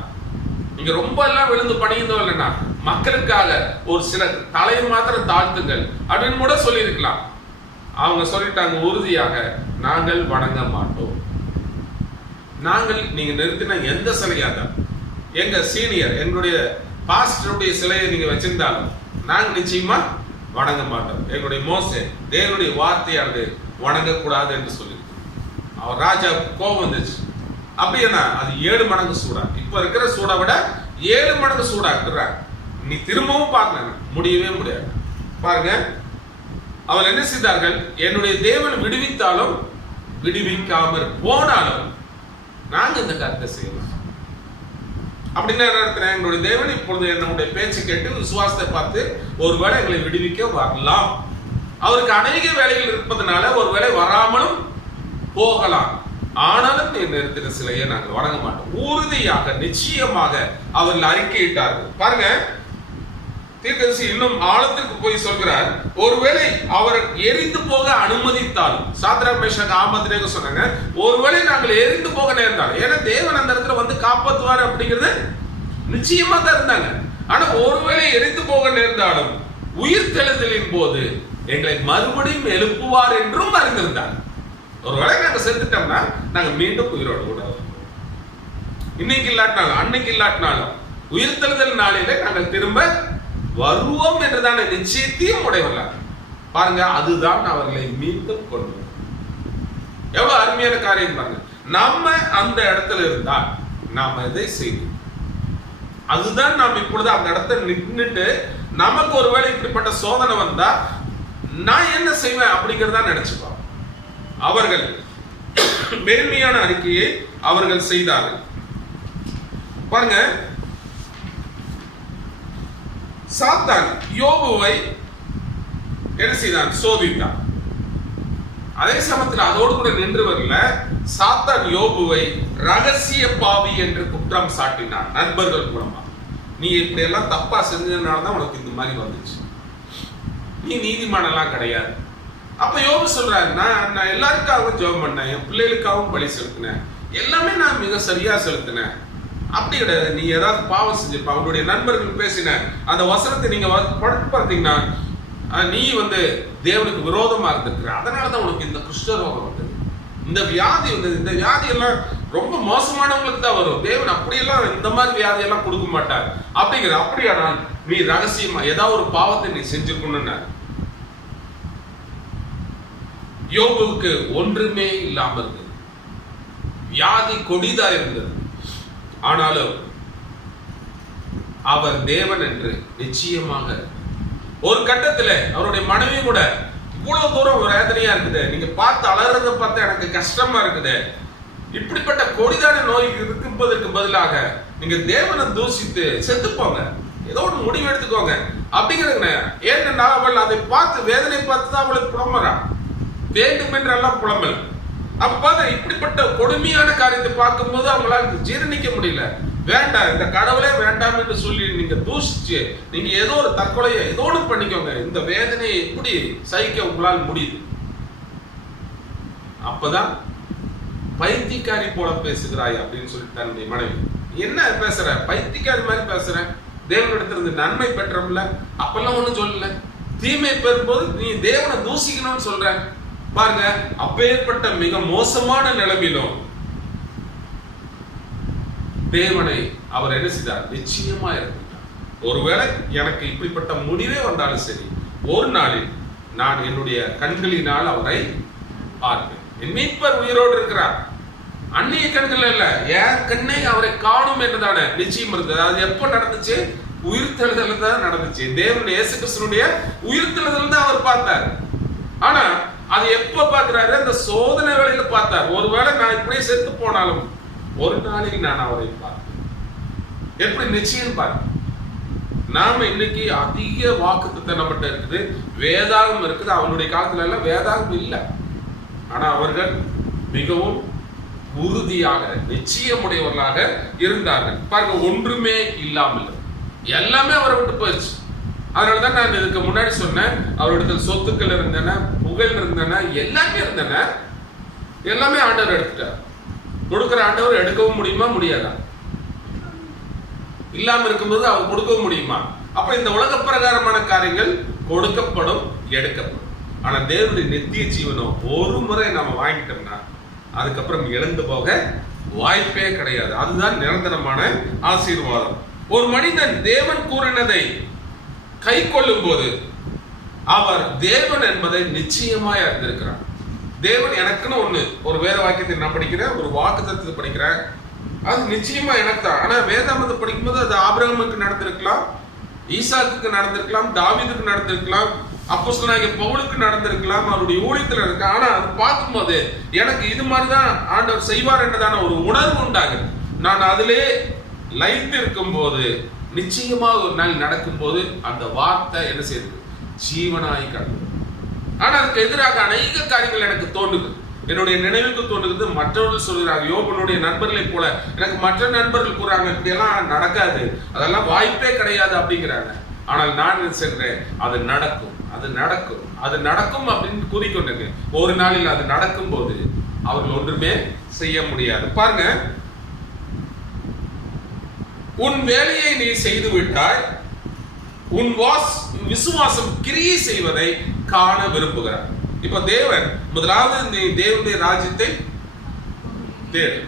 நீங்க ரொம்ப எல்லாம் விழுந்து பணிந்தோ இல்லைன்னா மக்களுக்காக ஒரு சில தலையை மாத்திரம் தாழ்த்துங்கள் அப்படின்னு கூட சொல்லி இருக்கலாம். அவங்க சொல்லிட்டாங்க உறுதியாக, நாங்கள் வணங்க மாட்டோம். நாங்கள் நீங்க நிறுத்தின எந்த சிலையாக, எங்க சீனியர் எங்களுடைய பாஸ்டருடைய சிலையை நீங்க வச்சிருந்தாலும் நாங்க நிச்சயமா வணங்க மாட்டோம். எங்களுடைய மோசே தேவனுடைய வார்த்தையானது வணங்கக்கூடாது என்று சொல்லி அவர் ராஜா கோபம் வந்துச்சு. அப்படி என்ன, அது 7 மடங்கு சூடா, இப்ப இருக்கிற சூடை விட 7 மடங்கு சூடாக்குறார். நீ திரும்பவும் பார்க்க முடியவே முடியாது. பாருங்க, அவர் என்ன செய்தார்கள்? என்னுடைய தேவன் விடுவித்தாலும் விடுவிக்காமற் போனாலும் நாங்க இந்த கருத்தை செய்யலாம் அப்படின்னு நடத்துறேன். எங்களுடைய தேவன் இப்பொழுது என்னுடைய பேச்சு கேட்டு விசுவாசத்தை பார்த்து ஒருவேளை எங்களை விடுவிக்க வரலாம். அவருக்கு அநேக வேலைகள் இருப்பதனால ஒருவேளை வராமலும் போகலாம். ஆனாலும் நீ நிறுத்தின சிலையை நாங்கள் வணங்க மாட்டோம். உறுதியாக நிச்சயமாக அவர்கள் அறிக்கையிட்டார்கள். பாருங்க, தீர்க்கதரிசி இன்னும் ஆழத்திற்கு போய் சொல்கிறார், ஒருவேளை அவர் எரிந்து போக அனுமதித்தாலும், சாத்ராக் மேஷாக் ஆபத்நேகோ சொன்னாங்க, ஒருவேளை நாங்கள் எரிந்து போக நேர்ந்தாலும், ஏன்னா தேவன் அந்த இடத்துல வந்து காப்பாற்றுவார் அப்படிங்கிறது நிச்சயமா தான் இருந்தாங்க. ஆனா ஒருவேளை எரிந்து போக நேர்ந்தாலும் உயிர்த்தெழுதலின் போது எங்களை மறுபடியும் எழுப்புவார் என்றும் அறிந்திருந்தார். ஒருவேளை நாங்க செத்துட்டோம்னா நாங்க மீண்டும் உயிரோடு கூட இன்னைக்கு இல்லாட்டினாலும் அன்னைக்கு இல்லாட்டினாலும் உயிர்த்தெழுதல் நாளிலே நாங்கள் திரும்ப வருவோம் என்றுதான நிச்சயத்தையும் உடையவர்கள். பாருங்க, அதுதான் அவர்களை மீண்டும் கொண்டு வரும். எவ்வளவு அருமையான காரியம் பாருங்க. நம்ம அந்த இடத்துல இருந்தா நாம எதை செய்வோம்? அதுதான் நாம் இப்பொழுது அந்த இடத்துல நின்றுட்டு நமக்கு ஒருவேளை இப்படிப்பட்ட சோதனை வந்தா நான் என்ன செய்வேன் அப்படிங்கிறதா நினைச்சுப்போம். அவர்கள் மேன்மையான அறிக்கையை அவர்கள் செய்தார்கள். பாருங்க, சாத்தான் யோபுவை என்ன செய்தான்? சோதித்தான். அதே சமயத்தில் அதோடு கூட நின்று வரல, சாத்தான் யோபுவை ரகசிய பாவி என்று குற்றம் சாட்டினான். நண்பர்கள் மூலமா, நீ இப்படி எல்லாம் தப்பா செஞ்சதுனாலதான் உனக்கு இந்த மாதிரி வந்துச்சு, நீ நீதிமானெல்லாம் கிடையாது. அப்ப யோபு சொல்றாரு, நான் எல்லாருக்காகவும் ஜெபம் பண்ணேன், என் பிள்ளைகளுக்காகவும் பலி செலுத்தினேன், எல்லாமே நான் மிக சரியா செலுத்தினேன். அப்படி கிடையாது, நீ ஏதாவது பாவம் செஞ்சிருப்ப. அவனுடைய நண்பர்கள் பேசின அந்த வசனத்தை நீங்க படுத்து பார்த்தீங்கன்னா, நீ வந்து தேவனுக்கு விரோதமா இருந்திருக்கிற, அதனாலதான் உனக்கு இந்த குஷ்டரோகம் வந்தது, இந்த வியாதி வந்தது. இந்த வியாதி எல்லாம் ரொம்ப மோசமானவங்களுக்கு தான் வரும். தேவன் அப்படியெல்லாம் இந்த மாதிரி வியாதி எல்லாம் கொடுக்க மாட்டார் அப்படிங்கிற. அப்படியானால் நீ ரகசியமா ஏதாவது ஒரு பாவத்தை நீ செஞ்சிருக்கணும்னு. யோபுவுக்கு ஒன்றுமே இல்லாம இருந்தது, வியாதி கொடிதா இருந்தது. ஆனாலும் அவர் தேவன் என்று நிச்சயமாக ஒரு கட்டத்துல அவருடைய மனைவி கூட இவ்வளவு தூரம் வேதனையா இருக்குது, நீங்க பார்த்து அலறத பார்த்து எனக்கு கஷ்டமா இருக்குது, இப்படிப்பட்ட கொடிதான நோய் இருக்கும்பதற்கு பதிலாக நீங்க தேவனை தூசித்து செத்து போங்க, ஏதோ ஒரு முடிவு எடுத்துக்கோங்க அப்படிங்கிறது. ஏன்னா அவள் அதை பார்த்து வேதனை பார்த்து தான் அவளுக்கு புலம்புறா. வேண்டும் என்றெல்லாம் புலம்பல. அப்ப பார்த்தா இப்படிப்பட்ட கொடுமையான காரியத்தை பார்க்கும்போது அவங்களால ஜீரணிக்க முடியல. வேண்டாம், இந்த கடவுளே வேண்டாம் என்று சொல்லி நீங்க தூஷிச்சு நீங்க ஏதோ ஒரு தற்கொலையை ஏதோ ஒன்று பண்ணிக்கோங்க. இந்த வேதனையை எப்படி சகிக்க உங்களால் முடியுது? அப்பதான் பைத்தியக்காரி போல பேசுகிறாய் அப்படின்னு சொல்லிட்டு தன்னுடைய மனைவி, என்ன பேசுற, பைத்தியக்காரி மாதிரி பேசுற, தேவனிடத்திலிருந்து நன்மை பெற்றோம்ல, அப்பெல்லாம் ஒண்ணும் சொல்லல, தீமை பெறும்போது நீ தேவனை தூசிக்கணும்னு சொல்ற. பாருங்க, அப்பேற்பட்ட மிக மோசமான நிலைமையிலும் தேவனை அவர் என்ன செய்தார்? நிச்சயமா இருந்தார். ஒருவேளை எனக்கு இப்படிப்பட்ட முடிவே வந்தாலும் சரி, ஒரு நாளில் நான் என்னுடைய கண்களினால் அவரை பார்ப்பேன். என் மீட்பர் உயிரோடு இருக்கிறார். அந்நிய கண்கள் இல்ல, என் கண்ணை அவரை காணும் என்றுதானே நிச்சயம் இருந்தது. அது எப்ப நடந்துச்சு? உயிர்த்தெழுதல் தான் நடந்துச்சு. தேவன் இயேசு கிறிஸ்துவினுடைய உயிர்த்தெழுதல் தான் அவர் பார்த்தார். ஆனா அது எப்ப பார்க்கிறாரு? அந்த சோதனை வேளையில பார்த்தார். ஒருவேளை நான் இப்படியே செத்து போனாலும் ஒரு நாளில் நான் அவரை பார்ப்பேன். எப்படி நிச்சயம் பார்ப்பேன். நாம இன்னைக்கு அதிக வாக்குத்தத்தம் நம்மகிட்ட இருக்குது, வேதாகம் இருக்குது. அவனுடைய காலத்துல எல்லாம் வேதாகம் இல்லை. ஆனா அவர்கள் மிகவும் உறுதியாக நிச்சயமுடையவர்களாக இருந்தார்கள். பாருங்க, ஒன்றுமே இல்லாமல் எல்லாமே அவரை விட்டு போயிடுச்சு. அதனாலதான் நான் இதுக்கு முன்னாடி சொன்னேன், அவரிடத்தில் சொத்துக்கள் இருந்தன, புகழ் இருந்தன, எல்லாமே இருந்தன, எல்லாமே ஆண்டவர் எடுத்துட்டார். கொடுக்கிற ஆண்டவர் எடுக்கவும் முடியுமா? முடியாதா? இல்லாம இருக்கும்போது அவர் கொடுக்கவும் முடியுமா? அப்ப இந்த உலக பிரகாரமான காரியங்கள் கொடுக்கப்படும், எடுக்கப்படும். ஆனா தேவனுடைய நித்திய ஜீவனம் ஒரு முறை நாம வாங்கிட்டோம்னா அதுக்கப்புறம் இழந்து போக வாய்ப்பே கிடையாது. அதுதான் நிரந்தரமான ஆசீர்வாதம். ஒரு மனிதன் தேவன் கூறினதை கை கொள்ளும் போது அவர் தேவன் என்பதை நிச்சயமாய் அறிந்திருக்கிறார். தேவன் எனக்குன்னு ஒண்ணு, ஒரு வேத வாக்கியத்தை நான் படிக்கிறேன், ஒரு வாக்குத்தத்தத்தை படிக்கிறேன், அது நிச்சயமா எனக்கு தான். ஆனா வேதாமத்தை படிக்கும்போது அது ஆபிரகாமுக்கு நடந்திருக்கலாம், ஈசாக்குக்கு நடந்திருக்கலாம், தாவீதுக்கு நடந்திருக்கலாம், அப்போஸ்தலனாகிய பவுலுக்கு நடந்திருக்கலாம், அவருடைய ஊழியத்தில் இருக்கு. ஆனா அது பார்க்கும்போது எனக்கு இது மாதிரிதான் ஆண்டவர் செய்வார் என்றதான ஒரு உணர்வு உண்டாகுது. நான் அதிலே லைட் இருக்கும் போது, நிச்சயமாக ஒரு நாள் நடக்கும் போது அந்த வார்த்தை என்ன செய்யுது? ஜீவனாய் கடந்து. ஆனா அதுக்கு எதிராக அநேக காரியங்கள் எனக்கு தோன்றுது, என்னுடைய நினைவுக்கு தோன்றுகிறது. மற்றவர்கள் சொல்கிறாங்க, யோபனுடைய நண்பர்களை போல எனக்கு மற்ற நண்பர்கள் கூறாங்க, இப்படியெல்லாம் நடக்காது, அதெல்லாம் வாய்ப்பே கிடையாது அப்படிங்கிறாங்க. ஆனால் நான் சொல்றேன், அது நடக்கும், அது நடக்கும், அது நடக்கும் அப்படின்னு கூறிக்கொண்டிருக்கேன். ஒரு நாளில் அது நடக்கும் போது அவர்கள் ஒன்றுமே செய்ய முடியாது. பாருங்க, உன் வேலையை நீ செய்து விட்டாய், உன் விசுவாசம் கிரியை செய்வதை காண விரும்புகிறார். இப்ப தேவன் முதலாவது நீ தேவனுடைய ராஜ்யத்தை தேடு,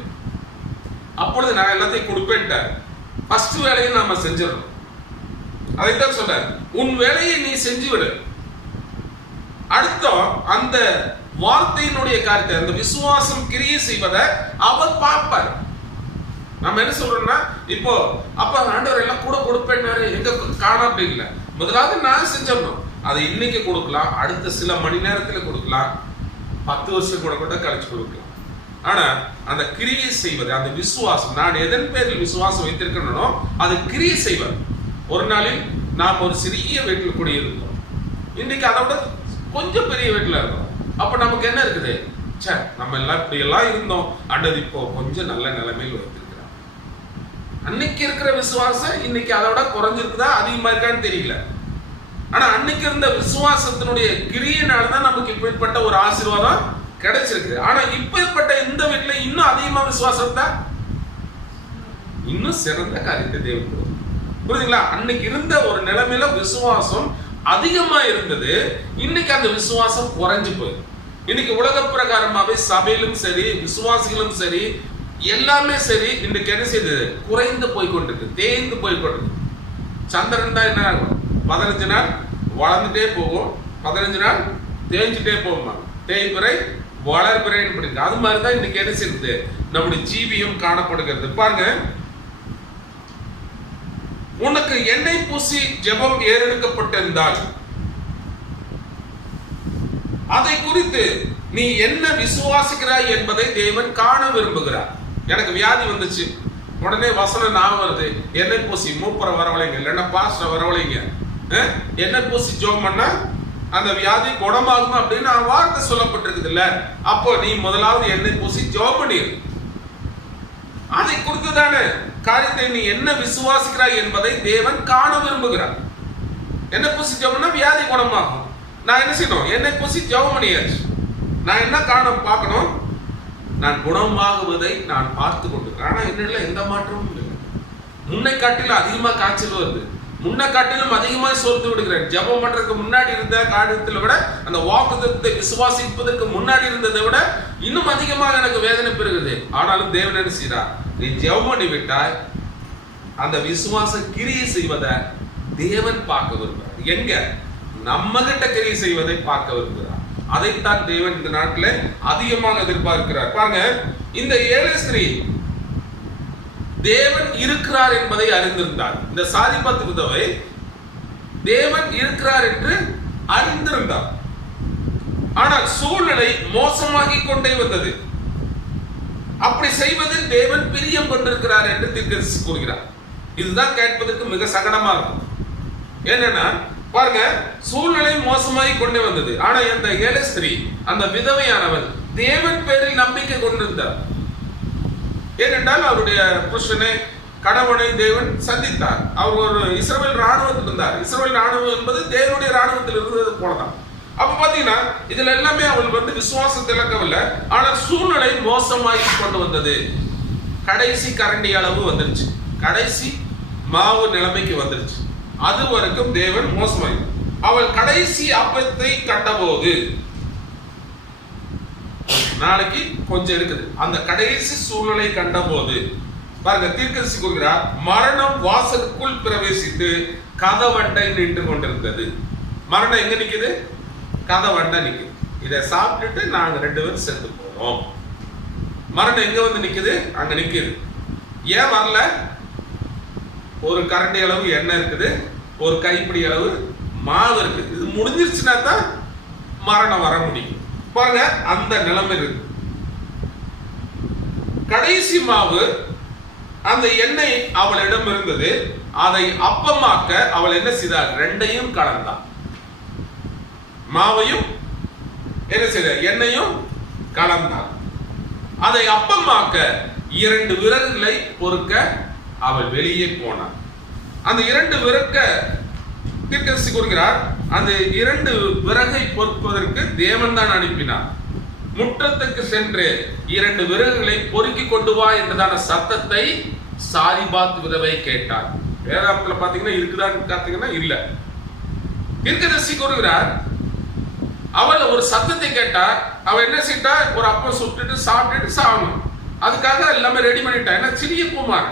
அப்பொழுது நான் எல்லாத்தையும் கொடுப்பேன்ட்டார். ஃபர்ஸ்ட் வேலையை நாம செஞ்சிடணும். அதைத்தான் சொல்ற, உன் வேலையை நீ செஞ்சு விடு. அடுத்தோம் அந்த வார்த்தையினுடைய காரியத்தை, அந்த விசுவாசம் கிரியை செய்வதை அவர் பார்ப்பார். நம்ம என்ன சொல்றோம்னா, இப்போ அப்ப ஆண்டவர் எல்லாம் கூட கொடுப்பேன்னாரு, எங்க காண அப்படி இல்லை. முதலாவது நான் செஞ்சிடணும். அதை இன்னைக்கு கொடுக்கலாம், அடுத்த சில மணி நேரத்துல கொடுக்கலாம், 10 வருஷம் கூட கழிச்சு கொடுக்கலாம். ஆனா அந்த கிரியை செய்வது, அந்த விசுவாசம், நான் எதன் பேரில் விசுவாசம் வைத்திருக்கணும், அது கிரியை செய்வது. ஒரு நாளில் நாம் ஒரு சிறிய வீட்டில் குடியிருந்தோம், இன்னைக்கு அதை விட கொஞ்சம் பெரிய வீட்டில் இருந்தோம். அப்ப நமக்கு என்ன இருக்குது? சே, நம்ம எல்லாம் இப்படி எல்லாம் இருந்தோம், ஆண்டவர் இப்போ கொஞ்சம் நல்ல நிலைமையில் வைத்திருக்கிறார். அன்னைக்கு இருக்கிற விசுவாசம் இன்னைக்கு அதை விட குறைஞ்சிருக்குதா அதிகமா இருக்கான்னு தெரியல. ஆனா அன்னைக்கு இருந்த விசுவாசத்தினுடைய கிரியினால்தான் நமக்கு இப்படிப்பட்ட ஒரு ஆசீர்வாதம் கிடைச்சிருக்கு. ஆனா இப்படிப்பட்ட இந்த வீட்டுல இன்னும் அதிகமா விசுவாசம் தான், இன்னும் சிறந்த காரியத்தை தேவைப்படும். புரியுதுங்களா? அன்னைக்கு இருந்த ஒரு நிலைமையில விசுவாசம் அதிகமா இருந்தது, இன்னைக்கு அந்த விசுவாசம் குறைஞ்சு போயிருக்கு. இன்னைக்கு உலக பிரகாரமாவே சபையிலும் சரி, விசுவாசிகளும் சரி, எல்லாமே சரி, இன்னைக்கு என்ன செய்யுது? குறைந்து போய்கொண்டிருக்கு, தேய்ந்து போய்கொண்டிருக்கு. சந்திரன் தான் என்ன ஆகும்? 15 நாள் வளர்ந்துட்டே போகும், 15 நாள் தேய்ஞ்சுட்டே போகுமா, தேய்பிறை வளர்பிறைன்னு படிங்க. அது மாதிரிதான் இன்னைக்கு என்ன செய்யுது? நம்முடைய ஜீவியம் காணப்படுகிறது. பாருங்க, உனக்கு எண்ணெய் பூசி ஜெபம் ஏறெடுக்கப்பட்டிருந்தால் அதை குறித்து நீ என்ன விசுவாசிக்கிறாய் என்பதை தேவன் காண விரும்புகிறார். எனக்கு வியாதி வந்துச்சு, உடனே வசனம் ஞாபகம் வருது, எண்ணெய் பூசி மூப்பரை வரவழைங்க, இல்லைன்னா பாஸ்டரை வரவழைங்க, எண்ணெய் பூசி ஜெபம் பண்ணா அந்த வியாதி குணமாகும் அப்படின்னு வார்த்தை சொல்லப்பட்டிருக்குது இல்ல. அப்போ நீ முதலாவது எண்ணெய் பூசி ஜெபம் பண்ணிரு. அதை குறித்துதான காரியத்தை நீ என்ன விசுவாசிக்கிறாய் என்பதை தேவன் காண விரும்புகிறார். எண்ணெய் பூசி ஜெபம்னா வியாதி குணமாகும். நான் என்ன செய்யணும்? எண்ணெய் பூசி ஜெபம் பண்ணியாச்சு. நான் என்ன காரணம் பார்க்கணும்? நான் குணமாகுவதை நான் பார்த்து கொண்டிருக்கிறேன். ஆனா என்னிடல எந்த மாற்றமும் இல்லை. முன்னை காட்டிலும் அதிகமா காய்ச்சல் வருது, முன்ன காட்டிலும் அதிகமாக சோர்ந்து விடுகிறேன். ஜெபம் பண்றதுக்கு முன்னாடி இருந்த காரியத்தை விட, அந்த வாக்குத்தத்தத்தை விசுவாசிப்பதற்கு முன்னாடி இருந்ததை விட இன்னும் அதிகமாக எனக்கு வேதனை பெறுகிறது. ஆனாலும் தேவன் என்ன செய்கிறார்? நீ ஜெபம் பண்ணி விட்டாய், அந்த விசுவாச கிரியை செய்வதை தேவன் பார்க்க விரும்புகிறார். எங்க? நம்ம கிட்ட கிரியை செய்வதை பார்க்க விரும்புகிறார். அதைத்தான் தேவன் இந்த நாட்டில் அதிகமாக எதிர்பார்க்கிறார். பாருங்க, இந்த ஏழை ஸ்திரீ தேவன் இருக்கிறார் என்பதை அறிந்திருந்தார். இந்த சாரிபாத் விதவை தேவன் இருக்கிறார் என்று அறிந்திருந்தார். ஆனால் சூழ்நிலை மோசமாகிக் கொண்டே வந்தது. அப்படி செய்வதில் தேவன் பிரியம் கொண்டிருக்கிறார் என்று தீர்க்கதரிசி கூறுகிறார். இதுதான் கேட்பதற்கு மிக சங்கடமா இருக்கும். என்னன்னா பாருங்க, சூழ்நிலை மோசமாகி கொண்டே வந்தது. ஆனா இந்த ஏழை ஸ்திரீ, அந்த விதவையானவள் தேவன் பேரில் நம்பிக்கை கொண்டிருந்தார். ஏனென்றால் அவருடைய புருஷனை, கணவனை தேவன் சந்தித்தார். அவர் ஒரு இஸ்ரவேல் ராணுவத்தில் இருந்தார். இஸ்ரவேல் ராணுவம் என்பது தேவனுடைய ராணுவத்தில் இருந்தது போலதான். அப்ப பாத்தீங்கன்னா இதுல எல்லாமே அவள் விசுவாசத்தை இழக்கவில்லை. ஆனால் சூழ்நிலை மோசமாகி கொண்டு வந்தது. கடைசி கரண்டி அளவு வந்துருச்சு, கடைசி மாவு நிலைமைக்கு வந்துருச்சு. அது வரைக்கும் தேவன் மோசமாகி, அவள் கடைசி அப்பத்தை கண்டபோது, நாளைக்கு கொஞ்சம் இருக்குது, அந்த கடைசி சூழ்நிலை கண்டபோது பாருங்க, தீர்க்கதரிசி கூறுகிறார், மரணம் வாசலுக்குள் பிரவேசித்து கதவண்டை நின்று கொண்டிருந்தது. மரணம் எங்க நிக்குது? கதவண்டை நிக்குது. இதை சாப்பிட்டுட்டு நாங்க 2 பேரும் செத்து போறோம். மரணம் எங்க வந்து நிக்குது? அங்க நிக்குது. ஏன் வரல? ஒரு கரண்டி அளவு எண்ணெய் இருக்குது, ஒரு கைப்பிடி அளவு மாவு இருக்குது. இது முடிஞ்சிருச்சுன்னா தான் மரணம் வர முடியும். பாருங்க, அந்த நிலைமை இருக்கு. கடைசி மாவு, அந்த எண்ணெய் அவளிடம் இருந்தது. அதை அப்பமாக்க அவள் என்ன செய்தார்? 2ஐயும் கலந்தார். மாவையும் என்ன செய்தார்? எண்ணெயும் கலந்தார். அதை அப்பமாக்க 2 விறகுகளை பொறுக்க அவள் வெளியே போனார். அந்த 2 விறக தீர்க்கதரிசி கூறுகிறார், அந்த 2 விறகை பொறுப்பதற்கு தேவன் தான் அனுப்பினார். முற்றத்துக்கு சென்று 2 விறகுகளை பொறுக்கி கொண்டு வா என்றதான சத்தத்தை சாரிபாத் விதவை கேட்டார். வேதாகமத்துல பாத்தீங்கன்னா இருக்குதான்னு பார்த்தீங்கன்னா இல்ல. தீர்க்கதரிசி கூறுகிறார், அவள் ஒரு சத்தத்தை கேட்டா, அவள் என்ன செய்தா? ஒரு அப்பம் சுட்டுட்டு சாப்பிட்டுட்டு சாகணும். அதுக்காக எல்லாமே ரெடி பண்ணிட்டா. ஏன்னா சிறிய குமார்,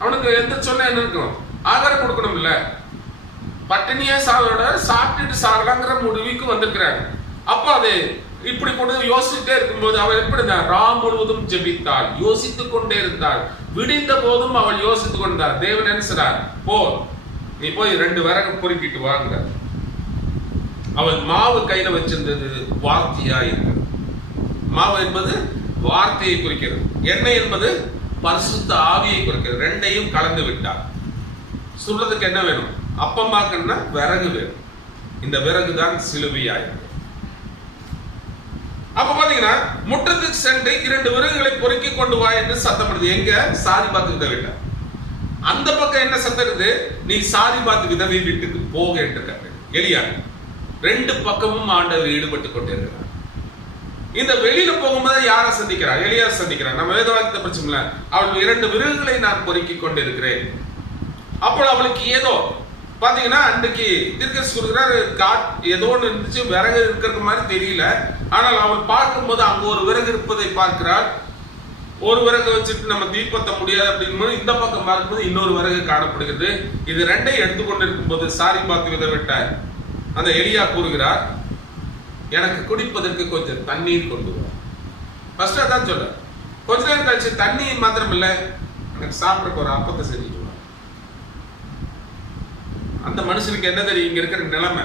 அவனுக்கு எந்த சொன்ன என்ன இருக்கணும்? ஆகாரம் கொடுக்கணும் இல்ல. பட்டினியா சாவோட சாப்பிட்டுட்டு சாகலாங்கிற முடிவுக்கு வந்திருக்கிறாங்க. அப்ப அது இப்படி கொண்டு யோசிச்சுட்டே இருக்கும்போது அவள் எப்படி இருந்தார்? ராம் முழுவதும் ஜெபித்தாள், யோசித்துக் கொண்டே இருந்தாள். விடிந்த போதும் அவள் யோசித்துக் கொண்டார். தேவன் என்ன செய்றார்? போ, நீ போய் 2 விறகு பொறுக்கிட்டு வாங்குற. அவள் மாவு கையில வச்சிருந்தது வார்த்தையா இருக்கிறது. மாவு என்பது வார்த்தையை குறிக்கிறது, எண்ணெய் என்பது பரிசுத்த ஆவியை குறிக்கிறது. 2ஐயும் கலந்து விட்டார். சொல்றதுக்கு என்ன வேணும்? அப்பமாக்கன்னா விறகு வேணும். இந்த விறகு தான் சிலுவையாயிருக்கு. அப்ப பாத்தீங்கன்னா முற்றத்துக்கு சென்று 2 விறகுகளை பொறுக்கி கொண்டு வா என்று சத்தப்படுது. எங்க? சாரிபாத் விதவை வீட்டை. அந்த பக்கம் என்ன சத்தம் இருக்குது? நீ சாரிபாத் விதவை வீட்டுக்கு போக என்று எலியா. 2 பக்கமும் ஆண்டவர் ஈடுபட்டு கொண்டே இருக்கிறார். இந்த வெளியில போகும்போது யாரை சந்திக்கிறார்? எலியா சந்திக்கிறார். நம்ம வேதவாக்கியத்தை படிச்சோம்ல, அவள் 2 விறகுகளை நான் பொறுக்கி கொண்டிருக்கிறேன். அப்போ அவளுக்கு ஏதோ பாத்தீங்கன்னா அன்றைக்கு தீர்க்கதரிசி கூறுகிறார், ஏதோ ஒன்று இருந்துச்சு, விறகு இருக்கிற மாதிரி தெரியல. ஆனால் அவள் பார்க்கும்போது அங்க ஒரு விறகு இருப்பதை பார்க்கிறாள். ஒரு விறகு வச்சுட்டு நம்ம தீப்பத்த முடியாது அப்படின்னு இந்த பக்கம் பார்க்கும்போது இன்னொரு விறகு காணப்படுகிறது. இது 2ஐயும் எடுத்துக்கொண்டு இருக்கும்போது சாரிபாத் விதவிட்ட அந்த எலியா கூறுகிறார், எனக்கு குடிப்பதற்கு கொஞ்சம் தண்ணீர் கொண்டு வா. ஃபர்ஸ்ட் அதான் சொல்ல. கொஞ்ச நேரம் கழிச்சு தண்ணீர் மாத்திரம் இல்ல, எனக்கு சாப்பிட்றக்கு ஒரு அப்பத்தை செஞ்சுட்டு. அந்த மனுஷனுக்கு என்ன தெரியும் இங்க இருக்கிற நிலைமை?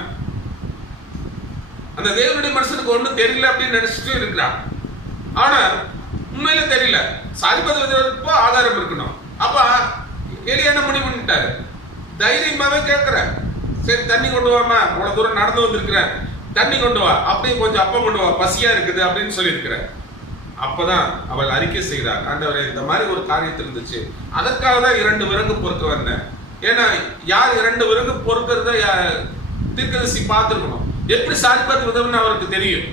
அந்த தேவனுடைய மனுஷனுக்கு ஒண்ணும் தெரியல அப்படின்னு நினைச்சிட்டு இருக்கிறான். ஆனா உண்மையில தெரியல. சாரிபாத் விதவைக்கு ஆதாரம் இருக்கணும். அப்ப எலியா என்ன முடிவு பண்ணிட்டாரு? தைரியமாவே கேட்கிற, சரி தண்ணி கொண்டு வாமா, அவ்வளவு தூரம் நடந்து வந்திருக்கிறேன், தண்ணி கொண்டு வா, அப்படியே கொஞ்சம் அப்பம் கொண்டு வா, பசியா இருக்குது அப்படின்னு சொல்லியிருக்கிற. அப்பதான் அவள் அறிக்கை செய்கிறார், ஆண்டவரே இந்த மாதிரி ஒரு காரியத்தில் இருந்துச்சு, அதற்காக தான் 2 விறகு பொறுக்க வந்தேன். ஏன்னா யார் 2 விறகு பொறுக்கிறத தீர்க்கதரிசி பார்த்திருக்கணும். எப்படி சாரிபாத் விதம்னு அவருக்கு தெரியும்.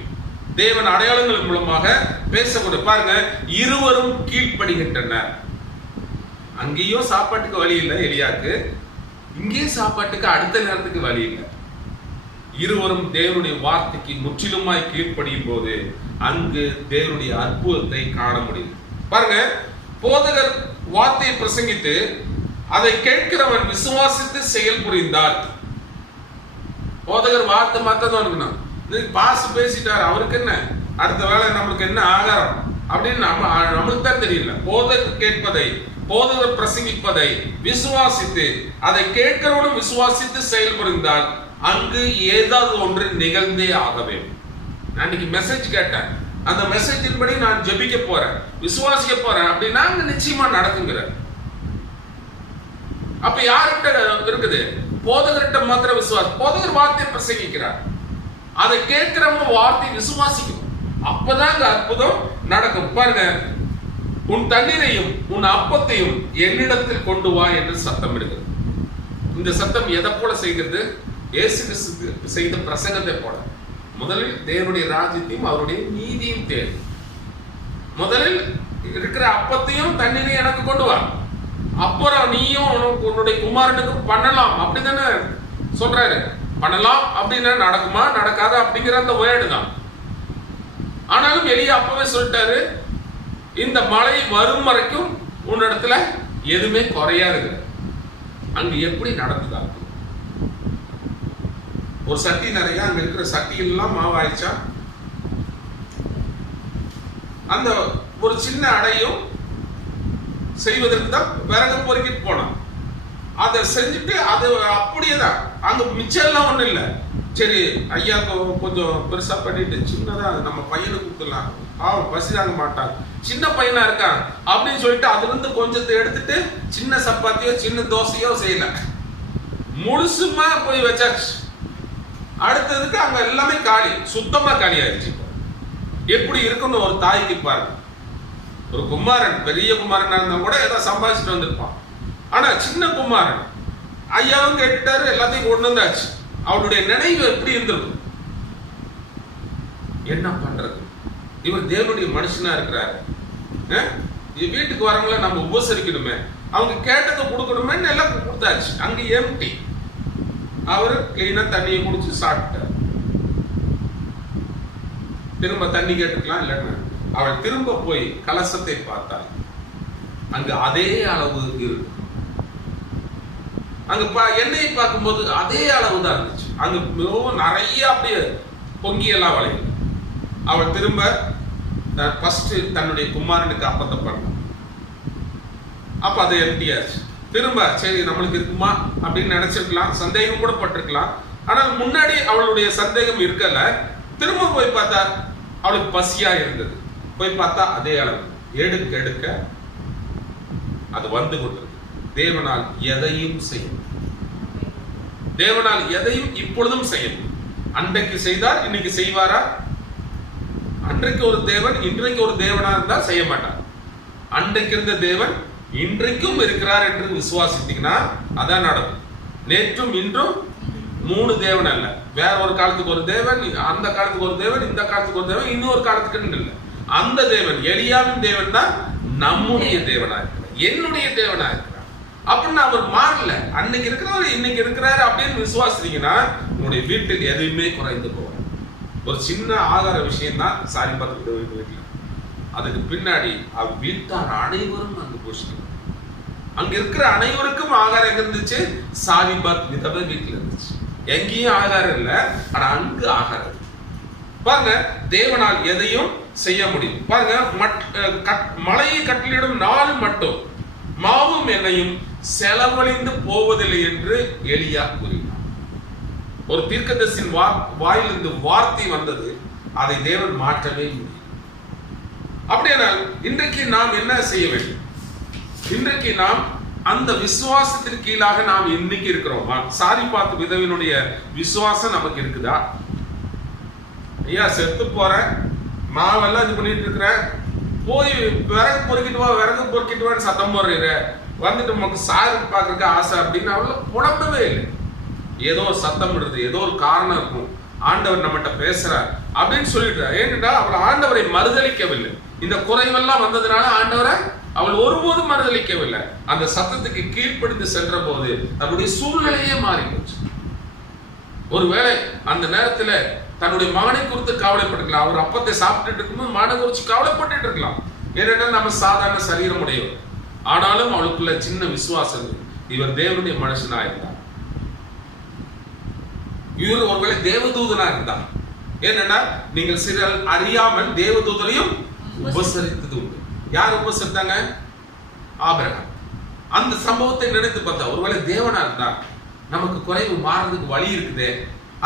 தேவன் அடையாளங்கள் மூலமாக பேசக்கூடிய பாருங்க, இருவரும் கீழ்ப்படுகின்றனர். அங்கேயும் சாப்பாட்டுக்கு வழி இல்லை எலியாக்கு, இங்கேயும் சாப்பாட்டுக்கு அடுத்த நேரத்துக்கு வழி இல்லை. இருவரும் தேவனுடைய வார்த்தைக்கு முற்றிலுமாய் கீழ்ப்படியும் போது அங்கு தேவனுடைய அற்புதத்தை காண முடியும். பாருங்க, போதகர் வார்த்தையை பிரசங்கித்து அதை கேட்கிறவன் விசுவாசித்து செயல் புரிந்தார். போதகர் வார்த்தை மாத்தான் இருக்கணும். பாசு பேசிட்டார், அவருக்கு என்ன அடுத்த வேலை, நம்மளுக்கு என்ன ஆகாரம் அப்படின்னு நம்மளுக்கு தான் தெரியல. போதகர் கேட்பதை, போதகர் பிரசங்கிப்பதை விசுவாசித்து அதை கேட்கிறவனும் விசுவாசித்து செயல் புரிந்தால் அங்கு ஏதாவது ஒன்று நிகழ்ந்தே ஆக வேண்டும். நான் இன்னைக்கு மெசேஜ் கேட்டேன், அந்த மெசேஜின் படி நான் ஜெபிக்க போறேன், விசுவாசிக்க போறேன் அப்படின்னா அங்க நிச்சயமா நடக்குங்கிற. அப்ப யார்கிட்ட இருக்குது? போதகர்கிட்ட மாத்திர விசுவாசம். போதகர் வார்த்தையை பிரசங்கிக்கிறார், அதை கேட்கிறவங்க வார்த்தையை விசுவாசிக்கணும். அப்பதான் அங்க அற்புதம் நடக்கும். பாருங்க, உன் தண்ணீரையும் உன் அப்பத்தையும் என்னிடத்தில் கொண்டு வா என்று சத்தம் இடுகிறது. இந்த சத்தம் எதை போல செய்கிறது? இயேசு கிறிஸ்து செய்த பிரசங்கத்தை போல. முதலில் தேவனுடைய ராஜ்யத்தையும் அவருடைய நீதியும் தேவை. முதலில் இருக்கிற அப்பத்தையும் தண்ணீரையும் எனக்கு கொண்டு வா, அப்புறம் நீயும் உன்னுடைய குமாரனுக்கு பண்ணலாம் அப்படிதானே சொல்றாரு. பண்ணலாம் அப்படின்னா நடக்குமா நடக்காதா அப்படிங்கிற அந்த வேர்டு தான். ஆனாலும் எலியா அப்பவே சொல்லிட்டாரு, இந்த மழை வரும் வரைக்கும் உன்னிடத்துல எதுவுமே குறையாது. அங்க எப்படி நடக்குதா? ஒரு சட்டி நிறைய, அங்க இருக்கிற சட்டி எல்லாம் மாவாயிடுச்சா? அந்த ஒரு சின்ன அடையும் செய்வதற்கு தான் விறகு பொறுக்கிட்டு போனான். அதை செஞ்சுட்டு அது அப்படியே தான், அங்க மிச்சம் எல்லாம் ஒண்ணும் இல்லை. சரி ஐயா கொஞ்சம் பெருசா பண்ணிட்டு சின்னதா நம்ம பையனுக்கு கொடுத்துடலாம், பசி தாங்க மாட்டான், சின்ன பையனா இருக்கான் அப்படின்னு சொல்லிட்டு அதுல இருந்து கொஞ்சத்தை எடுத்துட்டு சின்ன சப்பாத்தியோ சின்ன தோசையோ செய்யல, முழுசுமா போய் வச்சாச்சு. அடுத்ததுக்கு அங்க எல்லாமே காலி, சுத்தமா காலி ஆயிடுச்சு. எப்படி இருக்குன்னு ஒரு தாய்க்கு பாருங்க. ஒரு குமாரன், பெரிய குமாரனா இருந்தா கூட ஏதோ சம்பாதிச்சுட்டு வந்திருப்பான். ஆனா சின்ன குமாரன் ஐயாவும் கேட்டுட்டாரு, எல்லாத்தையும் கொண்டு வந்தாச்சு. அவனுடைய நினைவு எப்படி இருந்திருக்கும்? என்ன பண்றது? இவர் தேவனுடைய மனுஷனா இருக்கிறாரு, வீட்டுக்கு வரவங்கள நம்ம உபசரிக்கணுமே, அவங்க கேட்டதை கொடுக்கணுமே, எல்லாம் கொடுத்தாச்சு. அங்க எம்டி. அவரு கிளீனா தண்ணியை குடிச்சு சாப்பிட்டார். திரும்ப தண்ணி கேட்டுக்கலாம் இல்லைன்னா, அவள் திரும்ப போய் கலசத்தை பார்த்தாள். அங்க அதே அளவு இருக்கு. அங்க எண்ணெயை பார்க்கும்போது அதே அளவு தான் இருந்துச்சு. அங்க மிகவும் நிறைய அப்படியே பொங்கியெல்லாம் வளையல. அவள் திரும்ப ஃபர்ஸ்ட் தன்னுடைய குமாரனுக்கு அப்பத்தை பண்ணான். அப்ப அதை எம்டியாச்சு. திரும்ப சரி நம்மளுக்கு இருக்குமா அப்படின்னு நினைச்சிருக்கலாம், சந்தேகம் கூட பட்டிருக்கலாம். ஆனால் முன்னாடி அவளுடைய சந்தேகம் இருக்கல. திரும்ப போய் பார்த்தா அவளுக்கு பசியா இருந்தது. போய் பார்த்தா அதே அளவு, எடுக்க எடுக்க அது வந்து கொண்டது. தேவனால் எதையும் செய்யும். தேவனால் எதையும் இப்பொழுதும் செய்யும். அன்றைக்கு செய்தார், இன்னைக்கு செய்வாரா? அன்றைக்கு ஒரு தேவன் இன்றைக்கு ஒரு தேவனா இருந்தா செய்ய மாட்டார். அன்றைக்கு இருந்த தேவன் இன்றைக்கும் இருக்கிறார் என்று விசுவாசித்தீங்கன்னா அதான் நடக்கும். நேற்றும் இன்றும் 3 தேவன் அல்ல, வேற ஒரு காலத்துக்கு ஒரு தேவன், அந்த காலத்துக்கு ஒரு தேவன், இந்த காலத்துக்கு ஒரு தேவன், இன்னொரு காலத்துக்கு இல்லை. அந்த தேவன், எலியாவின் தேவன் தான் நம்முடைய தேவனா இருக்கிறார், என்னுடைய தேவனா இருக்கிறார். அப்படின்னு அவர் மாறல. அன்னைக்கு இருக்கிறவர் இன்னைக்கு இருக்கிறாரு அப்படின்னு விசுவாசித்தீங்கன்னா உங்களுடைய வீட்டுக்கு எதுவுமே குறைந்து போவார். ஒரு சின்ன ஆகார விஷயம் தான் சாரிபாத் வீட்டில். அதுக்கு பின்னாடி அவர் வீட்டார் அனைவரும் அங்கு போச்சு. அங்க இருக்கிற அனைவருக்கும் ஆகாரம் எங்க இருந்துச்சு? சாரிபாத் விதவை வீட்டில் இருந்துச்சு. எங்கேயும் ஆகாரம் இல்லை, ஆனா அங்கு ஆகாரம். பாருங்க, தேவனால் எதையும் செய்ய முடியும். பாருங்க, மலையை கட்டளையிடும் நாள் மட்டும் மாவும் எண்ணெயும் செலவழிந்து போவதில்லை என்று எலியா கூறினார். ஒரு தீர்க்கதரிசியின் வாயிலிருந்து வார்த்தை வந்தது, அதை தேவன் மாற்றவே முடியும். அப்படியானால் இன்றைக்கு நாம் என்ன செய்ய வேண்டும்? இன்றைக்கு நாம் அந்த விசுவாசத்தின் கீழாக நாம் இன்னைக்கு இருக்கிறோமா? சாரிபாத் விதவினுடைய விசுவாசம் நமக்கு இருக்குதா? ஐயா செத்து போறேன், மாவெல்லாம் இது பண்ணிட்டு இருக்கிறேன், போய் விறகு பொறுக்கிட்டு வான்னு சத்தம் போடுறீரு, வந்துட்டு நமக்கு சாரு பாக்குறதுக்கு ஆசை அப்படின்னு அவள புலம்பவே இல்லை. ஏதோ ஒரு சத்தம் விடுறது, ஏதோ ஒரு காரணம் இருக்கும், ஆண்டவர் நம்மகிட்ட பேசுறார் அப்படின்னு சொல்லிட்டு. ஏனென்றால் அவள் ஆண்டவரை மறுதளிக்கவில்லை. இந்த குறைவெல்லாம் வந்ததுனால ஆண்டவரை அவள் ஒருபோதும் மறுதளிக்கவில்லை. அந்த சத்தத்துக்கு கீழ்ப்படிந்து சென்ற போது அவருடைய சூழ்நிலையே மாறி போச்சு. ஒருவேளை அந்த நேரத்துல தன்னுடைய மகனை குறித்து கவலைப்பட்டுக்கலாம். அவர் அப்பத்தை சாப்பிட்டுட்டு இருக்கும்போது மகனை குறித்து கவலைப்பட்டு இருக்கலாம். ஏனென்றால் நம்ம சாதாரண சரீரம் உடையவர். ஆனாலும் அவளுக்குள்ள சின்ன விசுவாசம், இவர் தேவனுடைய மனுஷனா இருந்தார், இவர் ஒருவேளை தேவதூதனா இருந்தார். ஏன்னா நீங்கள் சிலர் அறியாமல் தேவதூதரையும் உபசரித்தது உண்டு. யார் உபசரித்தாங்க? ஆபிரகாம். அந்த சம்பவத்தை நினைத்து பார்த்தா ஒருவேளை தேவனா இருந்தார், நமக்கு குறைவு மாறதுக்கு வழி இருக்குது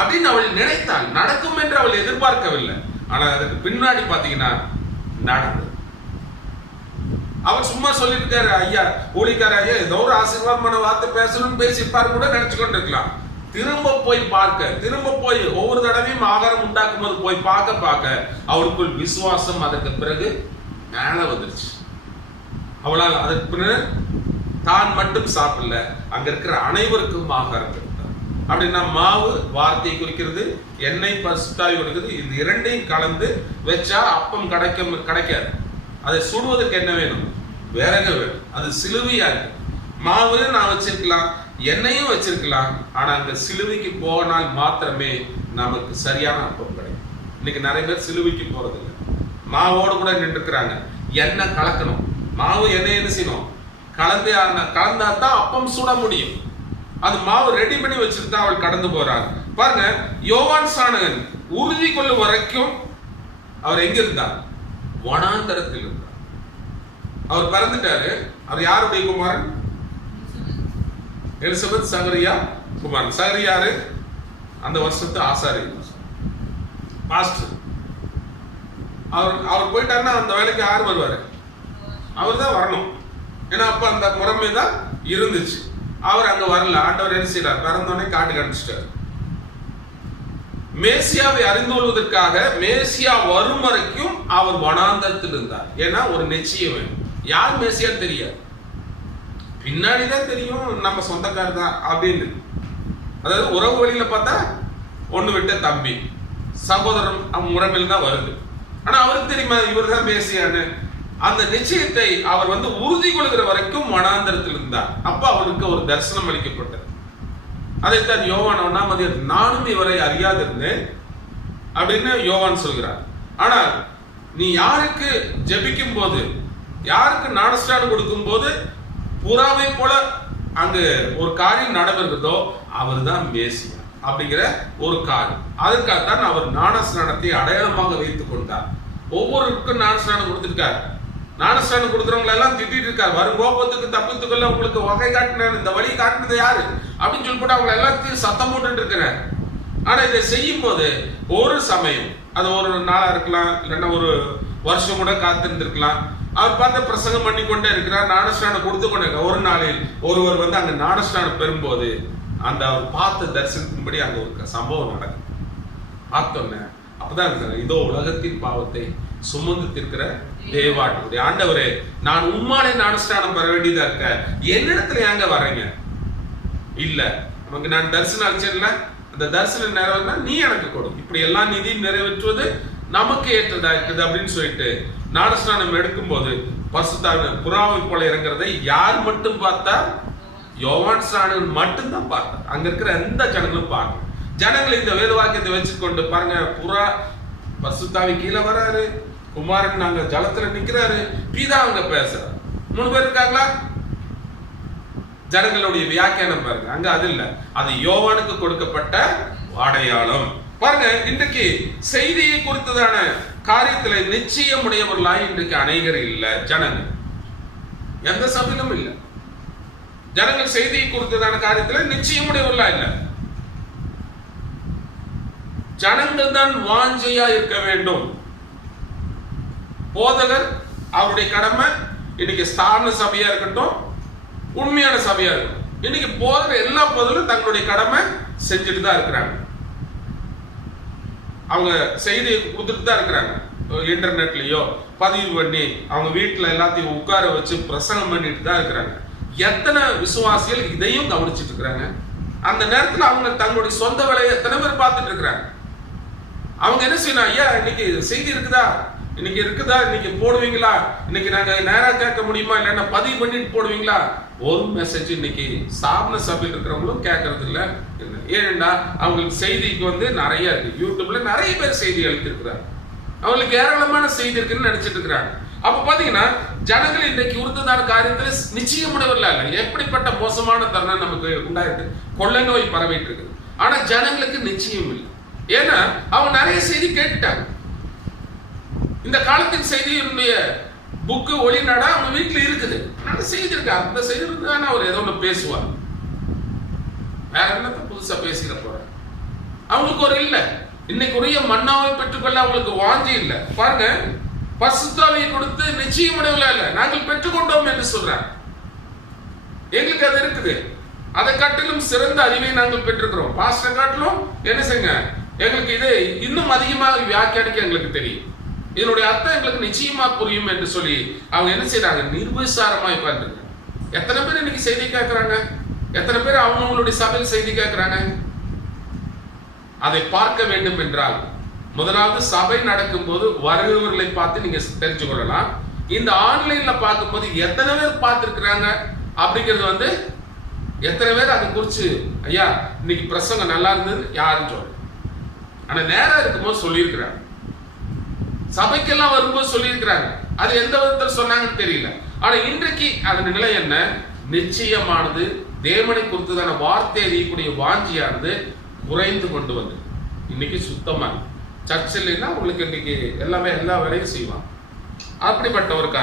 அப்படின்னு அவள் நினைத்தாள். நடக்கும் என்று அவள் எதிர்பார்க்கவில்லை. ஆனா அதுக்கு பின்னாடி பாத்தீங்கன்னா நடந்தது. அவர் சும்மா சொல்லிட்டு இருக்காரு, ஐயா ஊழிக்கார ஐயா ஏதோ ஒரு ஆசீர்வாதமான வார்த்தை பேசணும்னு பேசிப்பாரு கூட நினைச்சு கொண்டு இருக்கலாம். திரும்ப போய் ஒவ்வொரு தடவையும் ஆகாரம் உண்டாக்கும் போது போய் பார்க்க அவளுக்குள் விசுவாசம் அதற்கு பிறகு மேல வந்துருச்சு. அவளால் அதற்கு பிறகு தான் மட்டும் சாப்பிடல, அங்க இருக்கிற அனைவருக்கும் ஆகாரம் கொடுத்தார். அப்படின்னா மாவு வார்த்தையை குறிக்கிறது, எண்ணெய் பரிசுத்தாவி கொடுக்குது. இந்த இரண்டையும் கலந்து வச்சா அப்பம் கிடைக்காது. அதை சுடுவதற்கு என்ன வேணும்? விறகு வேணும். அது சிலுவையா இருக்கு. மாவு நான் வச்சிருக்கலாம், எண்ணெயும் வச்சிருக்கலாம், ஆனா அந்த சிலுவைக்கு போனால் மாத்திரமே நமக்கு சரியான அப்பம் கிடைக்கும். இன்னைக்கு நிறைய பேர் சிலுவைக்கு போறது இல்லை, மாவோடு கூட நின்று இருக்கிறாங்க. எண்ணெய் கலக்கணும், மாவு எண்ணெய் என்ன செய்யணும்? கலந்தா தான் அப்பம் சுட முடியும். அது மாவு ரெடி பண்ணி வச்சிருந்தா அவள் கடந்து போறாங்க. பாருங்க, யோவான் ஸ்நானகன் உறுதி கொள்ளும் வரைக்கும் அவர் எங்க இருந்தார்? வனாந்தரத்தில் இருந்தார். அவர் பிறந்துட்டாரு. அவர் யாருடைய குமாரன்? எலிசபெத் சகரியா குமாரன். சகரியாரு அந்த வருஷத்து ஆசாரியர், பாஸ்டர். அவர் போயிட்டாருன்னா அந்த வேலைக்கு யார் வருவாரு? அவர் தான் வரணும். ஏன்னா அப்ப அந்த முறைமை தான் இருந்துச்சு. அவர் அங்க வரல. ஆண்டவர் என்ன செய்யறார்? பிறந்தோடனே காட்டுக்கு அனுப்பிச்சிட்டார். மேசியாவை அறிந்து கொள்வதற்காக மேசியா வரும் வரைக்கும் அவர் வனாந்தரத்தில் இருந்தார். ஏன்னா ஒரு நிச்சயம் வேணும். யார் மேசியா தெரியாது, பின்னாடிதான் தெரியும் நம்ம சொந்தக்காரர் தான் அப்படின்னு. அதாவது உறவு வழியில பார்த்தா ஒண்ணு விட்ட தம்பி சகோதரன் அவன் முறைமையில் தான் வருது. ஆனா அவருக்கு தெரியுமா இவர் தான் மேசியான்னு? அந்த நிச்சயத்தை அவர் உறுதி கொள்கிற வரைக்கும் வனாந்தரத்தில் இருந்தார். அப்ப அவருக்கு ஒரு தரிசனம் அளிக்கப்பட்டது. அதைத்தான் யோவான் 1ஆம் அதிகாரம், நானும் இவரை அறியாதிருந்தேன் அப்படின்னு யோவான் சொல்கிறார். ஆனால் நீ யாருக்கு ஜெபிக்கும் போது, யாருக்கு ஞானஸ்நானம் கொடுக்கும் போது புறாவை போல அங்கு ஒரு காரியம் நடைபெறுகிறதோ அவர் தான் மேசியா அப்படிங்கிற ஒரு காரியம். அதற்காகத்தான் அவர் ஞானஸ்நானத்தை அடையாளமாக வைத்துக் கொண்டார். ஒவ்வொருக்கும் ஞானஸ்நானம் கொடுத்திருக்கார். ஞானஸ்நானம் கொடுக்குறவங்க எல்லாம் திட்டிட்டு இருக்காரு. வரும் கோபத்துக்கு தப்பித்துக்கொள்ள உங்களுக்கு வகை காட்டினார், இந்த வழி காட்டினது யாரு அப்படின்னு சொல்லி போட்டு அவங்க எல்லாத்தையும் சத்தம் போட்டு இருக்கிறார். ஆனா இதை செய்யும் போது ஒரு சமயம், அது ஒரு நாளா இருக்கலாம், இல்லைன்னா ஒரு வருஷம் கூட காத்திருந்திருக்கலாம். அவர் பார்த்து பிரசங்கம் பண்ணி கொண்டே இருக்கிறார், ஞானஸ்நானம் கொடுத்து கொண்டே. ஒரு நாளில் ஒருவர் அங்க ஞானஸ்நானம் பெறும்போது அந்த அவர் பார்த்த தரிசனத்தின்படி அங்க ஒரு சம்பவம் நடக்கும். பார்த்தோன்ன அப்பதான் இதோ உலகத்தின் பாவத்தை சுமந்து தீர்க்கிற தேவாட்டுடைய ஆண்டவரே, நான் உம்மாலே ஞானஸ்நானம் பெற வேண்டியதா இருக்க, என்னிடத்துல ஏங்க வர்றீங்க? இல்ல, நமக்கு நான் தரிசனம் அளிச்சேன்ல, அந்த தரிசனம் நிறைவேறினா நீ எனக்கு கொடு, இப்படி எல்லா நிதியும் நிறைவேற்றுவது நமக்கு ஏற்றதா இருக்குது அப்படின்னு சொல்லிட்டு ஞானஸ்நானம் எடுக்கும் போது பரிசுத்த புறாவை போல இறங்குறதை யார் மட்டும் பார்த்தா? யோவான் ஸ்நானகன் மட்டும்தான் பார்த்தார். அங்க இருக்கிற எந்த ஜனங்களும் பார்க்கல. ஜனங்கள் இந்த வேத வாக்கியத்தை வச்சுக்கொண்டு பாருங்க, புறா பரிசுத்தாவி கீழே வராரு, குமாரன் நாங்க ஜலத்துல நிக்கிறாரு, பீதா அங்க பேசுறாரு. 3 பேர் இருக்காங்களா? ஜனங்களுடைய வியாக்கியானம் பாருங்க, அங்க அது இல்ல, அது யோவானுக்கு கொடுக்கப்பட்ட அடையாளம். பாருங்க, இன்றைக்கு செய்தியை குறித்ததான காரியத்துல நிச்சயமுடையவர்களாய் இன்றைக்கு அநேகர் இல்ல. ஜனங்கள் எந்த சபையிலும் இல்ல. ஜனங்கள் செய்தியை குறித்ததான காரியத்துல நிச்சயமுடையவர்களா இல்ல. ஜனங்கள் தான் வாஞ்சையா இருக்க வேண்டும். போதகர் அவருடைய கடமை இன்னைக்கு ஸ்தான சபையா இருக்கட்டும், உண்மையான சபையா இருக்கட்டும், இன்னைக்கு போதகர் எல்லா போதிலும் தங்களுடைய கடமை செஞ்சுட்டு தான் இருக்கிறாங்க. அவங்க செய்தியை கொடுத்துட்டு தான் இருக்கிறாங்க. இன்டர்நெட்லயோ பதிவு பண்ணி அவங்க வீட்டுல எல்லாத்தையும் உட்கார வச்சு பிரசங்கம் பண்ணிட்டு தான் இருக்கிறாங்க. எத்தனை விசுவாசிகள் இதையும் கவனிச்சுட்டு இருக்கிறாங்க. அந்த நேரத்துல அவங்க தங்களுடைய சொந்த வேலையை எத்தனை பேர் பார்த்துட்டு இருக்கிறாங்க. அவங்க என்ன செய்யணும், ஐயா இன்னைக்கு செய்தி இருக்குதா, இன்னைக்கு போடுவீங்களா, இன்னைக்கு நாங்க நேரா கேட்க முடியுமா, இல்லைன்னா பதிவு பண்ணிட்டு போடுவீங்களா? ஒரு மெசேஜ் இன்னைக்கு ஸ்தாபன சபையில் இருக்கிறவங்களும் கேட்கறது இல்ல. ஏனென்றா அவங்களுக்கு செய்திக்கு நிறைய இருக்கு. யூடியூப்ல நிறைய பேர் செய்தி எழுதிருக்கிறாங்க. அவங்களுக்கு ஏராளமான செய்தி இருக்குன்னு நினைச்சிட்டு இருக்கிறாங்க. அப்ப பாத்தீங்கன்னா ஜனங்கள் இன்றைக்கு உறுதிதான காரியத்துல நிச்சயமுடையவர்களா இல்ல. எப்படிப்பட்ட மோசமான தருணம் நமக்கு உண்டாயிருக்கு. கொள்ளை நோய் பரவிட்டு இருக்கு. ஆனா ஜனங்களுக்கு நிச்சயம் இல்லை. ஏன்னா அவங்க நிறைய செய்தி கேட்டுட்டாங்க. இந்த காலத்தின் செய்தியினுடைய புக்கு ஒளிநாடா அவங்க வீட்டுல இருக்குது. நல்ல செய்தி இருக்கு. அந்த செய்தி இருந்தா அவர் ஏதோ ஒண்ணு பேசுவார். வேற என்னத்த புதுசா பேசிட போற. அவங்களுக்கு ஒரு இல்ல. இன்னைக்கு உரிய மன்னாவை பெற்றுக்கொள்ள அவங்களுக்கு வாஞ்சி இல்லை. பாருங்க, பரிசுத்தாவியை கொடுத்து நிச்சயமுடையவர்களா இல்ல, நாங்கள் பெற்றுக்கொண்டோம் என்று சொல்றாங்க. எங்களுக்கு அது இருக்குது. அதை காட்டிலும் சிறந்த அறிவை நாங்கள் பெற்றிருக்கிறோம். பாஸ்டர் காட்டிலும் என்ன செய்யுங்க, எங்களுக்கு இது இன்னும் அதிகமாக வியாக்கியானிக்க எங்களுக்கு தெரியும். இதனுடைய அர்த்தம் எங்களுக்கு நிச்சயமா புரியும் என்று சொல்லி அவங்க என்ன செய்யறாங்க, நிர்விசாரமா உட்கார்ந்துருக்காங்க. எத்தனை பேர் இன்னைக்கு செய்தி கேட்கறாங்க? எத்தனை பேர் அவங்களுடைய சபையில் செய்தி கேட்கறாங்க? அதை பார்க்க வேண்டும் என்றால் முதலாவது சபை நடக்கும் போது வருகிறவர்களை பார்த்து நீங்க தெரிஞ்சு கொள்ளலாம். இந்த ஆன்லைன்ல பார்க்கும்போது எத்தனை பேர் பார்த்திருக்கிறாங்க அப்படிங்கிறது எத்தனை பேர் அதை குறிச்சு ஐயா இன்னைக்கு பிரசங்கம் நல்லா இருந்தது யாருன்னு சொல்ல. ஆனா நேரம் இருக்கும்போது சொல்லியிருக்கிறாங்க. சபைக்கெல்லாம் வரும்போது சொல்லியிருக்கிறாங்க. அது எந்த விதத்தில் சொன்னாங்கன்னு தெரியல. ஆனா இன்றைக்கு அதன் நிலை என்ன? நிச்சயமானது தேவனை குறித்ததான வார்த்தை அறியக்கூடிய வாஞ்சியானது குறைந்து கொண்டு வந்து இன்னைக்கு சுத்தமா சர்ச்சில் உங்களுக்கு இன்னைக்கு எல்லா வேலையும் செய்வாங்க. அப்படிப்பட்ட ஒரு காரியம்.